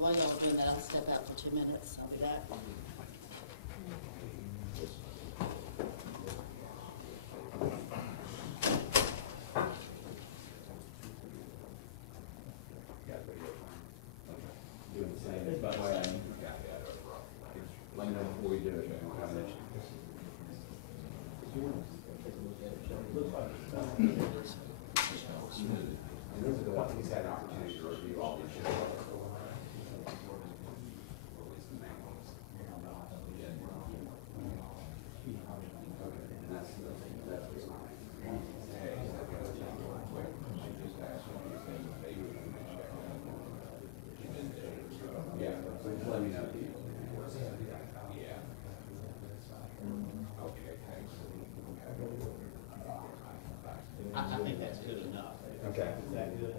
while y'all are doing that, I'll step out for 2 minutes. I'll be back. Doing the same, it's by the way, let me know before we do it, I don't have an issue. And this is the one he's had an opportunity to review all these shit. Yeah, so just let me know. I think that's good enough. Okay. Is that good?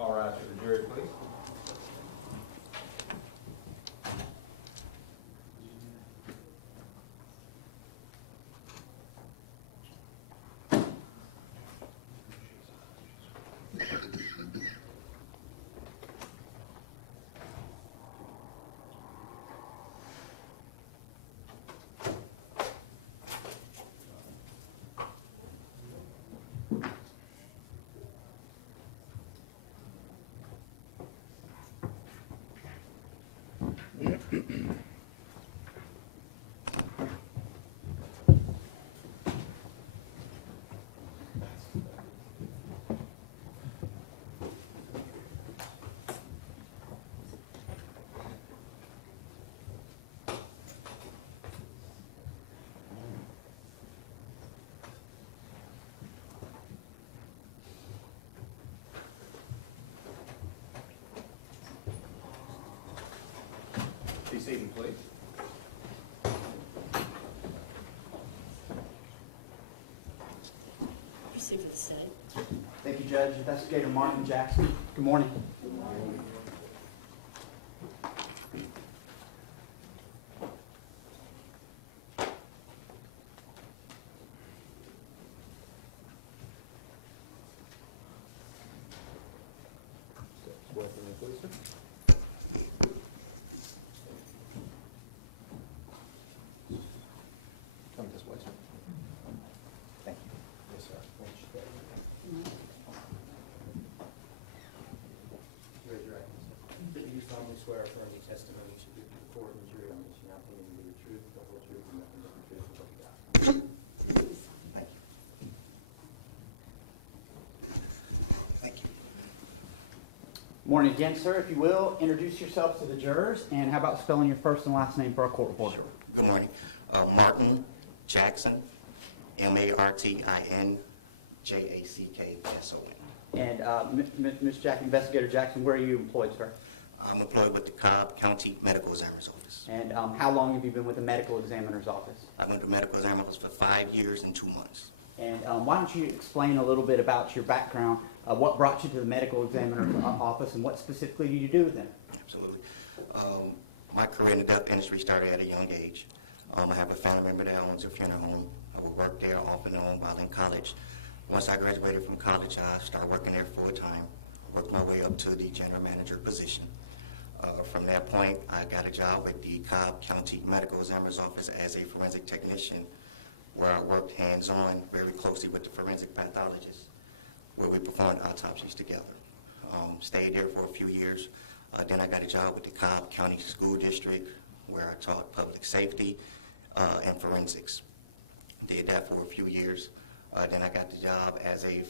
All right, to the jury, please. Be seated, please. Proceed with the same. Thank you, Judge Investigator Martin Jackson. Good morning. Come this way, sir. Thank you. Yes, sir. Raise your right hand. Do you solemnly swear or affirm the testimony you should give to the court and the jury on this now being to be the truth, the whole truth, and nothing but the truth, so help you God? Thank you. Thank you. Morning again, sir. If you will, introduce yourself to the jurors, and how about spelling your first and last name for our court reporter? Good morning. Martin Jackson, MartinJackson. And Ms. Investigator Jackson, where are you employed, sir? I'm employed with the Cobb County Medical Examiner's Office. And how long have you been with the medical examiner's office? I've been to medical examiners for 5 years and 2 months. And why don't you explain a little bit about your background, what brought you to the medical examiner's office, and what specifically do you do with them? Absolutely. My career in the death industry started at a young age. I have a family member that owns a funeral home. I would work there off and on while in college. Once I graduated from college, I started working there full-time. Worked my way up to the general manager position. From that point, I got a job with the Cobb County Medical Examiner's Office as a forensic technician, where I worked hands-on very closely with the forensic pathologists, where we performed autopsies together. Stayed there for a few years. Then I got a job with the Cobb County School District, where I taught public safety and forensics. Did that for a few years. Then I got the job as a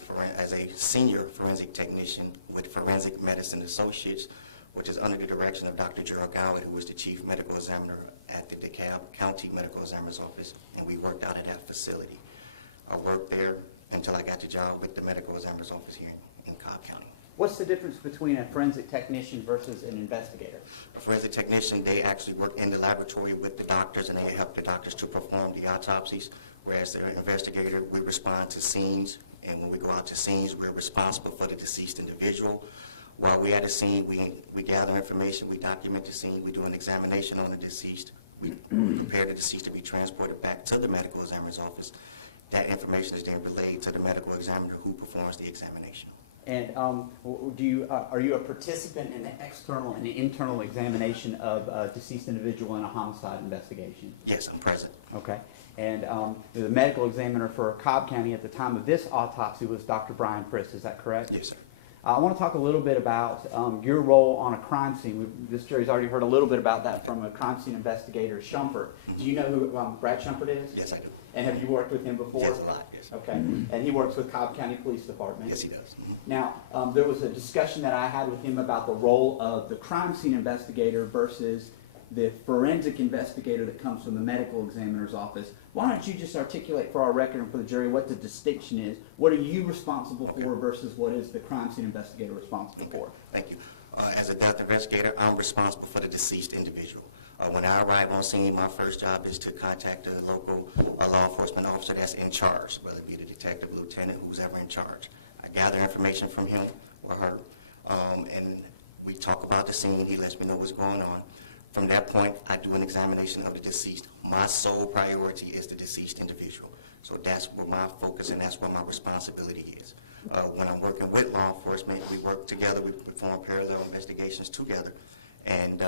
senior forensic technician with Forensic Medicine Associates, which is under the direction of Dr. Gerald Goward, who was the chief medical examiner at the DeKalb County Medical Examiner's Office, and we worked out of that facility. I worked there until I got the job with the medical examiner's office here in Cobb County. What's the difference between a forensic technician versus an investigator? A forensic technician, they actually work in the laboratory with the doctors, and they help the doctors to perform the autopsies, whereas the investigator, we respond to scenes, and when we go out to scenes, we're responsible for the deceased individual. While we're at a scene, we gather information, we document the scene, we do an examination on the deceased, we prepare the deceased to be transported back to the medical examiner's office. That information is then relayed to the medical examiner who performs the examination. And are you a participant in the external and the internal examination of a deceased individual in a homicide investigation? Yes, I'm present. Okay. And the medical examiner for Cobb County at the time of this autopsy was Dr. Brian Frist, is that correct? Yes, sir. I want to talk a little bit about your role on a crime scene. This jury's already heard a little bit about that from a crime scene investigator, Shumpert. Do you know who Brad Shumpert is? Yes, I do. And have you worked with him before? Yes, a lot, yes. Okay. And he works with Cobb County Police Department. Yes, he does. Now, there was a discussion that I had with him about the role of the crime scene investigator versus the forensic investigator that comes from the medical examiner's office. Why don't you just articulate for our record and for the jury what the distinction is? What are you responsible for versus what is the crime scene investigator responsible for? Thank you. As a death investigator, I'm responsible for the deceased individual. When I arrive on scene, my first job is to contact the local law enforcement officer that's in charge, whether it be the detective, lieutenant, who's ever in charge. I gather information from him or her, and we talk about the scene. He lets me know what's going on. From that point, I do an examination of the deceased. My sole priority is the deceased individual. So that's where my focus and that's where my responsibility is. When I'm working with law enforcement, we work together, we perform parallel investigations together. And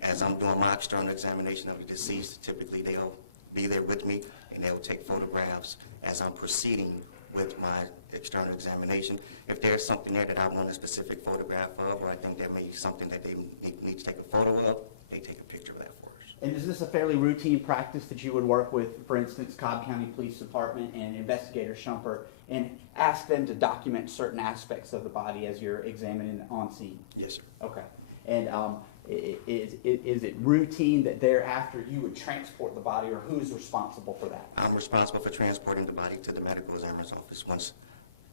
as I'm doing my external examination of the deceased, typically they'll be there with me and they'll take photographs as I'm proceeding with my external examination. If there's something there that I want a specific photograph of, or I think there may be something that they need to take a photo of, they take a picture of that for us. And is this a fairly routine practice that you would work with, for instance, Cobb County Police Department and Investigator Shumpert, and ask them to document certain aspects of the body as you're examining on scene? Yes, sir. Okay. And is it routine that thereafter you would transport the body, or who's responsible for that? I'm responsible for transporting the body to the medical examiner's office once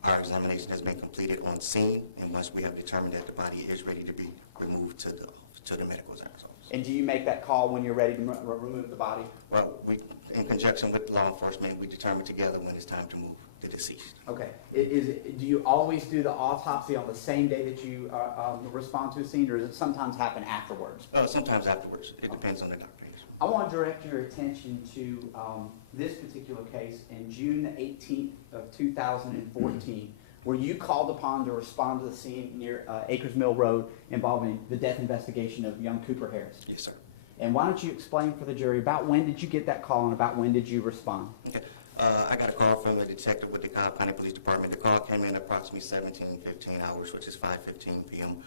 our examination has been completed on scene, and once we have determined that the body is ready to be removed to the medical examiner's office. And do you make that call when you're ready to remove the body? Well, in conjunction with law enforcement, we determine together when it's time to move the deceased. Okay. Do you always do the autopsy on the same day that you respond to a scene, or does it sometimes happen afterwards? Sometimes afterwards. It depends on the doctor. I want to direct your attention to this particular case in June the 18th of 2014, where you called upon to respond to the scene near Acres Mill Road involving the death investigation of young Cooper Harris. Yes, sir. And why don't you explain for the jury about when did you get that call and about when did you respond? Okay. I got a call from a detective with the Cobb County Police Department. The call came in approximately 15 hours, which is 5:15 p.m.,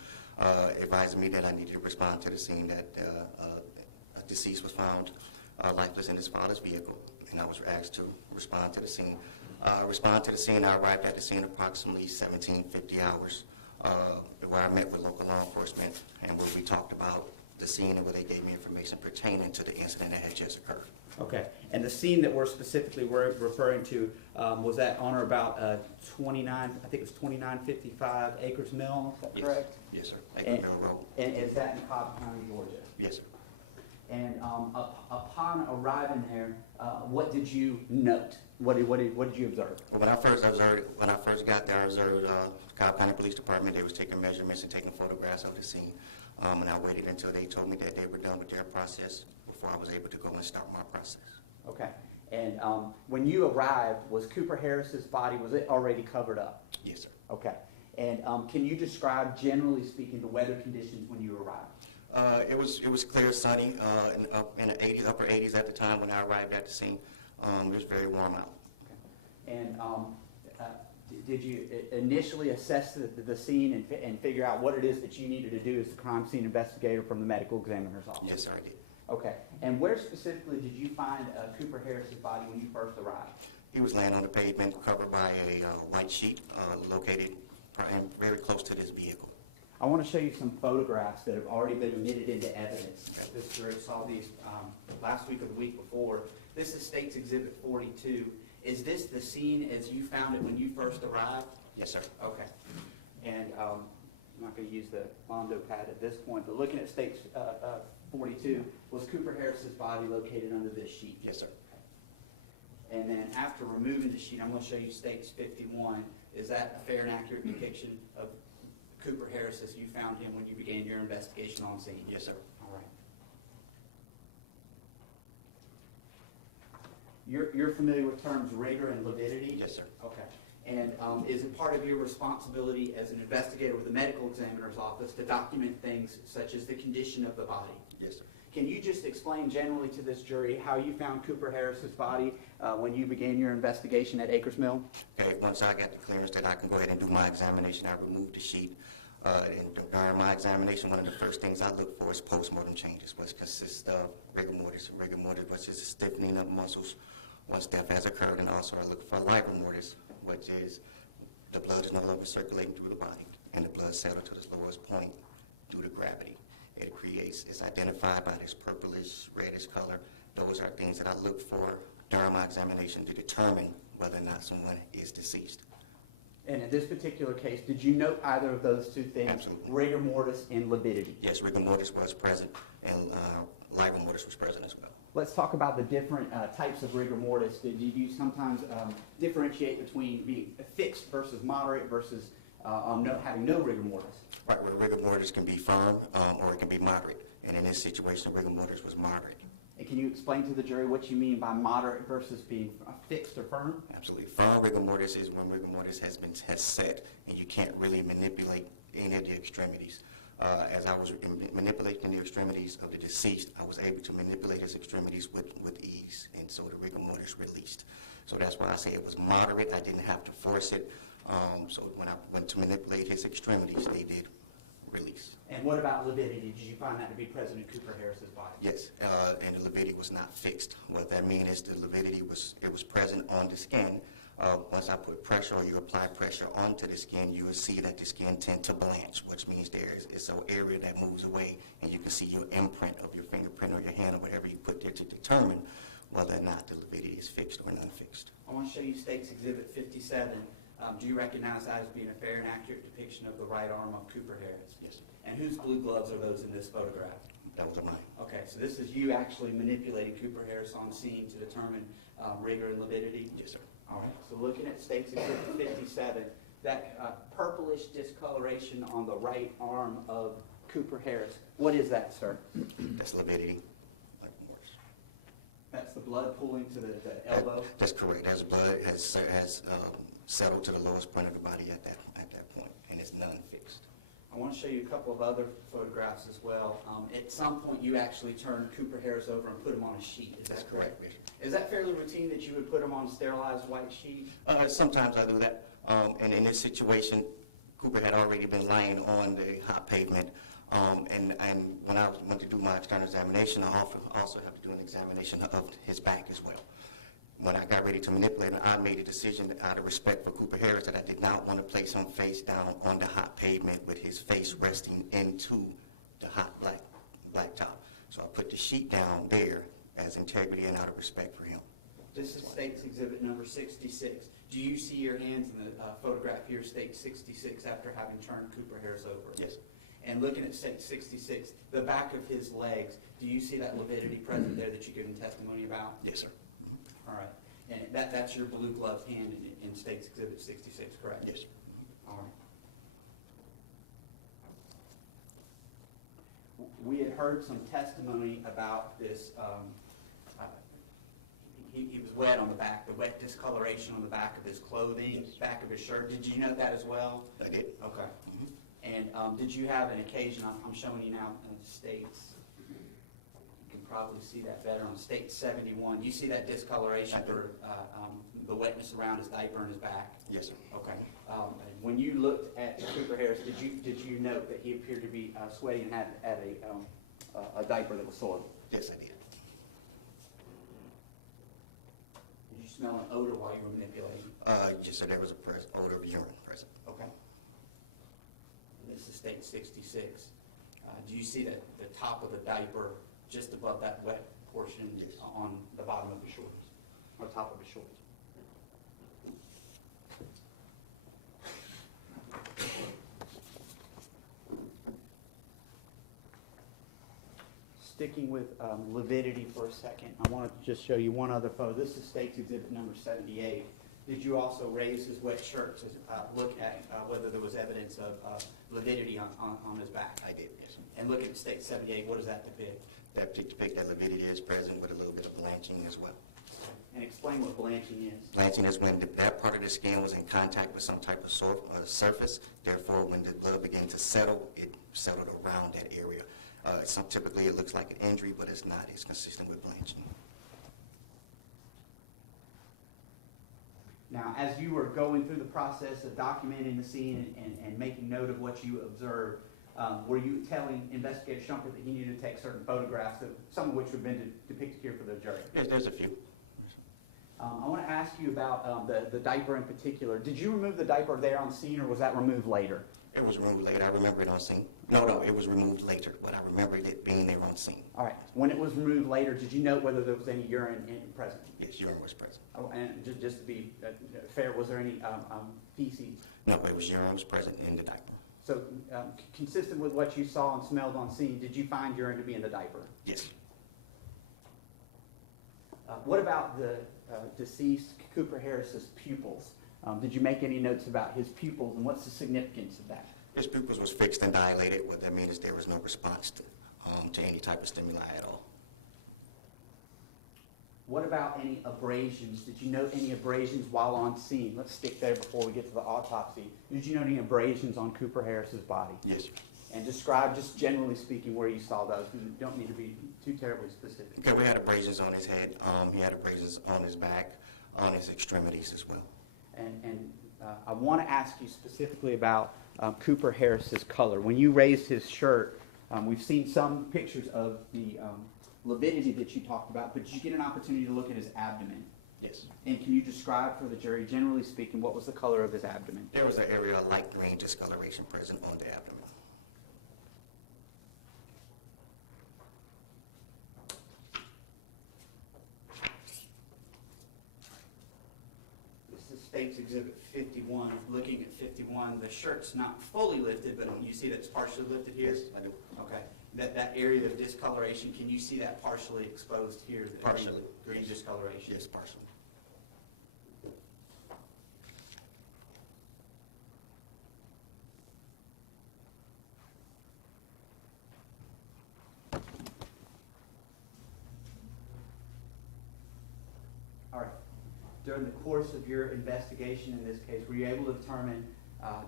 advising me that I needed to respond to the scene that a deceased was found lifeless in his father's vehicle, and I was asked to respond to the scene. I arrived at the scene approximately 17:50 hours, where I met with local law enforcement, and where we talked about the scene and where they gave me information pertaining to the incident that had just occurred. Okay. And the scene that we're specifically referring to, was that on or about 29, I think it was 2955 Acres Mill, is that Yes. correct? Yes, sir. And, Acres Mill Road. and is that in Cobb County, Georgia? Yes, sir. And upon arriving there, what did you note? What did you observe? Well, when I first got there, I observed Cobb County Police Department. They was taking measurements and taking photographs of the scene. And I waited until they told me that they were done with their process before I was able to go and start my process. Okay. And when you arrived, was Cooper Harris's body, was it already covered up? Yes, sir. Okay. And can you describe, generally speaking, the weather conditions when you arrived? It was clear, sunny, in the upper 80s at the time when I arrived at the scene. It was very warm out. Okay. And did you initially assess the scene and figure out what it is that you needed to do as the crime scene investigator from the medical examiner's office? Yes, sir, I did. Okay. And where specifically did you find Cooper Harris's body when you first arrived? He was laying on the pavement, covered by a white sheet, located very close to this vehicle. I want to show you some photographs that have already been admitted into evidence. This jury saw these last week or the week before. This is State's Exhibit 42. Is this the scene as you found it when you first arrived? Yes, sir. Okay. And I'm not going to use the Mondo pad at this point, but looking at State's 42, was Cooper Harris's body located under this sheet? Yes, sir. And then after removing the sheet, I'm going to show you State's 51. Is that a fair and accurate depiction of Cooper Harris as you found him when you began your investigation on scene? Yes, sir. All right. You're familiar with terms rigor and lividity? Yes, sir. Okay. And is it part of your responsibility as an investigator with the medical examiner's office to document things such as the condition of the body? Yes, sir. Can you just explain generally to this jury how you found Cooper Harris's body when you began your investigation at Acres Mill? Okay, once I got the clearance that I can go ahead and do my examination, I removed the sheet. And during my examination, one of the first things I look for is postmortem changes, which consists of rigor mortis. Rigor mortis, which is a stiffening of muscles once death has occurred, and also I look for livor mortis, which is the blood is no longer circulating through the body, and the blood settled to its lowest point due to gravity. It's identified by this purplish, reddish color. Those are things that I look for during my examination to determine whether or not someone is deceased. And in this particular case, did you note either of those two things? Absolutely. Rigor mortis and lividity? Yes, rigor mortis was present, and livor mortis was present as well. Let's talk about the different types of rigor mortis. Did you sometimes differentiate between being fixed versus moderate versus having no rigor mortis? Right, where rigor mortis can be firm or it can be moderate. And in this situation, rigor mortis was moderate. And can you explain to the jury what you mean by moderate versus being fixed or firm? Absolutely. Firm rigor mortis is when rigor mortis has set and you can't really manipulate any of the extremities. As I was manipulating the extremities of the deceased, I was able to manipulate his extremities with ease, and so the rigor mortis released. So that's why I say it was moderate. I didn't have to force it. So when I went to manipulate his extremities, they did release. And what about lividity? Did you find that to be present in Cooper Harris's body? Yes, and the lividity was not fixed. What that means is the lividity was present on the skin. Once I put pressure or you apply pressure onto the skin, you will see that the skin tend to blanch, which means it's an area that moves away, and you can see your imprint of your fingerprint or your hand or whatever you put there to determine whether or not the lividity is fixed or non-fixed. I want to show you State's Exhibit 57. Do you recognize that as being a fair and accurate depiction of the right arm of Cooper Harris? Yes. And whose blue gloves are those in this photograph? That was mine. Okay, so this is you actually manipulating Cooper Harris on scene to determine rigor and lividity? Yes, sir. All right, so looking at State's Exhibit 57, that purplish discoloration on the right arm of Cooper Harris, what is that, sir? That's lividity. That's the blood pooling to the elbow? That's correct. As blood has settled to the lowest point of the body at that point, and it's non-fixed. I want to show you a couple of other photographs as well. At some point, you actually turned Cooper Harris over and put him on a sheet, is that correct? Is that fairly routine that you would put him on a sterilized white sheet? Sometimes I do that. And in this situation, Cooper had already been lying on the hot pavement. And when I went to do my external examination, I also have to do an examination of his back as well. When I got ready to manipulate him, I made a decision out of respect for Cooper Harris that I did not want to place him face down on the hot pavement with his face resting into the hot blacktop. So I put the sheet down there as integrity and out of respect for him. This is State's Exhibit number 66. Do you see your hands in the photograph here, State 66, after having turned Cooper Harris over? Yes. And looking at State 66, the back of his legs, do you see that lividity present there that you've given testimony about? Yes, sir. All right. And that's your blue gloved hand in State's Exhibit 66, correct? Yes, sir. All right. We had heard some testimony about this. He was wet on the back, the wet discoloration on the back of his clothing, Yes. back of his shirt. Did you note that as well? I did. Okay. And did you have an occasion, I'm showing you now in States, you can probably see that better on State 71. You see that discoloration or the wetness around his diaper and his back? Yes, sir. Okay. When you looked at Cooper Harris, did you note that he appeared to be sweaty and had a diaper that was soiled? Yes, I did. Did you smell an odor while you were manipulating? Yes, sir. There was a odor of urine present. Okay. And this is State 66. Do you see that the top of the diaper just above that wet portion Yes. on the bottom of the shorts, or top of the shorts? Sticking with lividity for a second, I wanted to just show you one other photo. This is State's Exhibit number 78. Did you also raise his wet shirt to look at whether there was evidence of lividity on his back? I did, yes. And looking at State 78, what does that depict? That depict that lividity is present with a little bit of blanching as well. And explain what blanching is. Blanching is when that part of the skin was in contact with some type of surface. Therefore, when the blood began to settle, it settled around that area. Typically, it looks like an injury, but it's not. It's consistent with blanching. Now, as you were going through the process of documenting the scene and making note of what you observed, were you telling Investigator Shumpert that he needed to take certain photographs, some of which have been depicted here for the jury? Yes, there's a few. I want to ask you about the diaper in particular. Did you remove the diaper there on scene, or was that removed later? It was removed later. I remember it on scene. No, it was removed later, but I remember it being there on scene. All right. When it was removed later, did you note whether there was any urine present? Yes, urine was present. Oh, and just to be fair, was there any feces? No, it was urine was present in the diaper. So, consistent with what you saw and smelled on scene, did you find urine to be in the diaper? Yes. What about the deceased Cooper Harris's pupils? Did you make any notes about his pupils, and what's the significance of that? His pupils was fixed and dilated. What that means is there was no response to any type of stimuli at all. What about any abrasions? Did you note any abrasions while on scene? Let's stick there before we get to the autopsy. Did you note any abrasions on Cooper Harris's body? Yes, sir. And describe, just generally speaking, where you saw those. You don't need to be too terribly specific. Okay, we had abrasions on his head. He had abrasions on his back, on his extremities as well. And I want to ask you specifically about Cooper Harris's color. When you raised his shirt, we've seen some pictures of the lividity that you talked about, but did you get an opportunity to look at his abdomen? Yes. And can you describe for the jury, generally speaking, what was the color of his abdomen? There was an area of light green discoloration present on the abdomen. This is State's Exhibit 51. Looking at 51, the shirt's not fully lifted, but you see that it's partially lifted here? Yes, I do. Okay. That area of discoloration, can you see that partially exposed here? The Partially. Green discoloration? Yes, partially. during the course of your investigation in this case, were you able to determine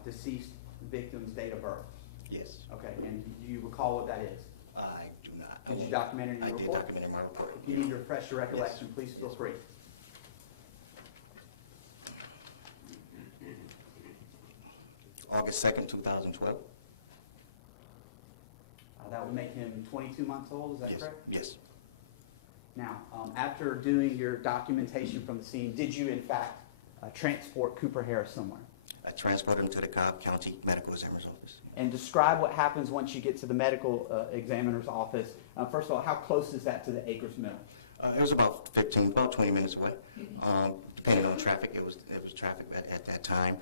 deceased victim's date of birth? Yes. Okay, and do you recall what that is? I do not. Did you document it in your I did report? document it in my report. If you need to refresh your recollection, please feel free. August 2nd, 2012. That would make him 22 months old, is that Yes. correct? Yes. Now, after doing your documentation from the scene, did you in fact transport Cooper Harris somewhere? I transported him to the Cobb County Medical Examiner's office. And describe what happens once you get to the medical examiner's office. First of all, how close is that to the Acres Mill? It was about 20 minutes away. Depending on traffic, it was traffic at that time.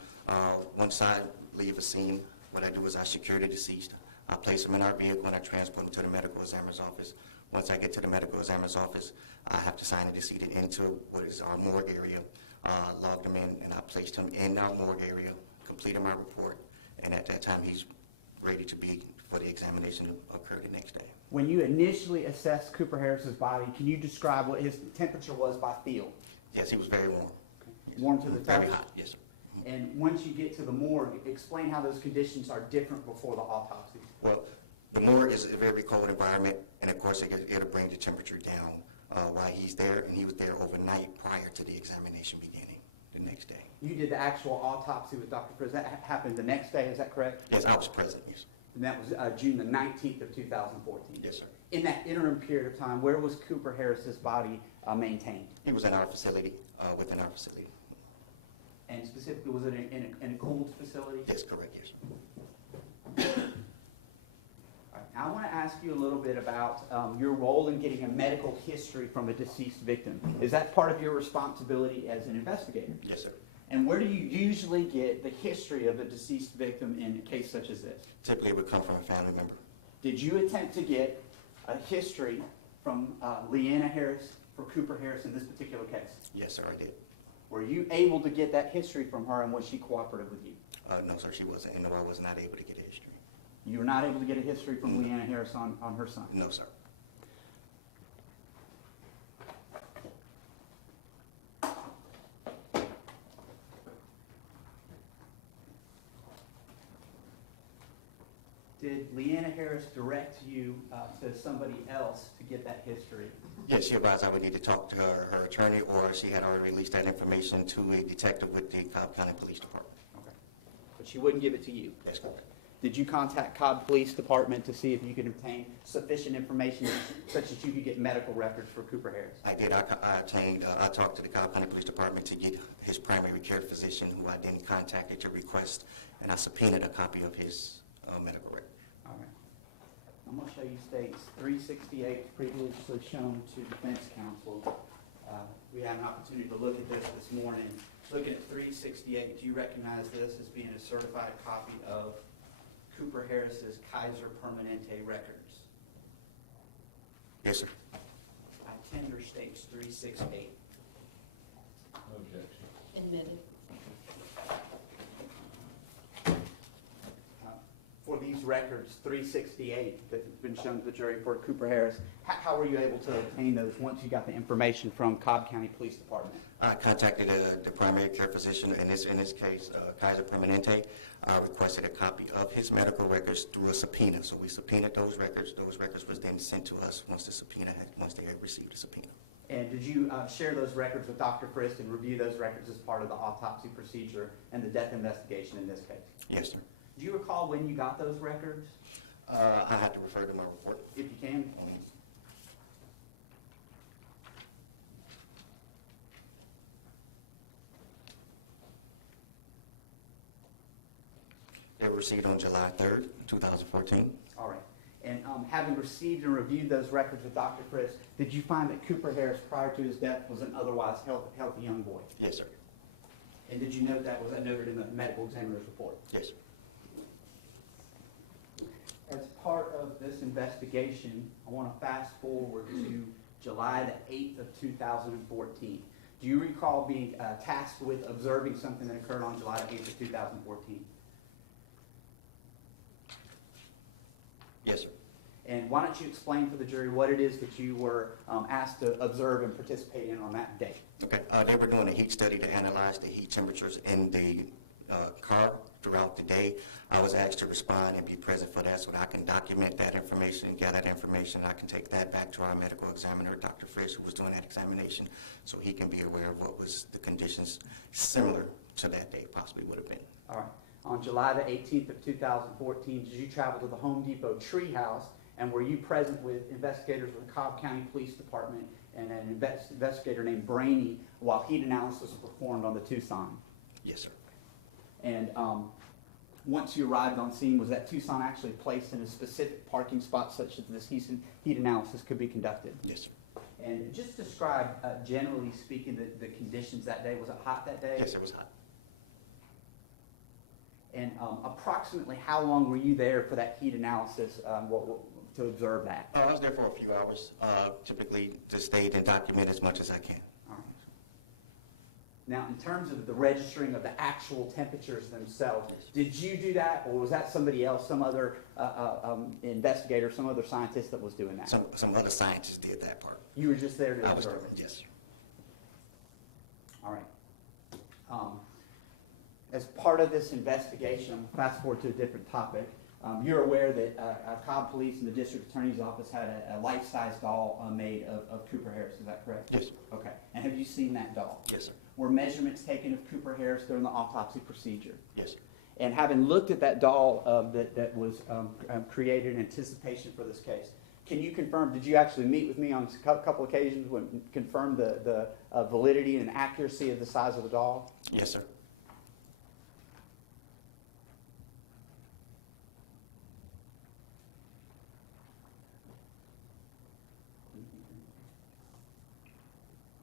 Once I leave a scene, what I do is I secure the deceased. I place him in our vehicle and I transport him to the medical examiner's office. Once I get to the medical examiner's office, I have to sign the decedent into what is our morgue area, logged him in, and I placed him in our morgue area, completed my report, and at that time he's ready to be for the examination to occur the next day. When you initially assessed Cooper Harris's body, can you describe what his temperature was by feel? Yes, he was very warm. Yes. Warm to the touch? Very hot, yes, sir. And once you get to the morgue, explain how those conditions are different before the autopsy. Well, the morgue is a very cold environment, and of course it'll bring the temperature down while he's there, and he was there overnight prior to the examination beginning the next day. You did the actual autopsy with Dr. Frist. That happened the next day, is that correct? Yes, I was present, yes. And that was June the 19th of 2014. Yes, sir. In that interim period of time, where was Cooper Harris's body maintained? He was in our facility, within our facility. And specifically, was it in a cooled facility? Yes, correct, yes. All right, now I want to ask you a little bit about your role in getting a medical history from a deceased victim. Is that part of your responsibility as an investigator? Yes, sir. And where do you usually get the history of a deceased victim in a case such as this? Typically it would come from a family member. Did you attempt to get a history from Leanna Harris for Cooper Harris in this particular case? Yes, sir, I did. Were you able to get that history from her, and was she cooperative with you? No, sir, she wasn't, and no, I was not able to get a history. You were not able to get a history from Leanna Harris on her son? No, sir. Did Leanna Harris direct you to somebody else to get that history? Yes, she advised I would need to talk to her attorney, or she had already released that information to a detective with the Cobb County Police Department. Okay. But she wouldn't give it to you? That's correct. Did you contact Cobb Police Department to see if you could obtain sufficient information such that you could get medical records for Cooper Harris? I did. I talked to the Cobb County Police Department to get his primary care physician, who I then contacted to request, and I subpoenaed a copy of his medical record. All right. I'm going to show you states 368 previously shown to defense counsel. We had an opportunity to look at this morning. Looking at 368, do you recognize this as being a certified copy of Cooper Harris's Kaiser Permanente records? Yes, sir. I tender states 368. Objection. Admitted. For these records, 368 that have been shown to the jury for Cooper Harris, how were you able to obtain those once you got the information from Cobb County Police Department? I contacted the primary care physician, in this case, Kaiser Permanente. I requested a copy of his medical records through a subpoena. So we subpoenaed those records. Those records was then sent to us once they had received the subpoena. And did you share those records with Dr. Frist and review those records as part of the autopsy procedure and the death investigation in this case? Yes, sir. Do you recall when you got those records? I have to refer to my report. If you can. They were received on July 3rd, 2014. All right. And having received and reviewed those records with Dr. Frist, did you find that Cooper Harris, prior to his death, was an otherwise healthy young boy? Yes, sir. And did you note that? Was that noted in the medical examiner's report? Yes, sir. As part of this investigation, I want to fast forward to July the 8th of 2014. Do you recall being tasked with observing something that occurred on July the 8th of 2014? Yes, sir. And why don't you explain for the jury what it is that you were asked to observe and participate in on that day? Okay, they were doing a heat study to analyze the heat temperatures in the car throughout the day. I was asked to respond and be present for that so that I can document that information, gather that information. I can take that back to our medical examiner, Dr. Frist, who was doing that examination, so he can be aware of what was the conditions similar to that day possibly would have been. All right. On July the 18th of 2014, did you travel to the Home Depot treehouse, and were you present with investigators with the Cobb County Police Department and an investigator named Brainy while heat analysis was performed on the Tucson? Yes, sir. And once you arrived on scene, was that Tucson actually placed in a specific parking spot such that this heat analysis could be conducted? Yes, sir. And just describe, generally speaking, the conditions that day. Was it hot that day? Yes, it was hot. And approximately how long were you there for that heat analysis to observe that? I was there for a few hours, typically to stay and document as much as I can. All right. Now, in terms of the registering of the actual temperatures themselves, did you do that, or was that somebody else, some other investigator, some other scientist that was doing that? Some other scientists did that part. You were just there to I was observe doing it? it, yes, sir. All right. As part of this investigation, I'm going to fast forward to a different topic. You're aware that Cobb Police and the District Attorney's Office had a life-size doll made of Cooper Harris. Is that correct? Yes, sir. Okay. And have you seen that doll? Yes, sir. Were measurements taken of Cooper Harris during the autopsy procedure? Yes, sir. And having looked at that doll that was created in anticipation for this case, can you confirm, did you actually meet with me on a couple occasions and confirm the validity and accuracy of the size of the doll? Yes, sir.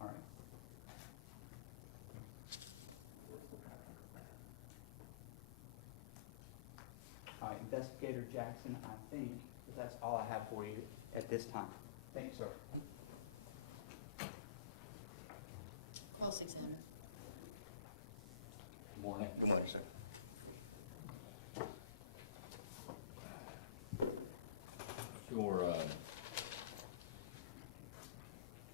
All right. All right, Investigator Jackson, I think that that's all I have for you at this time. Thank you, sir. Cross-examiner. Good morning. Good morning, sir. Your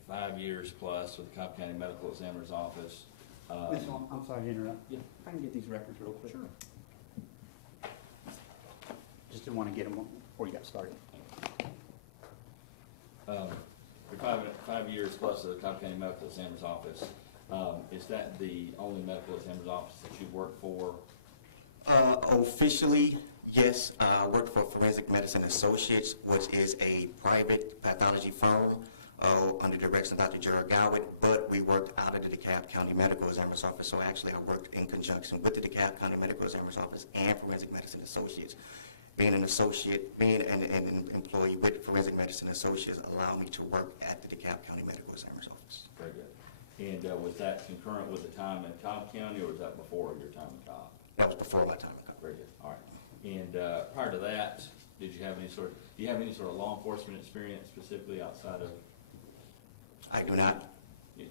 5 years plus with the Cobb County Medical Examiner's Office. Ms. Long, I'm sorry to interrupt. Yeah. If I can get these records real quick. Sure. Just didn't want to get them before you got started. For 5 years plus of the Cobb County Medical Examiner's Office, is that the only medical examiner's office that you work for? Officially, yes. I work for Forensic Medicine Associates, which is a private pathology firm under the direction of Dr. Gerald Goward, but we worked out of the DeKalb County Medical Examiner's Office, so actually I worked in conjunction with the DeKalb County Medical Examiner's Office and Forensic Medicine Associates. Being an associate, being an employee with Forensic Medicine Associates allowed me to work at the DeKalb County Medical Examiner's Office. Very good. And was that concurrent with the time in Cobb County, or was that before your time in Cobb? That was before my time in Cobb. Very good. All right. And prior to that, do you have any sort of law enforcement experience specifically outside of? I do not.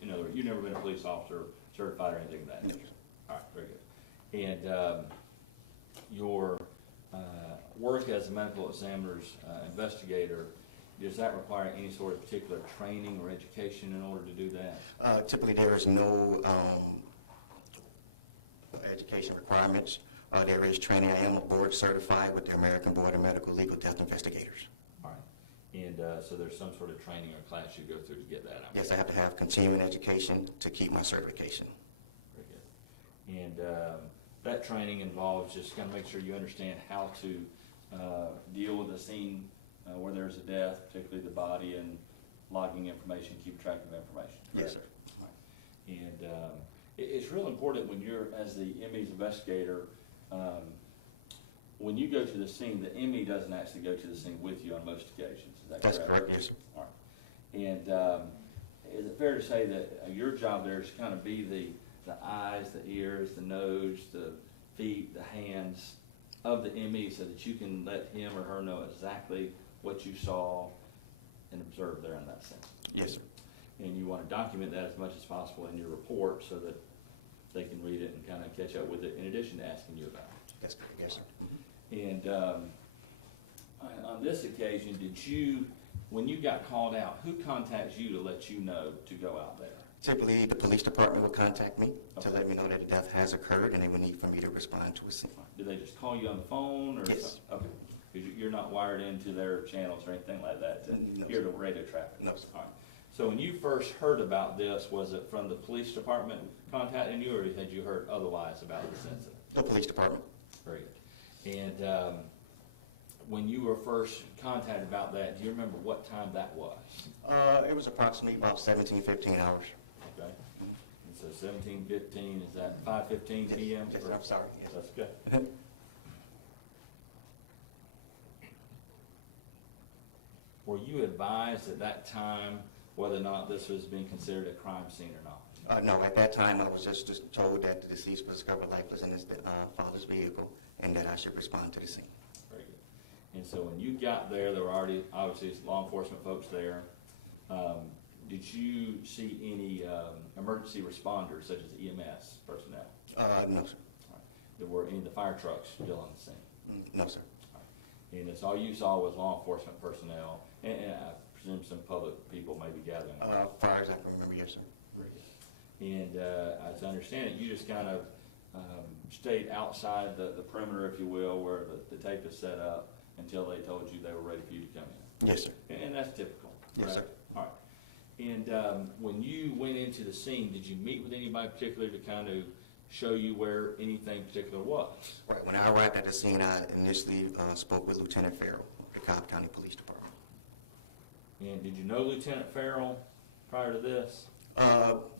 In other words, you've never been a police officer, certified, or anything of that No. nature? All right, very good. And your work as a medical examiner's investigator, does that require any sort of particular training or education in order to do that? Typically, there is no education requirements. There is training. I am board certified with the American Board of Medical Legal Death Investigators. All right. And so there's some sort of training or class you go through to get that out? Yes, I have to have continuing education to keep my certification. Very good. And that training involves just kind of make sure you understand how to deal with a scene where there's a death, particularly the body, and logging information, keep track of information. Yes, sir. All right. And it's real important when you're, as the ME's investigator, when you go to the scene, the ME doesn't actually go to the scene with you on most occasions. Is that correct? That's correct, yes, sir. All right. And is it fair to say that your job there is to kind of be the eyes, the ears, the nose, the feet, the hands of the ME so that you can let him or her know exactly what you saw and observed there in that sense? Yes, sir. And you want to document that as much as possible in your report so that they can read it and kind of catch up with it in addition to asking you about it. That's correct, yes, sir. And on on this occasion, when you got called out, who contacts you to let you know to go out there? Typically, the police department would contact me to Okay. let me know that a death has occurred and they would need for me to respond to a scene. Do they just call you on the phone or? Yes. Okay, because you're not wired into their channels or anything like that to No, hear the sir. radio traffic? No, sir. All right. So when you first heard about this, was it from the police department contacting you, or had you heard otherwise about this incident? The police department. Very good. And when you were first contacted about that, do you remember what time that was? It was approximately about 17, 15 hours. Okay. And so 17:15, is that 5:15 p.m.? Yes, I'm sorry. Yes. That's good. Were you advised at that time whether or not this was being considered a crime scene or not? No, at that time, I was just told that the deceased was discovered lifeless in his father's vehicle and that I should respond to the scene. Very good. And so when you got there were already, obviously, law enforcement folks there. Did you see any emergency responders, such as EMS personnel? No, sir. All right. Were any of the fire trucks still on the scene? No, sir. All right. And that's all you saw was law enforcement personnel, and I presume some public people maybe gathering. Far as I can remember, yes, sir. Very good. And as I understand it, you just kind of stayed outside the perimeter, if you will, where the tape is set up until they told you they were ready for you to come in. Yes, sir. And that's typical. Yes, right? sir. All right. And when you went into the scene, did you meet with anybody particular to kind of show you where anything particular was? Right. When I arrived at the scene, I initially spoke with Lieutenant Farrell, the Cobb County Police Department. And did you know Lieutenant Farrell prior to this?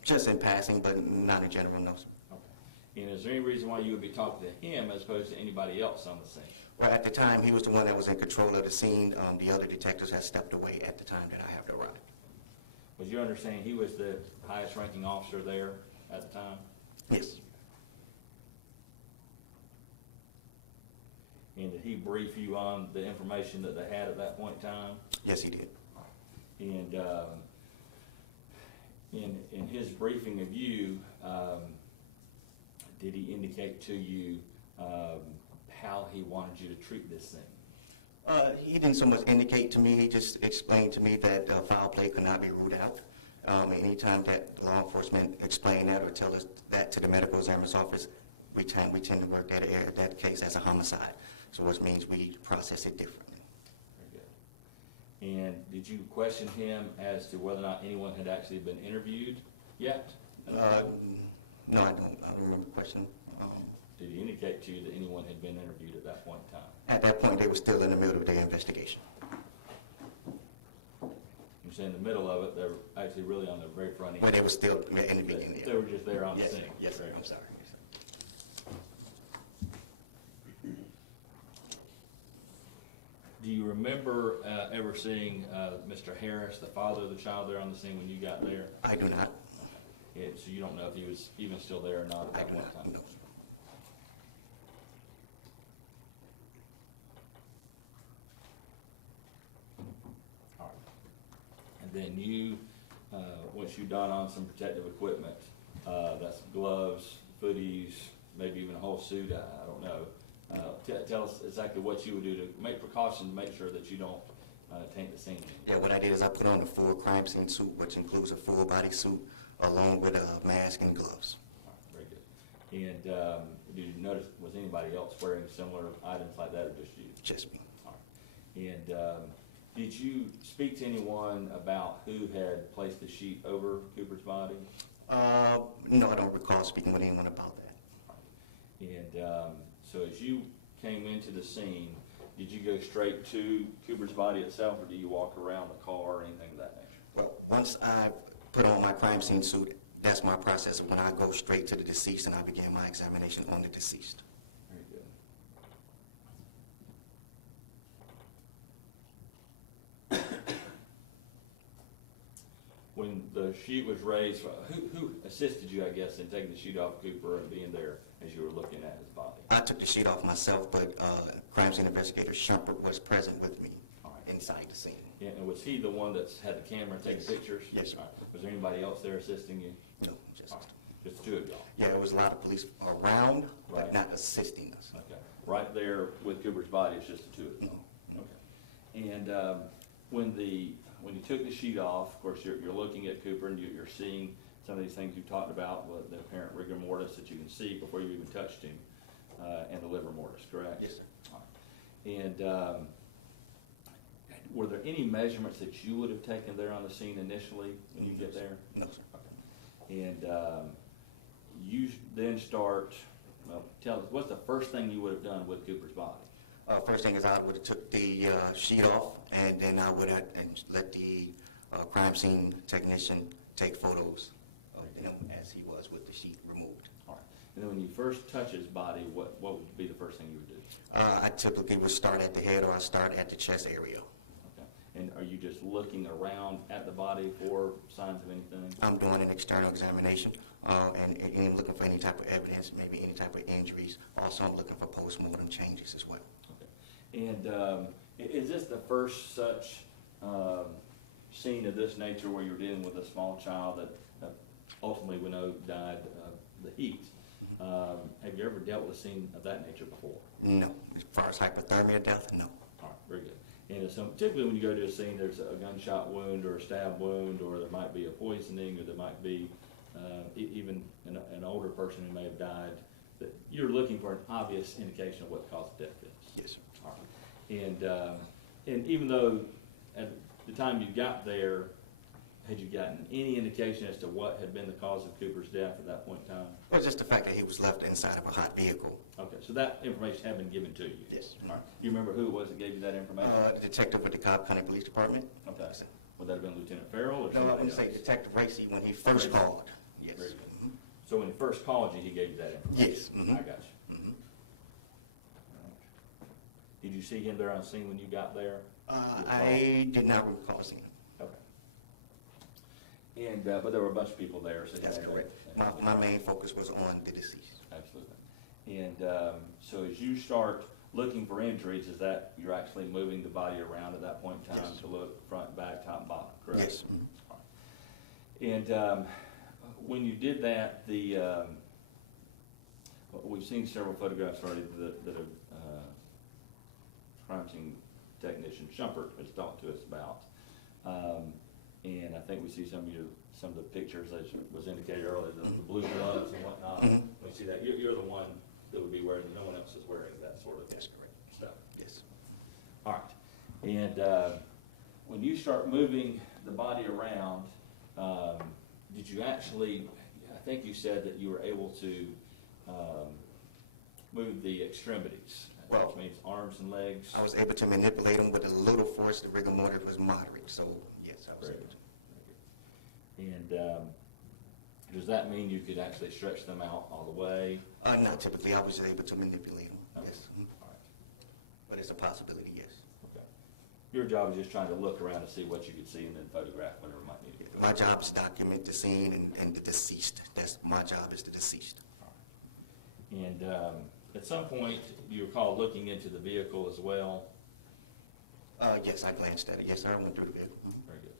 Just in passing, but not in general, no, sir. Okay. And is there any reason why you would be talking to him as opposed to anybody else on the scene? Well, at the time, he was the one that was in control of the scene. The other detectives had stepped away at the time that I have arrived. Was your understanding he was the highest ranking officer there at the time? Yes. And did he brief you on the information that they had at that point in time? Yes, he did. And in his briefing of you, did he indicate to you how he wanted you to treat this thing? He didn't so much indicate to me. He just explained to me that foul play could not be ruled out. Anytime that law enforcement explain that or tell us that to the medical examiner's office, we tend to work that case as a homicide. So which means we process it differently. Very good. And did you question him as to whether or not anyone had actually been interviewed yet? No, I don't remember the question. Did he indicate to you that anyone had been interviewed at that point in time? At that point, they were still in the middle of their investigation. You say in the middle of it, they're actually really on the very front end. But they were still in the beginning. They were just there on the Yes, scene. yes, sir. Very I'm good. sorry. Do you remember ever seeing Mr. Harris, the father of the child, there on the scene when you got there? I do not. Yeah, so you don't know if he was even still there or not at I that do point in not time? know. All right. And then you, once you done on some protective equipment, that's gloves, footies, maybe even a whole suit, I don't know. Tell us exactly what you would do to make precautions to make sure that you don't taint the scene. Yeah, what I did is I put on a full crime scene suit, which includes a full body suit, along with a mask and gloves. All right, very good. And did you notice, was anybody else wearing similar items like that or just you? Just me. All right. And did you speak to anyone about who had placed the sheet over Cooper's body? No, I don't recall speaking with anyone about that. And so as you came into the scene, did you go straight to Cooper's body itself, or do you walk around the car or anything of that nature? Well, once I put on my crime scene suit, that's my process. When I go straight to the deceased and I begin my examination on the deceased. Very good. When the sheet was raised, who assisted you, I guess, in taking the sheet off Cooper and being there as you were looking at his body? I took the sheet off myself, but crime scene investigator Shumpert was present with me All right. inside the scene. Yeah, and was he the one that's had the camera taking pictures? Yes, sir. All right. Was there anybody else there assisting you? No, just All right. Just the two of y'all? yeah, there was a lot of police around, but Right. not assisting us. Okay. Right there with Cooper's body, it's just the two of you? No. Okay. And when you took the sheet off, of course, you're looking at Cooper and you're seeing some of these things you talked about, with the apparent rigor mortis that you can see before you even touched him, and the liver mortis, correct? Yes, sir. All right. And were there any measurements that you would have taken there on the scene initially when you get there? No, sir. Okay. And you then start, well, tell us, what's the first thing you would have done with Cooper's body? First thing is I would have took the sheet off, and then I would have let the crime scene technician take photos of him as he was with the sheet removed. All right. And then when you first touch his body, what would be the first thing you would do? I typically would start at the head, or I start at the chest area. Okay. And are you just looking around at the body for signs of anything? I'm doing an external examination, and looking for any type of evidence, maybe any type of injuries. Also, I'm looking for post-mortem changes as well. Okay. And is this the first such scene of this nature where you're dealing with a small child that ultimately we know died of the heat? Have you ever dealt with a scene of that nature before? No. As far as hypothermia death, no. All right, very good. And so typically when you go to a scene, there's a gunshot wound or a stab wound, or there might be a poisoning, or there might be even an older person who may have died. That you're looking for an obvious indication of what the cause of death is. Yes, sir. All right. And even though at the time you got there, had you gotten any indication as to what had been the cause of Cooper's death at that point in time? Well, just the fact that he was left inside of a hot vehicle. Okay, so that information had been given to you? Yes. All right. Do you remember who it was that gave you that information? The detective with the Cobb County Police Department. Okay. Would that have been Lieutenant Farrell or No, I somebody wouldn't say else? Detective Racy when he first Racy. called. Yes. Very good. So when he first called you, he gave you that information? Yes. Mhm. I got you. Mhm. All right. Did you see him there on scene when you got there? I did not recall seeing him. Okay. And, but there were a bunch of people there, so. you That's had that- correct. My main focus was on the deceased. Absolutely. And so as you start looking for injuries, is that you're actually moving the body around at that point in time Yes. to look front, back, top, and bottom, correct? Yes. Mhm. All right. And when you did that, we've seen several photographs already that a crime scene technician, Shumpert, has talked to us about. And I think we see some of the pictures, as was indicated earlier, the blue gloves and whatnot. Mhm. We see that. You're the one that would be wearing, no one else is wearing that sort of That's correct. stuff. Yes. All right. And when you start moving the body around, did you actually, I think you said that you were able to move the extremities, Well, which means arms and legs? I was able to manipulate him with a little force. The rigor mortis was moderate, so yes, I was Very able good. to. And does that mean you could actually stretch them out all the way? No, typically I was able to manipulate him. Okay. Yes. Mhm. All right. But it's a possibility, yes. Okay. Your job is just trying to look around to see what you could see and then photograph whatever might need to be My photographed. job is to document the scene and the deceased. That's my job, is the deceased. All right. And at some point, you recall looking into the vehicle as well? Yes, I glanced at it. Yes, sir, I went through the vehicle. Mhm. Very good.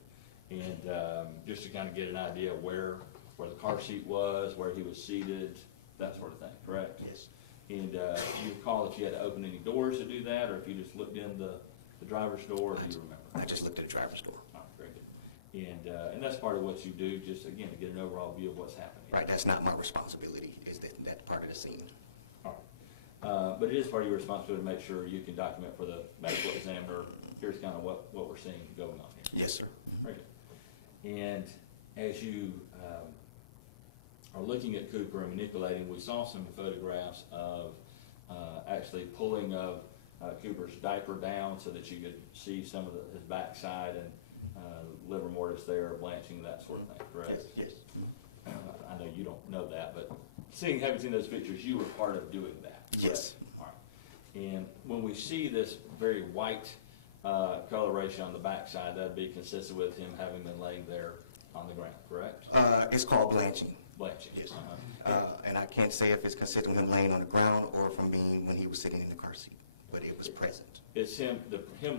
And just to kind of get an idea of where the car seat was, where he was seated, that sort of thing, correct? Yes. And do you recall if you had to open any doors to do that, or if you just looked in the driver's door, do you remember? I just looked at the driver's door. Oh, very good. And that's part of what you do, just again, to get an overall view of what's happening. Right, that's not my responsibility, is that part of the scene. All right. But it is part of your responsibility to make sure you can document for the medical examiner, here's kind of what we're seeing going on here. Yes, sir. Very good. And as you are looking at Cooper and manipulating, we saw some photographs of actually pulling of Cooper's diaper down so that you could see some of his backside and liver mortis there, blanching, that sort of thing, correct? Yes, yes. I know you don't know that, but having seen those pictures, you were part of doing that. correct? Yes. All right. And when we see this very white coloration on the backside, that'd be consistent with him having been laying there on the ground, correct? It's called blanching. Blanching. Yes. Uh-huh. And I can't say if it's consistent with him laying on the ground or from being when he was sitting in the car seat, but it was present. It's him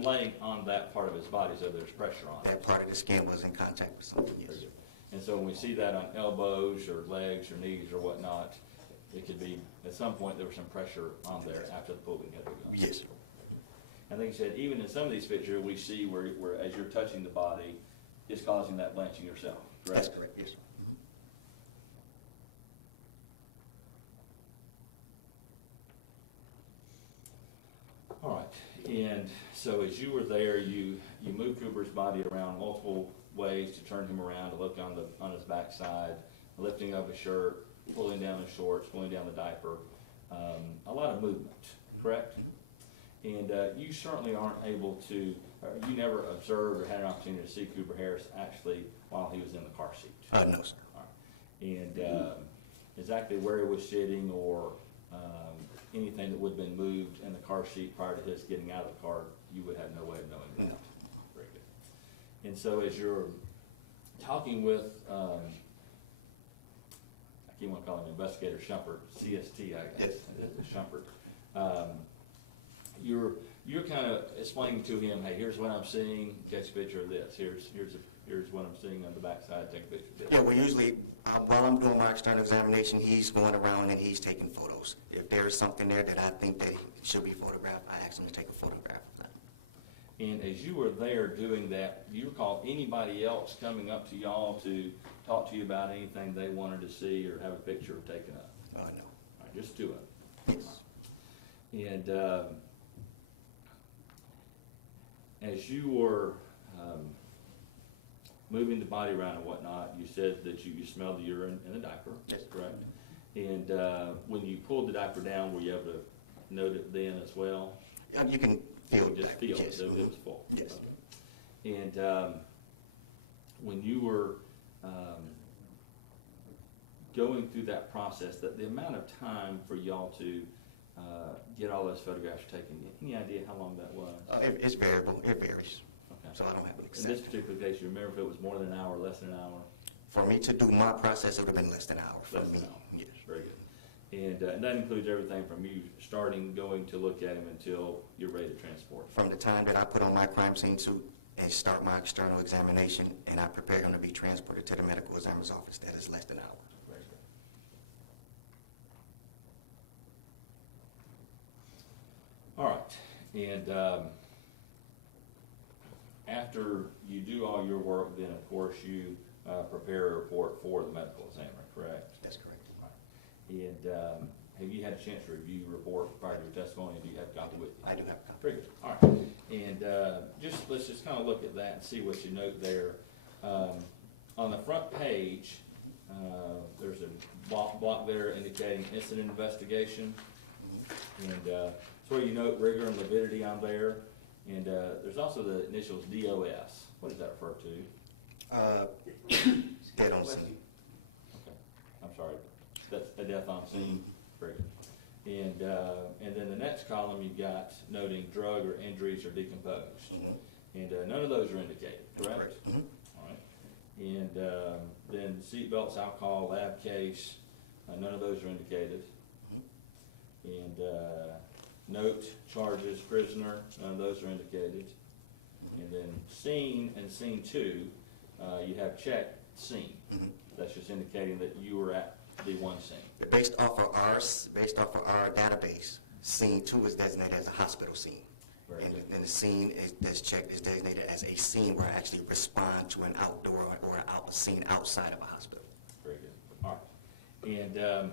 laying on that part of his body, so there's pressure on it. That part of the skin was in contact with something, yes. Very good. And so when we see that on elbows or legs or knees or whatnot, it could be, at some point, there was some pressure on there after the pulling had begun. Yes, sir. I think he said, even in some of these pictures, we see where as you're touching the body, it's causing that blanching yourself, correct? That's correct, yes, sir. All right, and so as you were there, you moved Cooper's body around multiple ways to turn him around, to look on his backside, lifting up his shirt, pulling down his shorts, pulling down the diaper, a lot of movement, correct? And you certainly aren't able to, you never observed or had an opportunity to see Cooper Harris actually while he was in the car seat? No, sir. All right. And exactly where he was sitting or anything that would have been moved in the car seat prior to his getting out of the car, you would have no way of knowing that. No. Very good. And so as you're talking with, I keep on calling him Investigator Shumpert, CST, I guess, Shumpert. You're kind of explaining to him, hey, here's what I'm seeing, take a picture of this. Here's what I'm seeing on the backside, take a picture of this. Yeah, well, usually, while I'm doing my external examination, he's going around and he's taking photos. If there's something there that I think that should be photographed, I ask him to take a photograph. And as you were there doing that, do you recall anybody else coming up to y'all to talk to you about anything they wanted to see or have a picture taken up? No. All right, just do it. Yes. And as you were moving the body around and whatnot, you said that you smelled the urine in the diaper, Yes. correct? And when you pulled the diaper down, were you able to note it then as well? You can feel it. Just back. feel Yes. it was full? Yes. Okay. And when you were going through that process, that the amount of time for y'all to get all those photographs taken, any idea how long that was? It's variable. It varies. Okay. So I don't have an In exact. this particular case, you remember if it was more than an hour, less than an hour? For me to do my process, it would have been less than an hour for Less me. than an hour. Yes. Very good. And that includes everything from you starting, going to look at him until you're ready to transport. From the time that I put on my crime scene suit and start my external examination and I prepare him to be transported to the medical examiner's office, that is less than an hour. Very good. All right, and after you do all your work, then of course you prepare a report for the medical examiner, correct? That's correct. And have you had a chance to review your report prior to your testimony? Do you have a copy with you? I do have a copy. Very good. All right. And let's just kind of look at that and see what you note there. On the front page, there's a block there indicating incident investigation. And it's where you note rigor and lividity on there. And there's also the initials DOS. What does that refer to? Dead on scene. Okay. I'm sorry. That's a death on scene. Very good. And then the next column you got noting drug or injuries or decomposed. And none of those are indicated, correct? Mhm. All right. And then seatbelts, alcohol, lab case, none of those are indicated. And note, charges, prisoner, none of those are indicated. And then scene and scene 2, you have checked scene. That's just indicating that you were at the one scene. Based off of our database, scene 2 is designated as a hospital scene. Very good. And the scene that's checked is designated as a scene where I actually respond to an outdoor or a scene outside of a hospital. Very good. All right. And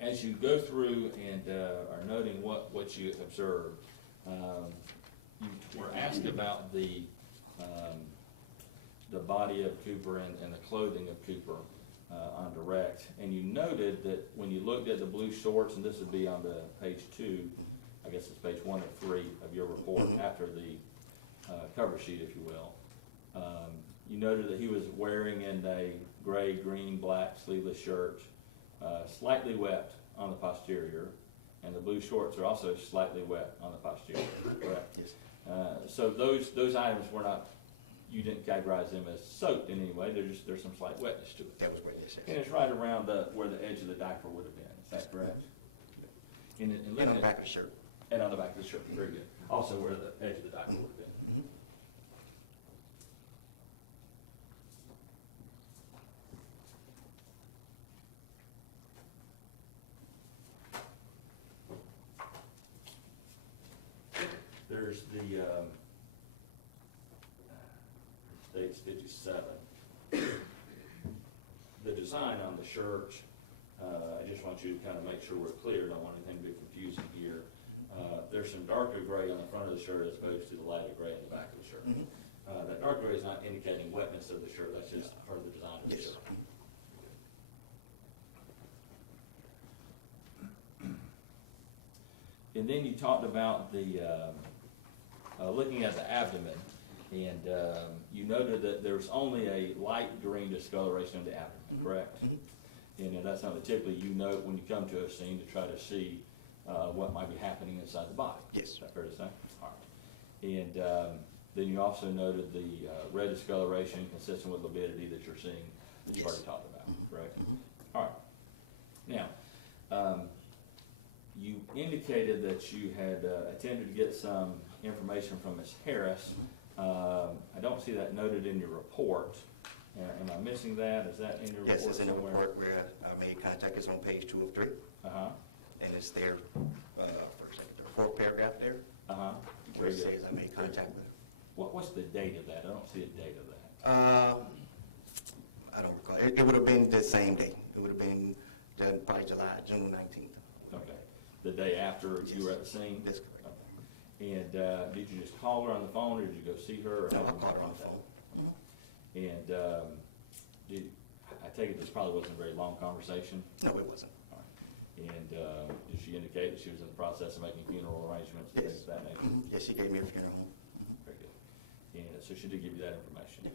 as you go through and are noting what you observed, you were asked about the body of Cooper and the clothing of Cooper on direct, and you noted that when you looked at the blue shorts, and this would be on the page 2, I guess it's page 1 of 3 of your report after the cover sheet, if you will, you noted that he was wearing in a gray, green, black sleeveless shirt, slightly wet on the posterior, and the blue shorts are also slightly wet on the posterior, correct? Yes. So those items were not, you didn't categorize them as soaked in any way, there's some slight wetness to it. That was what they said. And it's right around where the edge of the diaper would have been, is that correct? And And looking on the at- back of the shirt. And on the back of the shirt, very good. Also where the edge of the diaper would have been. There's there's the, state's 57. The design on the shirt, I just want you to kind of make sure we're clear, don't want anything to be confusing here. There's some darker gray on the front of the shirt as opposed to the lighter gray on the back of the shirt. That dark gray is not indicating wetness of the shirt, that's just part of the design of the Yes. shirt. And then you talked about the, looking at the abdomen, and you noted that there's only a light green discoloration of the abdomen, correct? And that's something that typically you note when you come to a scene to try to see what might be happening inside the body. Yes. Is that fair to say? All right. And then you also noted the red discoloration consistent with morbidity that you're seeing, that you've Yes. already talked about, correct? All right. Now, you indicated that you had attempted to get some information from Ms. Harris. I don't see that noted in your report. Am I missing that? Is that in your report Yes, it's in the somewhere? report where I made contact, it's on page 2 of 3, Uh-huh, and it's there, the fourth paragraph there, uh-huh. where Very it good. says I made contact with her. What's the date of that? I don't see a date of that. I don't recall, it would have been the same day, it would have been probably June 19th. Okay. The day after you were at the scene? That's correct. Okay. And did you just call her on the phone, or did you go see her? Or No, have I you called her on contact? the phone. And I take it this probably wasn't a very long conversation? No, it wasn't. All right. And did she indicate that she was in the process of making funeral arrangements and things Yes. of that nature? Yes, she gave me a funeral home. Very good. And so she did give you that information?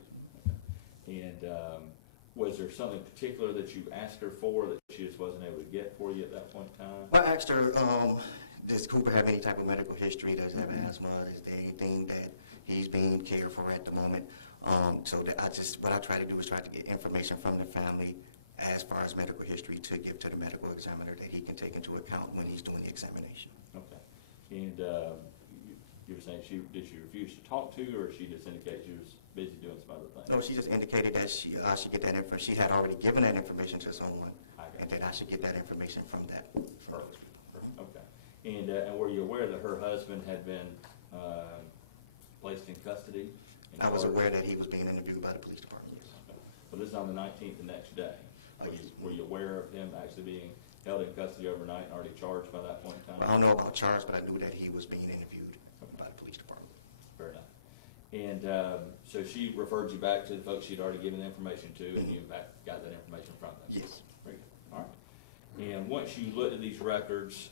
Okay. And was there something particular that you asked her for that she just wasn't able to get for you at that point in time? Well, I asked her, does Cooper have any type of medical history? Does he have asthma? Is there anything that he's being cared for at the moment? So that what I try to do is try to get information from the family as far as medical history to give to the medical examiner that he can take into account when he's doing the examination. Okay. And you were saying did she refuse to talk to you, or she just indicated she was busy doing some other things? No, she just indicated that she should get that information. She had already given that information to someone, I got and that I should get that information from that. Perfect. Okay. And were you aware that her husband had been placed in custody? I was aware that he was being interviewed by the police department, yes. Well, this is on the 19th, the next day. Were you aware of him actually being held in custody overnight and already charged by that point in time? I don't know about charge, but I knew that he was being interviewed by the police department. Fair enough. And so she referred you back to the folks she'd already given the information to, and you in fact got that information from them? Yes. Very good. All right. And once you looked at these records,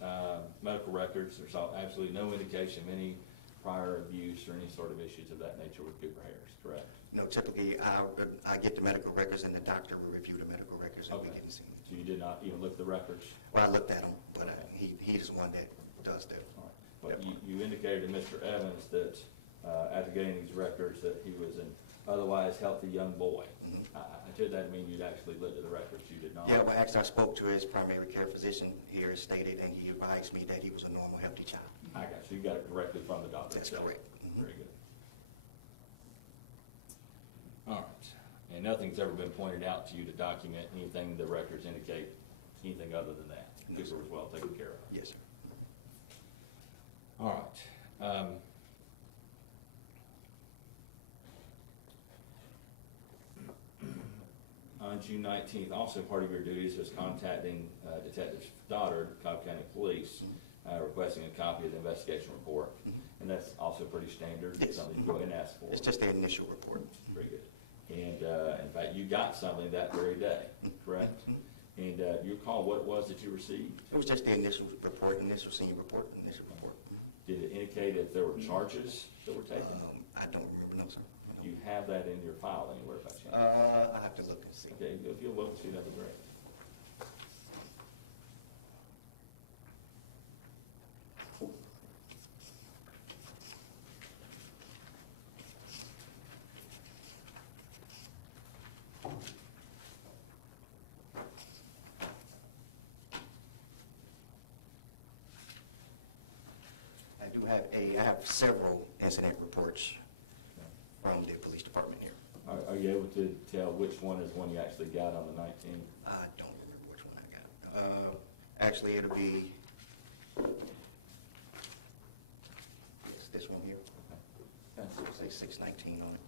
medical records, there's absolutely no indication of any prior abuse or any sort of issues of that nature with Cooper Harris, correct? No, typically I get the medical records and the doctor will review the medical records and we Okay. get to see them. So you did not even look at the records? Well, I looked at them, but Okay. he's the one that does that. All right. Well, you indicated to Mr. Evans that after getting these records that he was an otherwise healthy young boy. Mhm. I took that to mean you'd actually looked at the records. You did not? Yeah, well, actually I spoke to his primary care physician here stated, and he advised me that he was a normal, healthy child. I got you. You got it directly from the doctor That's itself. correct. Mhm. Very good. All right. And nothing's ever been pointed out to you to document anything the records indicate, anything other than that? No, Cooper sir. was well taken care of. Yes, sir. All right. On June 19th, also part of your duties was contacting Detective Stoddard, Cobb County Police, requesting a copy of the investigation report. And that's also pretty standard, Yes. something you go ahead and ask for. It's just the initial report. Very good. And in fact, you got something that very day, correct? And do you recall what it was that you received? It was just the initial report, initial scene report, initial report. Did it indicate if there were charges that were taken? I don't remember, no, sir. Do you have that in your file anywhere by chance? I have to look and see. Okay, if you'll look and see, that'd be great. I have several incident reports from the police department here. Are you able to tell which one is one you actually got on the 19th? I don't remember which one I got. Actually, it'll be this one here. 619 on it.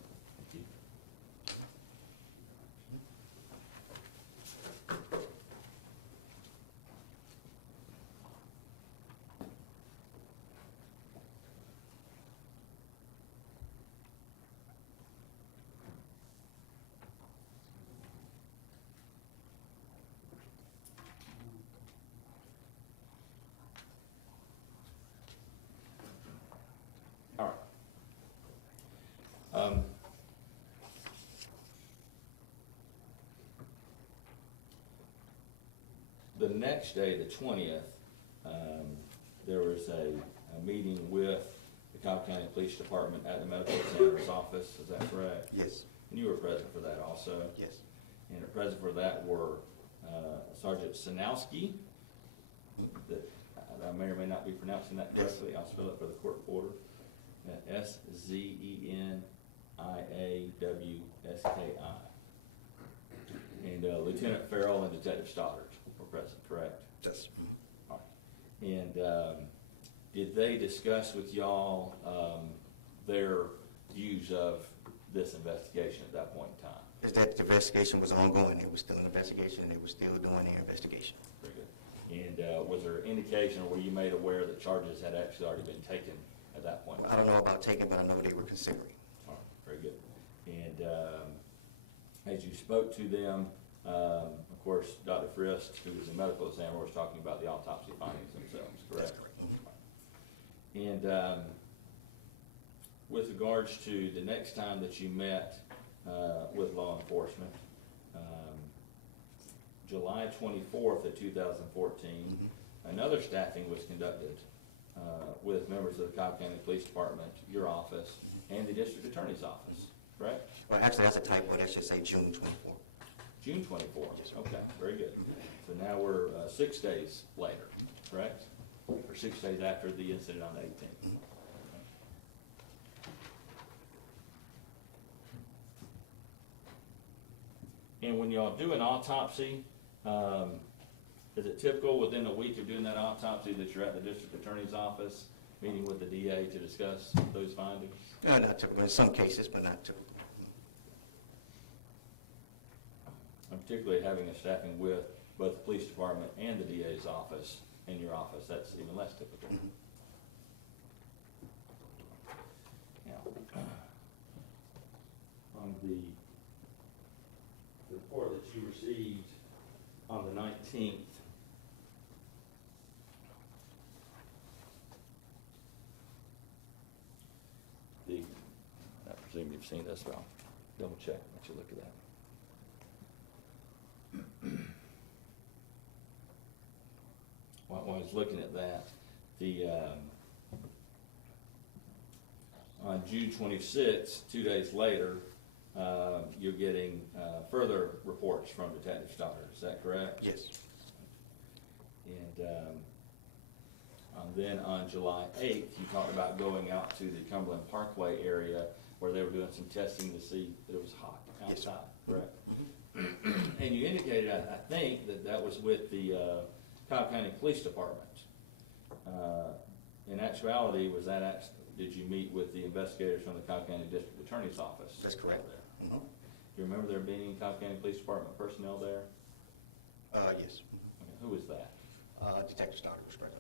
All right. The next day, the 20th, there was a meeting with the Cobb County Police Department at the medical examiner's office, is that correct? Yes, And you were present for that also? yes. And present for that were Sergeant Sanowski, that I may or may not be pronouncing that correctly, I'll spell it for the court reporter. Zeniawski. And Lieutenant Farrell and Detective Stoddard were present, correct? Yes. All right. And did they discuss with y'all their views of this investigation at that point in time? Is that the investigation was ongoing, it was still an investigation, and it was still doing their investigation. Very good. And was there indication, or were you made aware that charges had actually already been taken at that point? I don't know about taking, but I know they were considering. All right, very good. And as you spoke to them, of course, Dr. Frist, who was a medical examiner, was talking about the autopsy findings themselves, correct? That's correct. And with regards to the next time that you met with law enforcement, July 24th of 2014, another staffing was conducted with members of the Cobb County Police Department, your office, and the District Attorney's Office, correct? Well, actually, that's a typo, that should say June 24th. June 24th, okay, very good. So now we're 6 days later, correct? Or 6 days after the incident on the 18th. And when y'all do an autopsy, is it typical within a week of doing that autopsy that you're at the district attorney's office, meeting with the DA to discuss those findings? Not typical, in some cases, but not typical. And particularly having a staffing with both the police department and the DA's office in your office, that's even less typical. Now, on the report that you received on the 19th, I presume you've seen this, but I'll double check, let you look at that. While I was looking at that, on June 26th, 2 days later, you're getting further reports from Detective Stoddard, is that correct? Yes. And then on July 8th, you talked about going out to the Cumberland Parkway area where they were doing some testing to see that it was hot outside, correct? And you indicated, I think, that was with the Cobb County Police Department. In actuality, did you meet with the investigators from the Cobb County District Attorney's Office? That's correct. Do you remember there being any Cobb County Police Department personnel there? Yes. Okay, who was that? Detective Stoddard was present.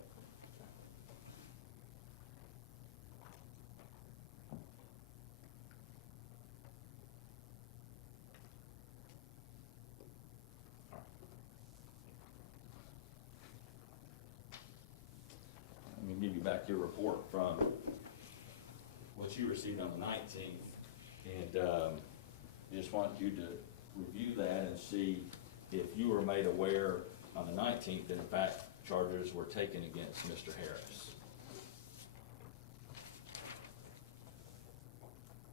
Let me give you back your report from what you received on the 19th, and I just want you to review that and see if you were made aware on the 19th that in fact charges were taken against Mr. Harris,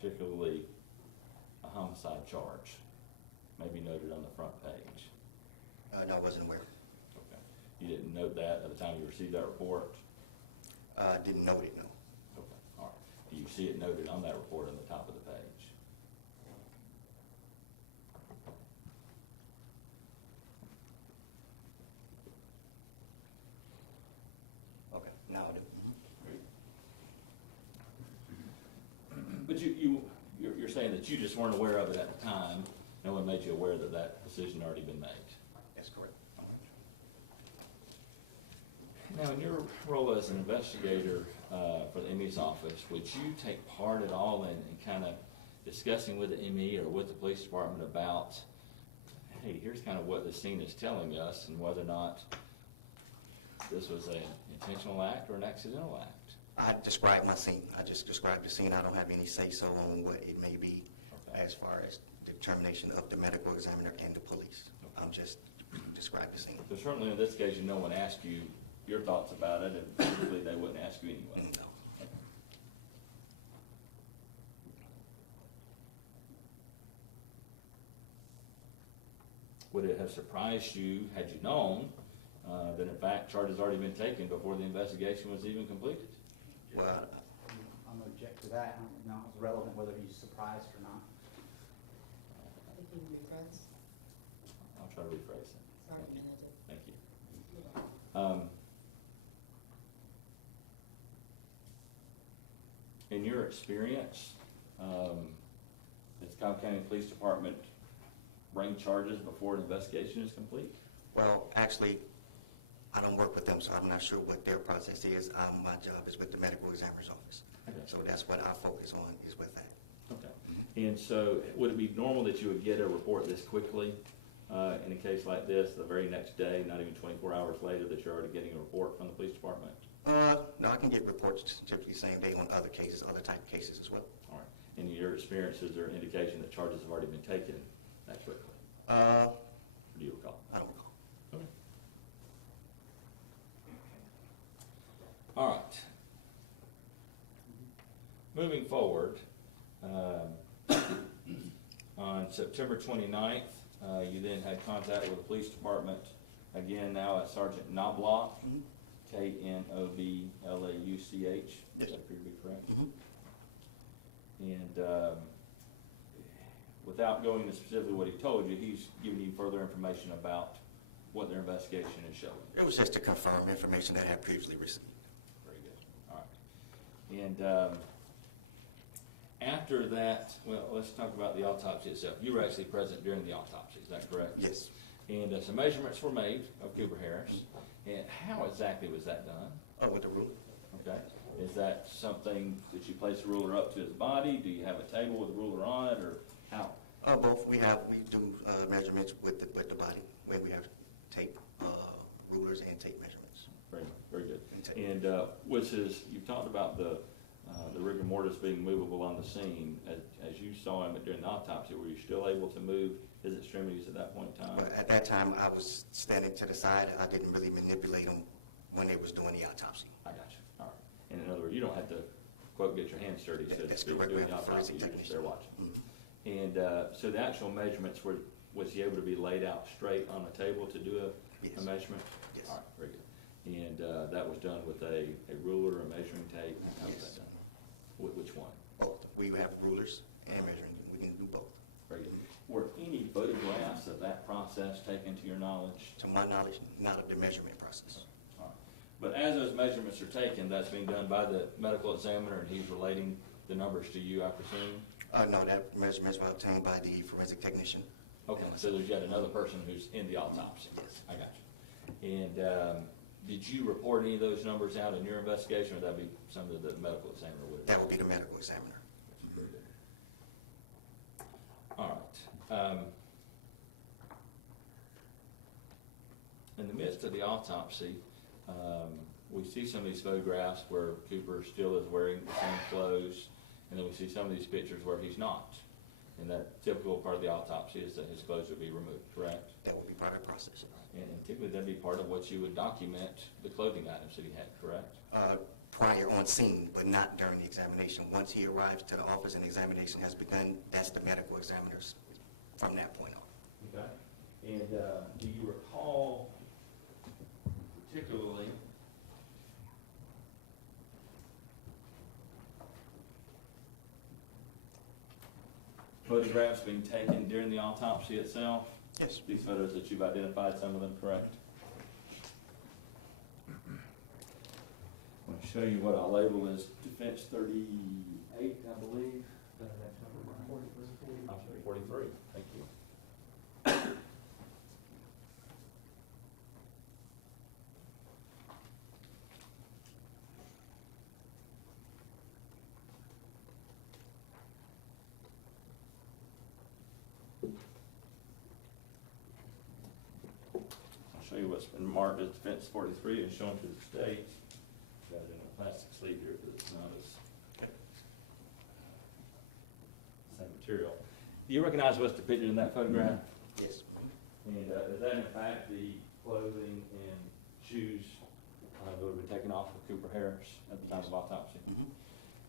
particularly a homicide charge, maybe noted on the front page. No, I wasn't aware. Okay. You didn't note that at the time you received that report? Didn't note it, no. Okay, all right. Do you see it noted on that report on the top of the page? Okay, now I do. But you saying that you just weren't aware of it at the time, no one made you aware that that decision had already been made. That's correct. Now, in your role as an investigator for the ME's office, would you take part at all in kind of discussing with the ME or with the police department about, hey, here's kind of what the scene is telling us, and whether or not this was an intentional act or an accidental act? I described my scene. I just described the scene. I don't have any say-so on what it may be as far as determination of the medical examiner and the police. I'm just describing the scene. So certainly in this case, no one asked you your thoughts about it, and typically they wouldn't ask you anyway. No. Would it have surprised you, had you known, that in fact charges already been taken before the investigation was even completed? Well, I'm gonna object to that. I don't know if it's relevant whether he's surprised or not. I think you rephrase. I'll try to rephrase it. Sorry, a minute. Thank you. In your experience, does Cobb County Police Department bring charges before an investigation is complete? well, actually, I don't work with them, so I'm not sure what their process is. My job is with the medical examiner's office. Okay. So that's what I focus on, is with that. Okay. And so would it be normal that you would get a report this quickly in a case like this, the very next day, not even 24 hours later, that you're already getting a report from the police department? No, I can get reports typically same day on other cases, other type of cases as well. All right. In your experience, is there an indication that charges have already been taken that quickly? Uh, Or do you recall? I don't recall. Okay. All right. Moving forward, on September 29th, you then had contact with the police department, again now at Sergeant Knobloch, Mhm. Knoblachuch. Yes. Does that appear to be correct? Mhm. And without going into specifically what he told you, he's giving you further information about what their investigation is showing. It was just to confirm information that I had previously received. Very good. All right. And after that, well, let's talk about the autopsy itself. You were actually present during the autopsy, is that correct? Yes. And some measurements were made of Cooper Harris. And how exactly was that done? Oh, with the ruler. Okay. Is that something that you place a ruler up to his body? Do you have a table with a ruler on it, or how? Both. We do measurements with the body. We have tape, rulers and tape measurements. Very, very good. And tape. And you've talked about the rigor mortis being movable on the scene. As you saw him during the autopsy, were you still able to move his extremities at that point in time? But at that time, I was standing to the side. I didn't really manipulate them when they was doing the autopsy. I got you. All right. And in other words, you don't have to, quote, get your hands dirty, so to That's speak, correct. doing We the have a autopsy, forensic you're just there technician. watching. Mhm. And so the actual measurements, was he able to be laid out straight on a table to do a Yes. measurement? Yes. All right, very good. And that was done with a ruler, a measuring tape? How was Yes. that done? Which one? Both. We have rulers and measuring. We can do both. Very good. Were any photographs of that process taken to your knowledge? To my knowledge, not of the measurement process. All right. But as those measurements are taken, that's being done by the medical examiner, and he's relating the numbers to you, I presume? No, that measurements were obtained by the forensic technician. Okay, so there's yet another person who's in the autopsy? Yes. I got you. And did you report any of those numbers out in your investigation, or that'd be something that the medical examiner would have? That would be the medical examiner. Very good. All right. In the midst of the autopsy, we see some of these photographs where Cooper still is wearing the same clothes, and then we see some of these pictures where he's not. And that typical part of the autopsy is that his clothes would be removed, correct? That would be part of the process. And typically that'd be part of what you would document the clothing items that he had, correct? Prior on scene, but not during the examination. Once he arrives to the office and examination has begun, that's the medical examiners from that point on. Okay. And do you recall particularly photographs being taken during the autopsy itself? Yes. These photos that you've identified, some of them, correct? I'm going to show you what I label as defense 38, I believe. Is that an next number, Brian? what's been marked as defense 43 and shown to the state. Got it in a plastic sleeve here because it's not as same material. Do you recognize what's depicted in that photograph? Yes. And is that in fact the clothing and shoes that would have been taken off of Cooper Harris at the time of autopsy? Mhm.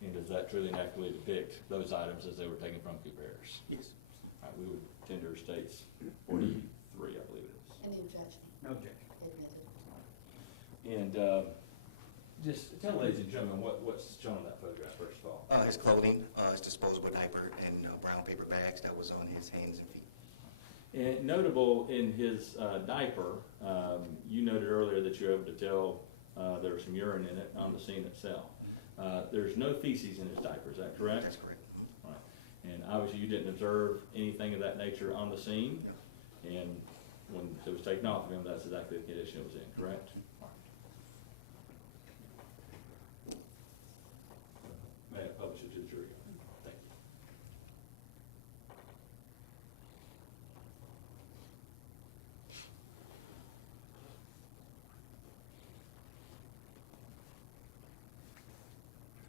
And does that truly and accurately depict those items as they were taken from Cooper Harris? Yes. All right, we would tender states 43, I believe it is. Any objection? No objection. Admitted. And just tell ladies and gentlemen what's shown in that photograph, first of all. His clothing, his disposable diaper, and brown paper bags that was on his hands and feet. And notable in his diaper, you noted earlier that you were able to tell there was some urine in it on the scene itself. There's no feces in his diaper, is that correct? That's correct. All right. And obviously you didn't observe anything of that nature on the scene, No. and when it was taken off of him, that's exactly the condition it was in, correct? May I publish it to the jury? Thank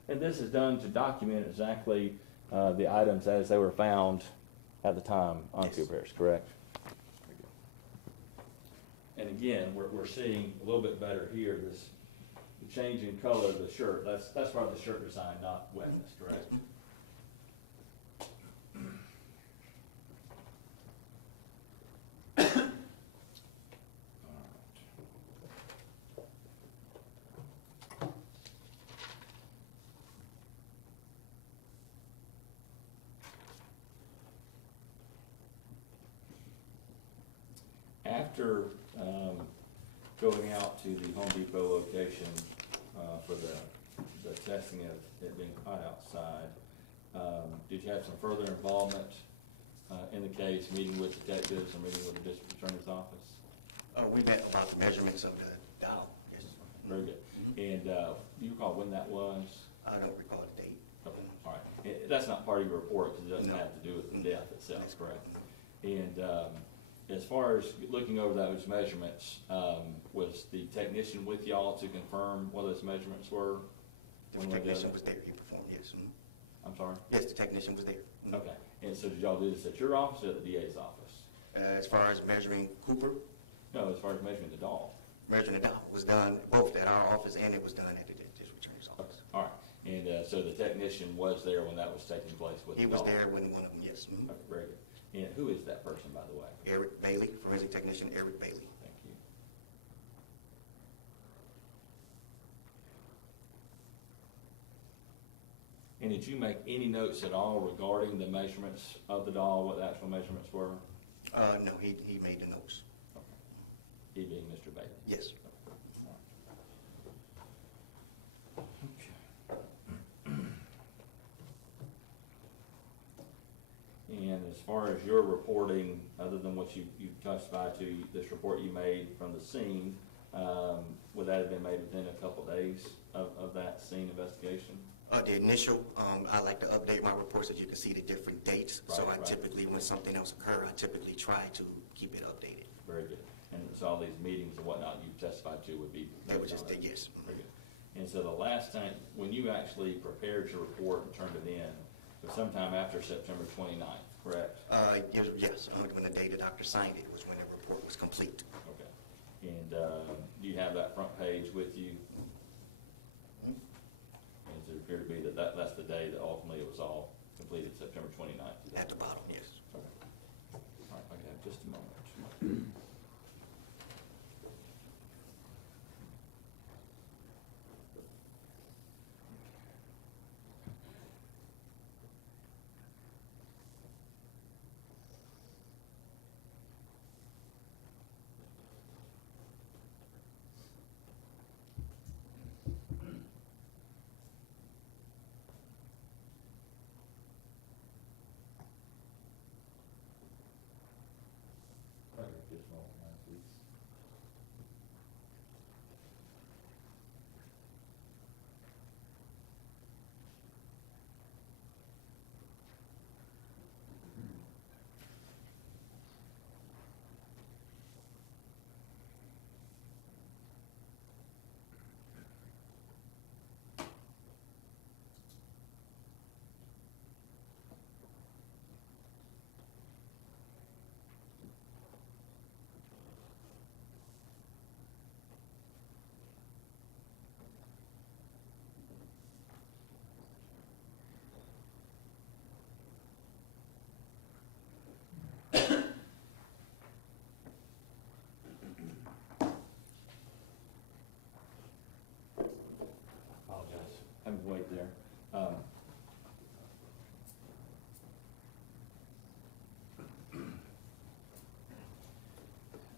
you. And this is done to document exactly the items as they were found at the time on Yes. Cooper Harris, correct? And again, we're seeing a little bit better here, this the change in color of the shirt. That's part of the shirt design, not wetness, correct? After going out to the Home Depot location for the testing of it being hot outside, did you have some further involvement in the case, meeting with detectives or meeting with the district attorney's office? We met about the measurements of the doll. Yes. Very good. And do you recall when that was? I don't recall the date. Okay, all right. That's not part of your report because it doesn't No. have to do with the death itself, That's correct? And as far as looking over those measurements, was the technician with y'all to confirm what those measurements were? The when we did technician it? was there. He performed. Yes. I'm sorry? Yes, the technician was there. Okay. And so did y'all do this at your office or at the DA's office? As far as measuring Cooper, No, as far as measuring the doll. measuring the doll was done both at our office and it was done at the district attorney's Okay, office. all right. And so the technician was there when that was taking place with the He doll? was there when one of them. Yes. Okay, very good. And who is that person, by the way? Eric Bailey, forensic technician Eric Bailey. Thank you. And did you make any notes at all regarding the measurements of the doll, what the actual measurements were? No, he made the notes. He being Mr. Bailey? Yes. And as far as your reporting, other than what you testified to, this report you made from the scene, would that have been made within a couple days of that scene investigation? The initial, I like to update my reports so you can see the different dates. So Right, I right. typically, when something else occurs, I typically try to keep it updated. Very good. And so all these meetings and whatnot you testified to would be? That was noted just on a that? yes. Very good. And so the last time, when you actually prepared your report and turned it in, was sometime after September 29th, correct? Yes, when the day the doctor signed it was when the report was complete. Okay. And do you have that front page with you? Mhm. And does it appear to be that that's the day that ultimately it was all completed, September 29th? At the bottom, yes. Okay. All right, I got just a moment. wait there.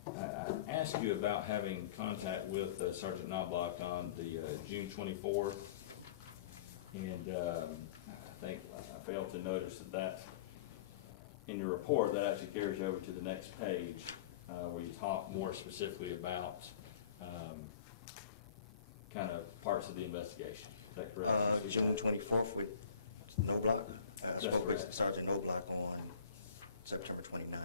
I asked you about having contact with Sergeant Knobloch on the June 24th, and I think I failed to notice that in your report, that actually carries you over to the next page, where you talk more specifically about kind of parts of the investigation. Is that correct? June 24th with Knobloch. I That's spoke with correct. Sergeant Knobloch on September 29th.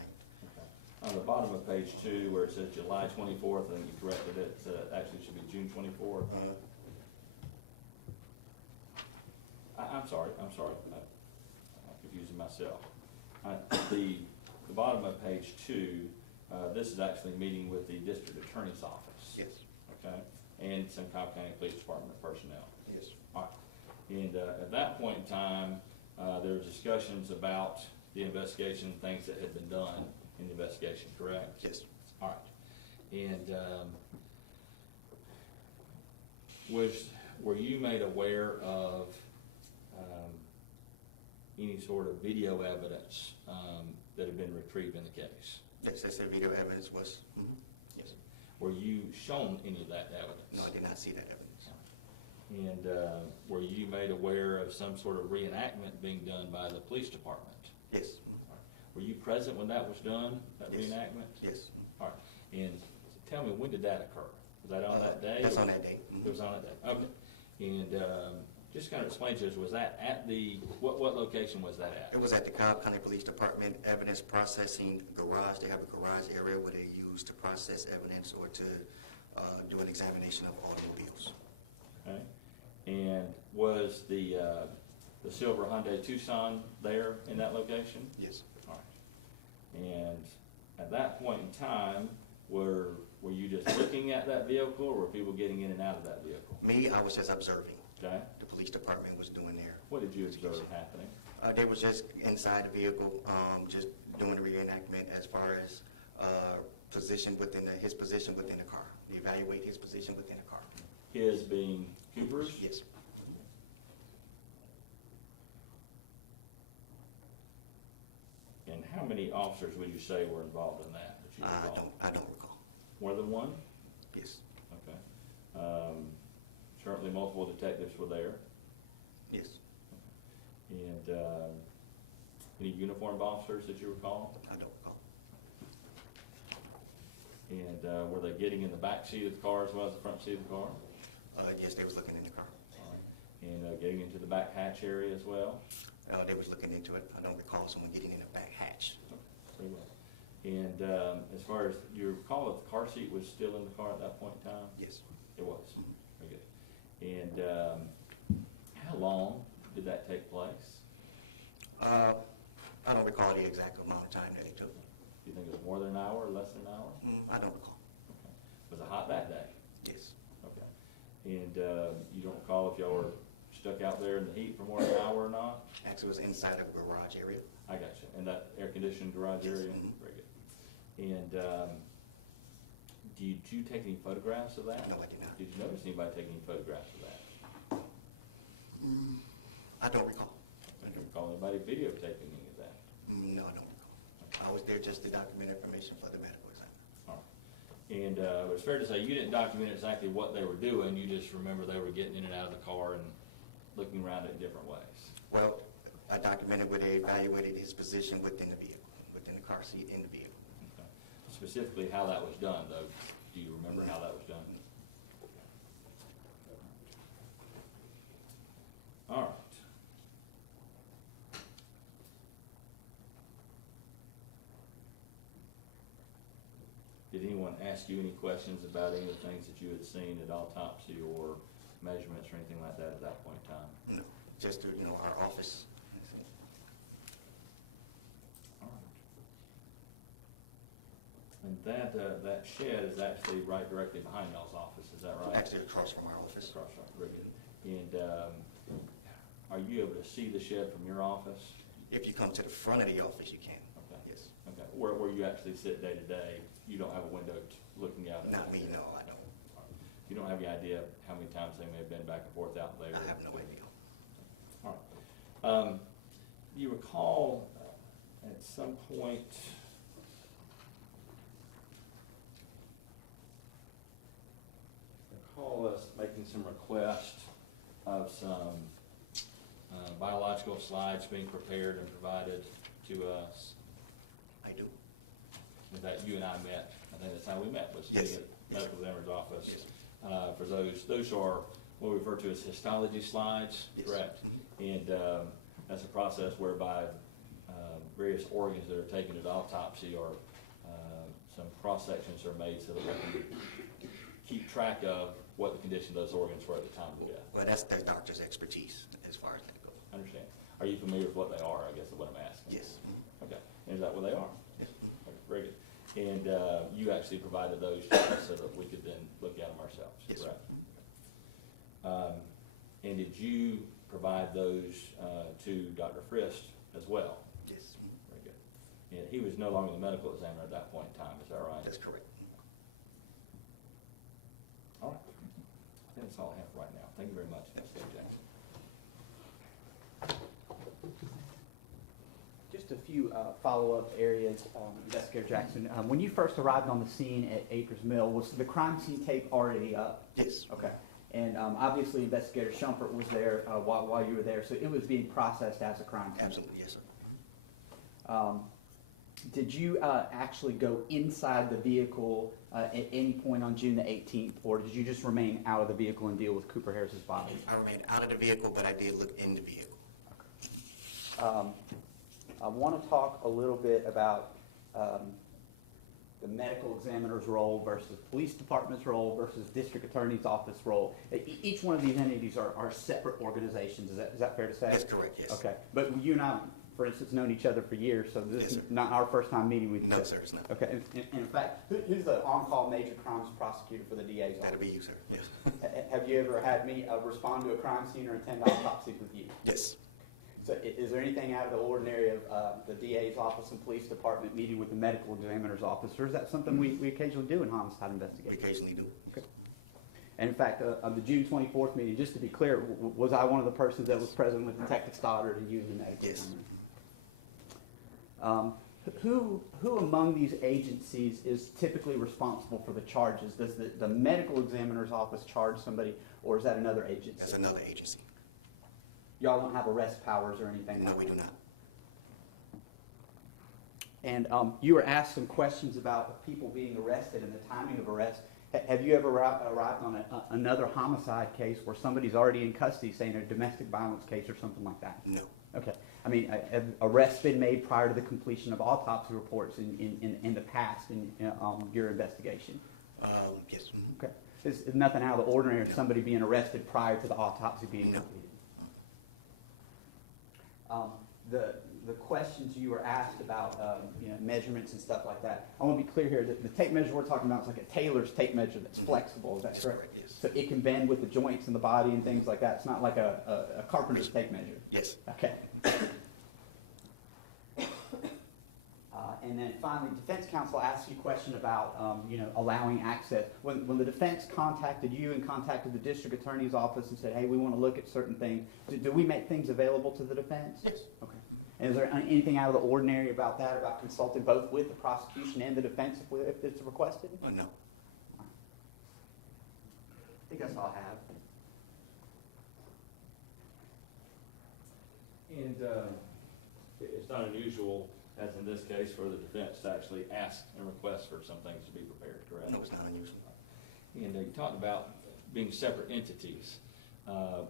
Okay. On the bottom of page 2, where it says July 24th, I think you corrected it, so it actually should be June 24th. I'm sorry, I'm confusing myself. The bottom of page 2, this is actually meeting with the district attorney's office. Yes. Okay, and some Cobb County Police Department personnel. Yes. All right. And at that point in time, there was discussions about the investigation, things that had been done in the investigation, correct? Yes. All right. And were you made aware of any sort of video evidence that had been retrieved in the case? Yes, they said video evidence was, yes. Were you shown any of that evidence? No, I did not see that evidence. And were you made aware of some sort of reenactment being done by the police department? Yes. Were you present when that was done, that Yes. reenactment? Yes. All right. And tell me, when did that occur? Was that on that day? That's on that day. It was on that day. Okay. And just kind of explain to us, was that at the, what location was that at? It was at the Cobb County Police Department Evidence Processing Garage. They have a garage area where they use to process evidence or to do an examination of automobiles. Okay. And was the silver Hyundai Tucson there in that location? Yes. All right. And at that point in time, were you just looking at that vehicle, or were people getting in and out of that vehicle? Me, I was just observing. Okay. The police department was doing their. What did you observe happening? They was just inside the vehicle, just doing the reenactment as far as position within his position within the car. They evaluate his position within the car. His being Cooper's? Yes. And how many officers would you say were involved in that you recall? I don't recall. More than one? Yes. Okay. Certainly multiple detectives were there. Yes. And any uniformed officers that you recall? I don't recall. And were they getting in the back seat of the car as well as the front seat of the car? Yes, they was looking in the car. All right. And getting into the back hatch area as well? They was looking into it. I don't recall someone getting in the back hatch. Very well. And as far as you recall, if the car seat was still in the car at that point in time? Yes. It was. Very good. And how long did that take place? I don't recall the exact amount of time that it took. Do you think it was more than an hour or less than an hour? I don't recall. Okay. Was it hot that day? Yes. Okay. And you don't recall if y'all were stuck out there in the heat for more than an hour or not? Actually, it was inside of a garage area. I got you. And that air-conditioned garage Yes. area? Very good. And did you take any photographs of that? No, I did not. Did you notice anybody taking any photographs of that? I don't recall. I don't recall anybody videotaping any of that. No, I don't recall. I was there just to document information for the medical exam. All right. And it's fair to say you didn't document exactly what they were doing, you just remember they were getting in and out of the car and looking around it in different ways. Well, I documented where they evaluated his position within the vehicle, within the car seat in the vehicle. Okay. Specifically how that was done, though, do you remember how that was done? All right. Did anyone ask you any questions about any of the things that you had seen at autopsy or measurements or anything like that at that point in time? No, just to, our office. All right. And that shed is actually right directly behind y'all's office, is that right? Actually across from our office. Across, right, very good. And are you able to see the shed from your office? If you come to the front of the office, you can. Okay. Yes. Okay, where you actually sit day to day, you don't have a window looking out? Not me, no, I don't. You don't have any idea how many times they may have been back and forth out there? I have no idea. You recall at some point, recall us making some request of some biological slides being prepared and provided to us. I do. In fact, you and I met, I think that's how we met, was Yes. meeting at Medical Examiner's office. Yes. For those are what we refer to as histology slides, Yes. correct? And that's a process whereby various organs that are taken to autopsy or some cross sections are made so that we can keep track of what the condition of those organs were at the time of the death. Well, that's the doctor's expertise as far as that goes. Understand? Are you familiar with what they are, I guess is what I'm asking? Yes. Okay, and is that what they are? Yes. Okay, very good. And you actually provided those to us so that we could then look at them ourselves, Yes. correct? And did you provide those to Dr. Frist as well? Yes. Very good. And he was no longer the medical examiner at that point in time, is that right? That's correct. All right. I think that's all I have right now. Thank you very much, Investigator Jackson. Just a few follow-up areas, Investigator Jackson. When you first arrived on the scene at Acres Mill, was the crime scene tape already up? Yes. Okay. And obviously Investigator Shumpert was there while you were there, so it was being processed as a crime scene. Absolutely, yes, sir. Did you actually go inside the vehicle at any point on June the 18th, or did you just remain out of the vehicle and deal with Cooper Harris's body? I remained out of the vehicle, but I did look in the vehicle. I want to talk a little bit about the medical examiner's role versus police department's role versus district attorney's office role. Each one of these entities are separate organizations. Is that fair to say? That's correct, yes. Okay, but you and I, for instance, known each other for years, so this Yes, is sir. not our first time meeting with each No, other. sir, it's not. Okay, and in fact, who's the on-call major crimes prosecutor for the DA's office? That'll be you, sir, yes. Have you ever had me respond to a crime scene or attend autopsies with you? Yes. So is there anything out of the ordinary of the DA's office and police department meeting with the medical examiner's office, or is that something we occasionally do in homicide We investigations? occasionally do. Okay. And in fact, on the June 24th meeting, just to be clear, was I one of the persons that was present with Detective Stoddard and you and the medical Yes. examiner? Who among these agencies is typically responsible for the charges? Does the medical examiner's office charge somebody, or is that another agency? That's another agency. Y'all don't have arrest powers or anything No, like we that? do not. And you were asked some questions about people being arrested and the timing of arrest. Have you ever arrived on another homicide case where somebody's already in custody, say in a domestic violence case or something like that? No. Okay. I mean, have arrests been made prior to the completion of autopsy reports in the past in your investigation? Yes. Okay. There's nothing out of the ordinary of somebody being arrested prior to the autopsy being No. completed. The questions you were asked about, measurements and stuff like that. I want to be clear here that the tape measure we're talking about is like a tailor's tape measure that's flexible. Is that That's correct? correct, yes. So it can bend with the joints in the body and things like that. It's not like a carpenter's tape measure. Yes. Okay. And then finally, defense counsel asked you a question about, allowing access. When the defense contacted you and contacted the district attorney's office and said, hey, we want to look at certain things, do we make things available to the defense? Yes. Okay. And is there anything out of the ordinary about that, about consulting both with the prosecution and the defense if it's requested? No. I think that's all I have. And it's not unusual, as in this case, for the defense to actually ask and request for some things to be prepared, correct? No, it's not unusual. And you talked about being separate entities.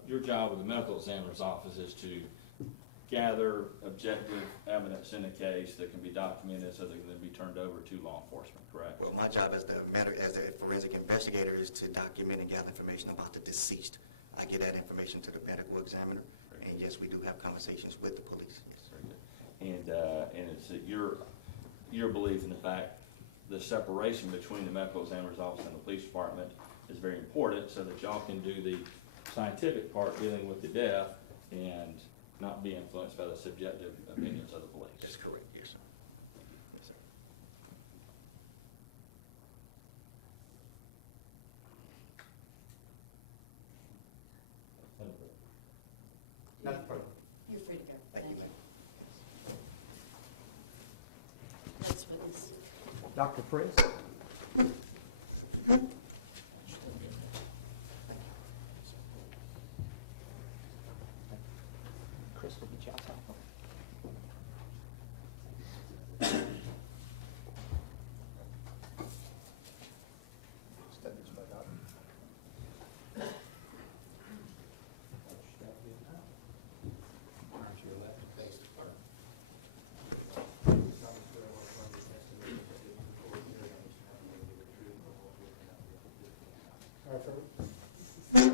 Your job with the medical examiner's office is to gather objective evidence in a case that can be documented so that it can then be turned over to law enforcement, correct? Well, my job as a forensic investigator is to document and gather information about the deceased. I get that information to the medical examiner, and yes, we do have conversations with the police. Yes. Very good. And it's your belief in the fact the separation between the medical examiner's office and the police department is very important so that y'all can do the scientific part dealing with the death and not be influenced by the subjective opinions of the police. That's correct, yes, sir. Yes, sir. Nothing further. You're free to go. Dr. Frist? Chris will get you outside. Step this way up. Arms to your left, face the front. Solemnly swear or affirm the testimony that you give before the jury on this matter may be the truth, the whole truth, and nothing but the truth. All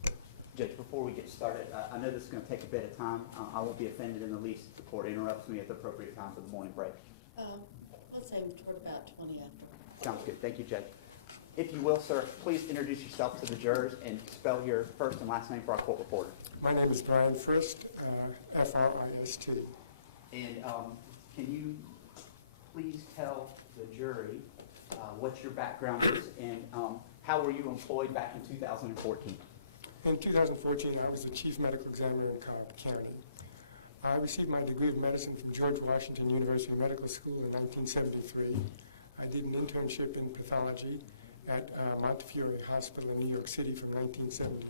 right, Judge, before we get started, I know this is going to take a bit of time. I won't be offended in the least if the court interrupts me at the appropriate time for the morning break. Let's say toward about 20 after. Sounds good. Thank you, Judge. If you will, sir, please introduce yourself to the jurors and spell your first and last name for our court reporter. My name is Brian Frist, F-R-I-S-T. And can you please tell the jury what your background is and how were you employed back in 2014? In 2014, I was the chief medical examiner in Cobb County. I received my degree of medicine from George Washington University Medical School in 1973. I did an internship in pathology at Montefiore Hospital in New York City from 1970.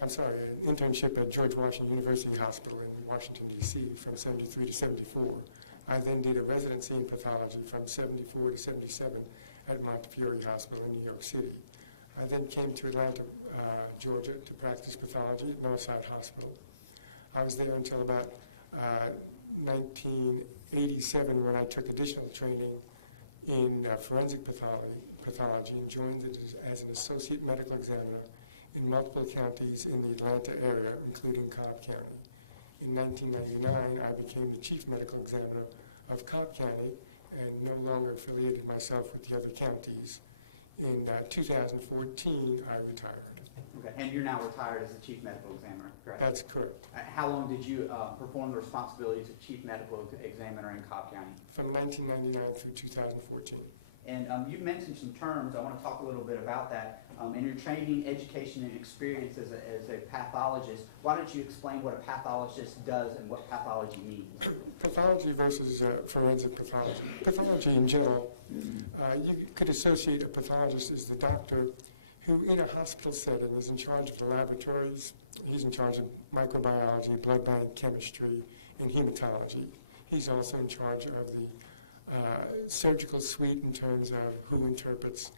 I'm sorry, an internship at George Washington University Hospital in Washington, D.C. from 73 to 74. I then did a residency in pathology from 74 to 77 at Montefiore Hospital in New York City. I then came to Atlanta, Georgia to practice pathology at Northside Hospital. I was there until about 1987 when I took additional training in forensic pathology and joined as an associate medical examiner in multiple counties in the Atlanta area, including Cobb County. In 1999, I became the chief medical examiner of Cobb County and no longer affiliated myself with the other counties. In 2014, I retired. Okay. And you're now retired as the chief medical examiner, correct? That's correct. How long did you perform the responsibilities of chief medical examiner in Cobb County? From 1999 through 2014. And you mentioned some terms. I want to talk a little bit about that. In your training, education, and experience as a pathologist, why don't you explain what a pathologist does and what pathology means? Pathology versus forensic pathology. Pathology in general, you could associate a pathologist as the doctor who in a hospital setting is in charge of the laboratories. He's in charge of microbiology, blood bank chemistry, and hematology. He's also in charge of the surgical suite in terms of who interprets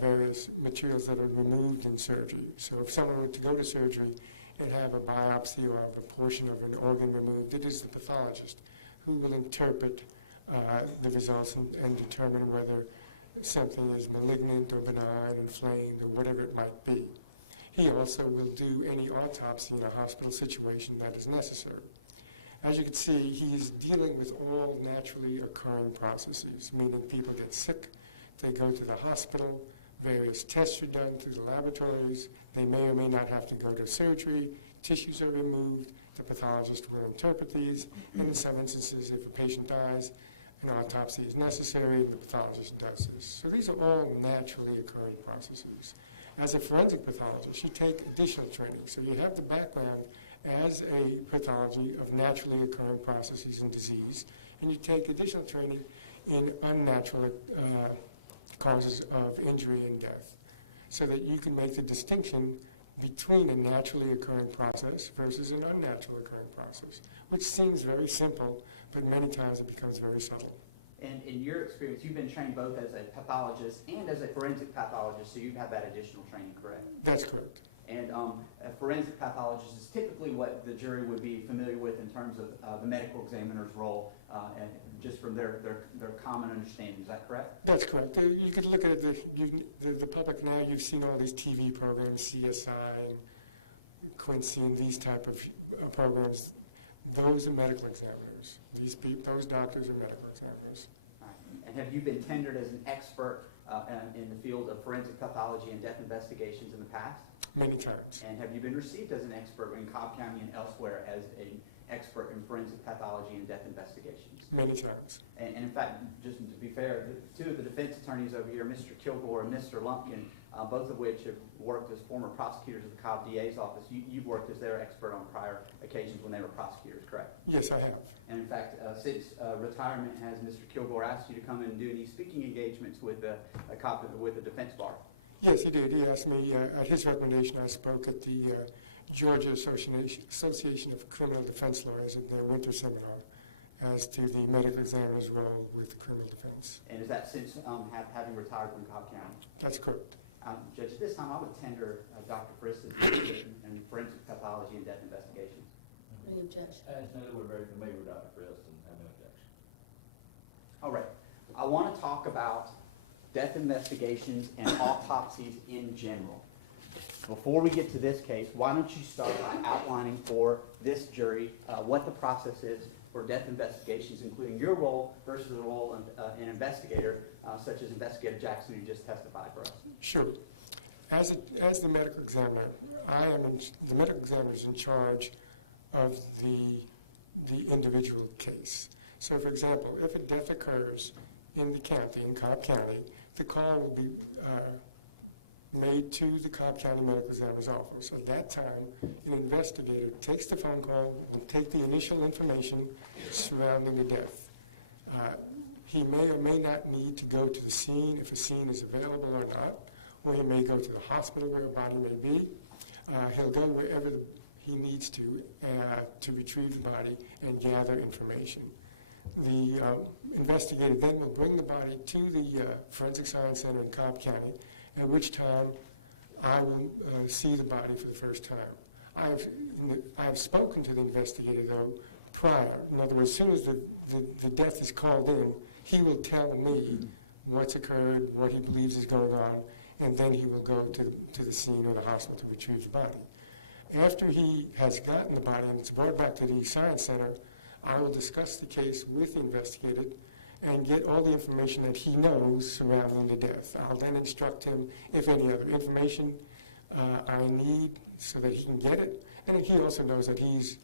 various materials that are removed in surgery. So if someone were to go to surgery and have a biopsy or have a portion of an organ removed, it is the pathologist who will interpret the results and determine whether something is malignant or benign, inflamed, or whatever it might be. He also will do any autopsy in a hospital situation that is necessary. As you can see, he's dealing with all naturally occurring processes, meaning people get sick, they go to the hospital, various tests are done through the laboratories, they may or may not have to go to surgery, tissues are removed, the pathologist will interpret these, and in some instances, if a patient dies, an autopsy is necessary, and the pathologist does this. So these are all naturally occurring processes. As a forensic pathologist, you take additional training, so you have the background as a pathology of naturally occurring processes and disease, and you take additional training in unnatural causes of injury and death, so that you can make the distinction between a naturally occurring process versus an unnatural occurring process, which seems very simple, but many times it becomes very subtle. And in your experience, you've been trained both as a pathologist and as a forensic pathologist, so you've had that additional training, correct? That's correct. And a forensic pathologist is typically what the jury would be familiar with in terms of the medical examiner's role, and just from their common understanding. Is that correct? That's correct. You could look at the public now. You've seen all these TV programs, CSI, and Quincy, and these type of programs. Those are medical examiners. Those doctors are medical examiners. All right. And have you been tendered as an expert in the field of forensic pathology and death investigations in the past? Many times. And have you been received as an expert in Cobb County and elsewhere as an expert in forensic pathology and death investigations? Many times. And in fact, just to be fair, two of the defense attorneys over here, Mr. Kilgore and Mr. Lumpkin, both of which have worked as former prosecutors of the Cobb DA's office. You've worked as their expert on prior occasions when they were prosecutors, correct? Yes, I have. And in fact, since retirement, has Mr. Kilgore asked you to come in and do any speaking engagements with the defense bar? Yes, he did. He asked me, at his recommendation, I spoke at the Georgia Association of Criminal Defense Lawyers at their winter seminar as to the medical examiner's role with criminal defense. And is that since having retired from Cobb County? That's correct. Judge, at this time, I would tender Dr. Frist as the expert in forensic pathology and death investigations. Any objection? As noted, we're very familiar with Dr. Frist and have no objection. All right. I want to talk about death investigations and autopsies in general. Before we get to this case, why don't you start by outlining for this jury what the process is for death investigations, including your role versus the role of an investigator, such as Investigator Jackson, who just testified for us. Sure. As the medical examiner, the medical examiner is in charge of the individual case. So, for example, if a death occurs in the county, in Cobb County, the call will be made to the Cobb County Medical Examiner's office. At that time, an investigator takes the phone call and take the initial information surrounding the death. He may or may not need to go to the scene if a scene is available or not, or he may go to the hospital where a body may be. He'll go wherever he needs to retrieve the body and gather information. The investigator then will bring the body to the Forensic Science Center in Cobb County, at which time I will see the body for the first time. I've spoken to the investigator, though, prior. In other words, as soon as the death is called in, he will tell me what's occurred, what he believes is going on, and then he will go to the scene or the hospital to retrieve the body. After he has gotten the body and it's brought back to the Science Center, I will discuss the case with the investigator and get all the information that he knows surrounding the death. I'll then instruct him if any other information I need so that he can get it. And he also knows that he's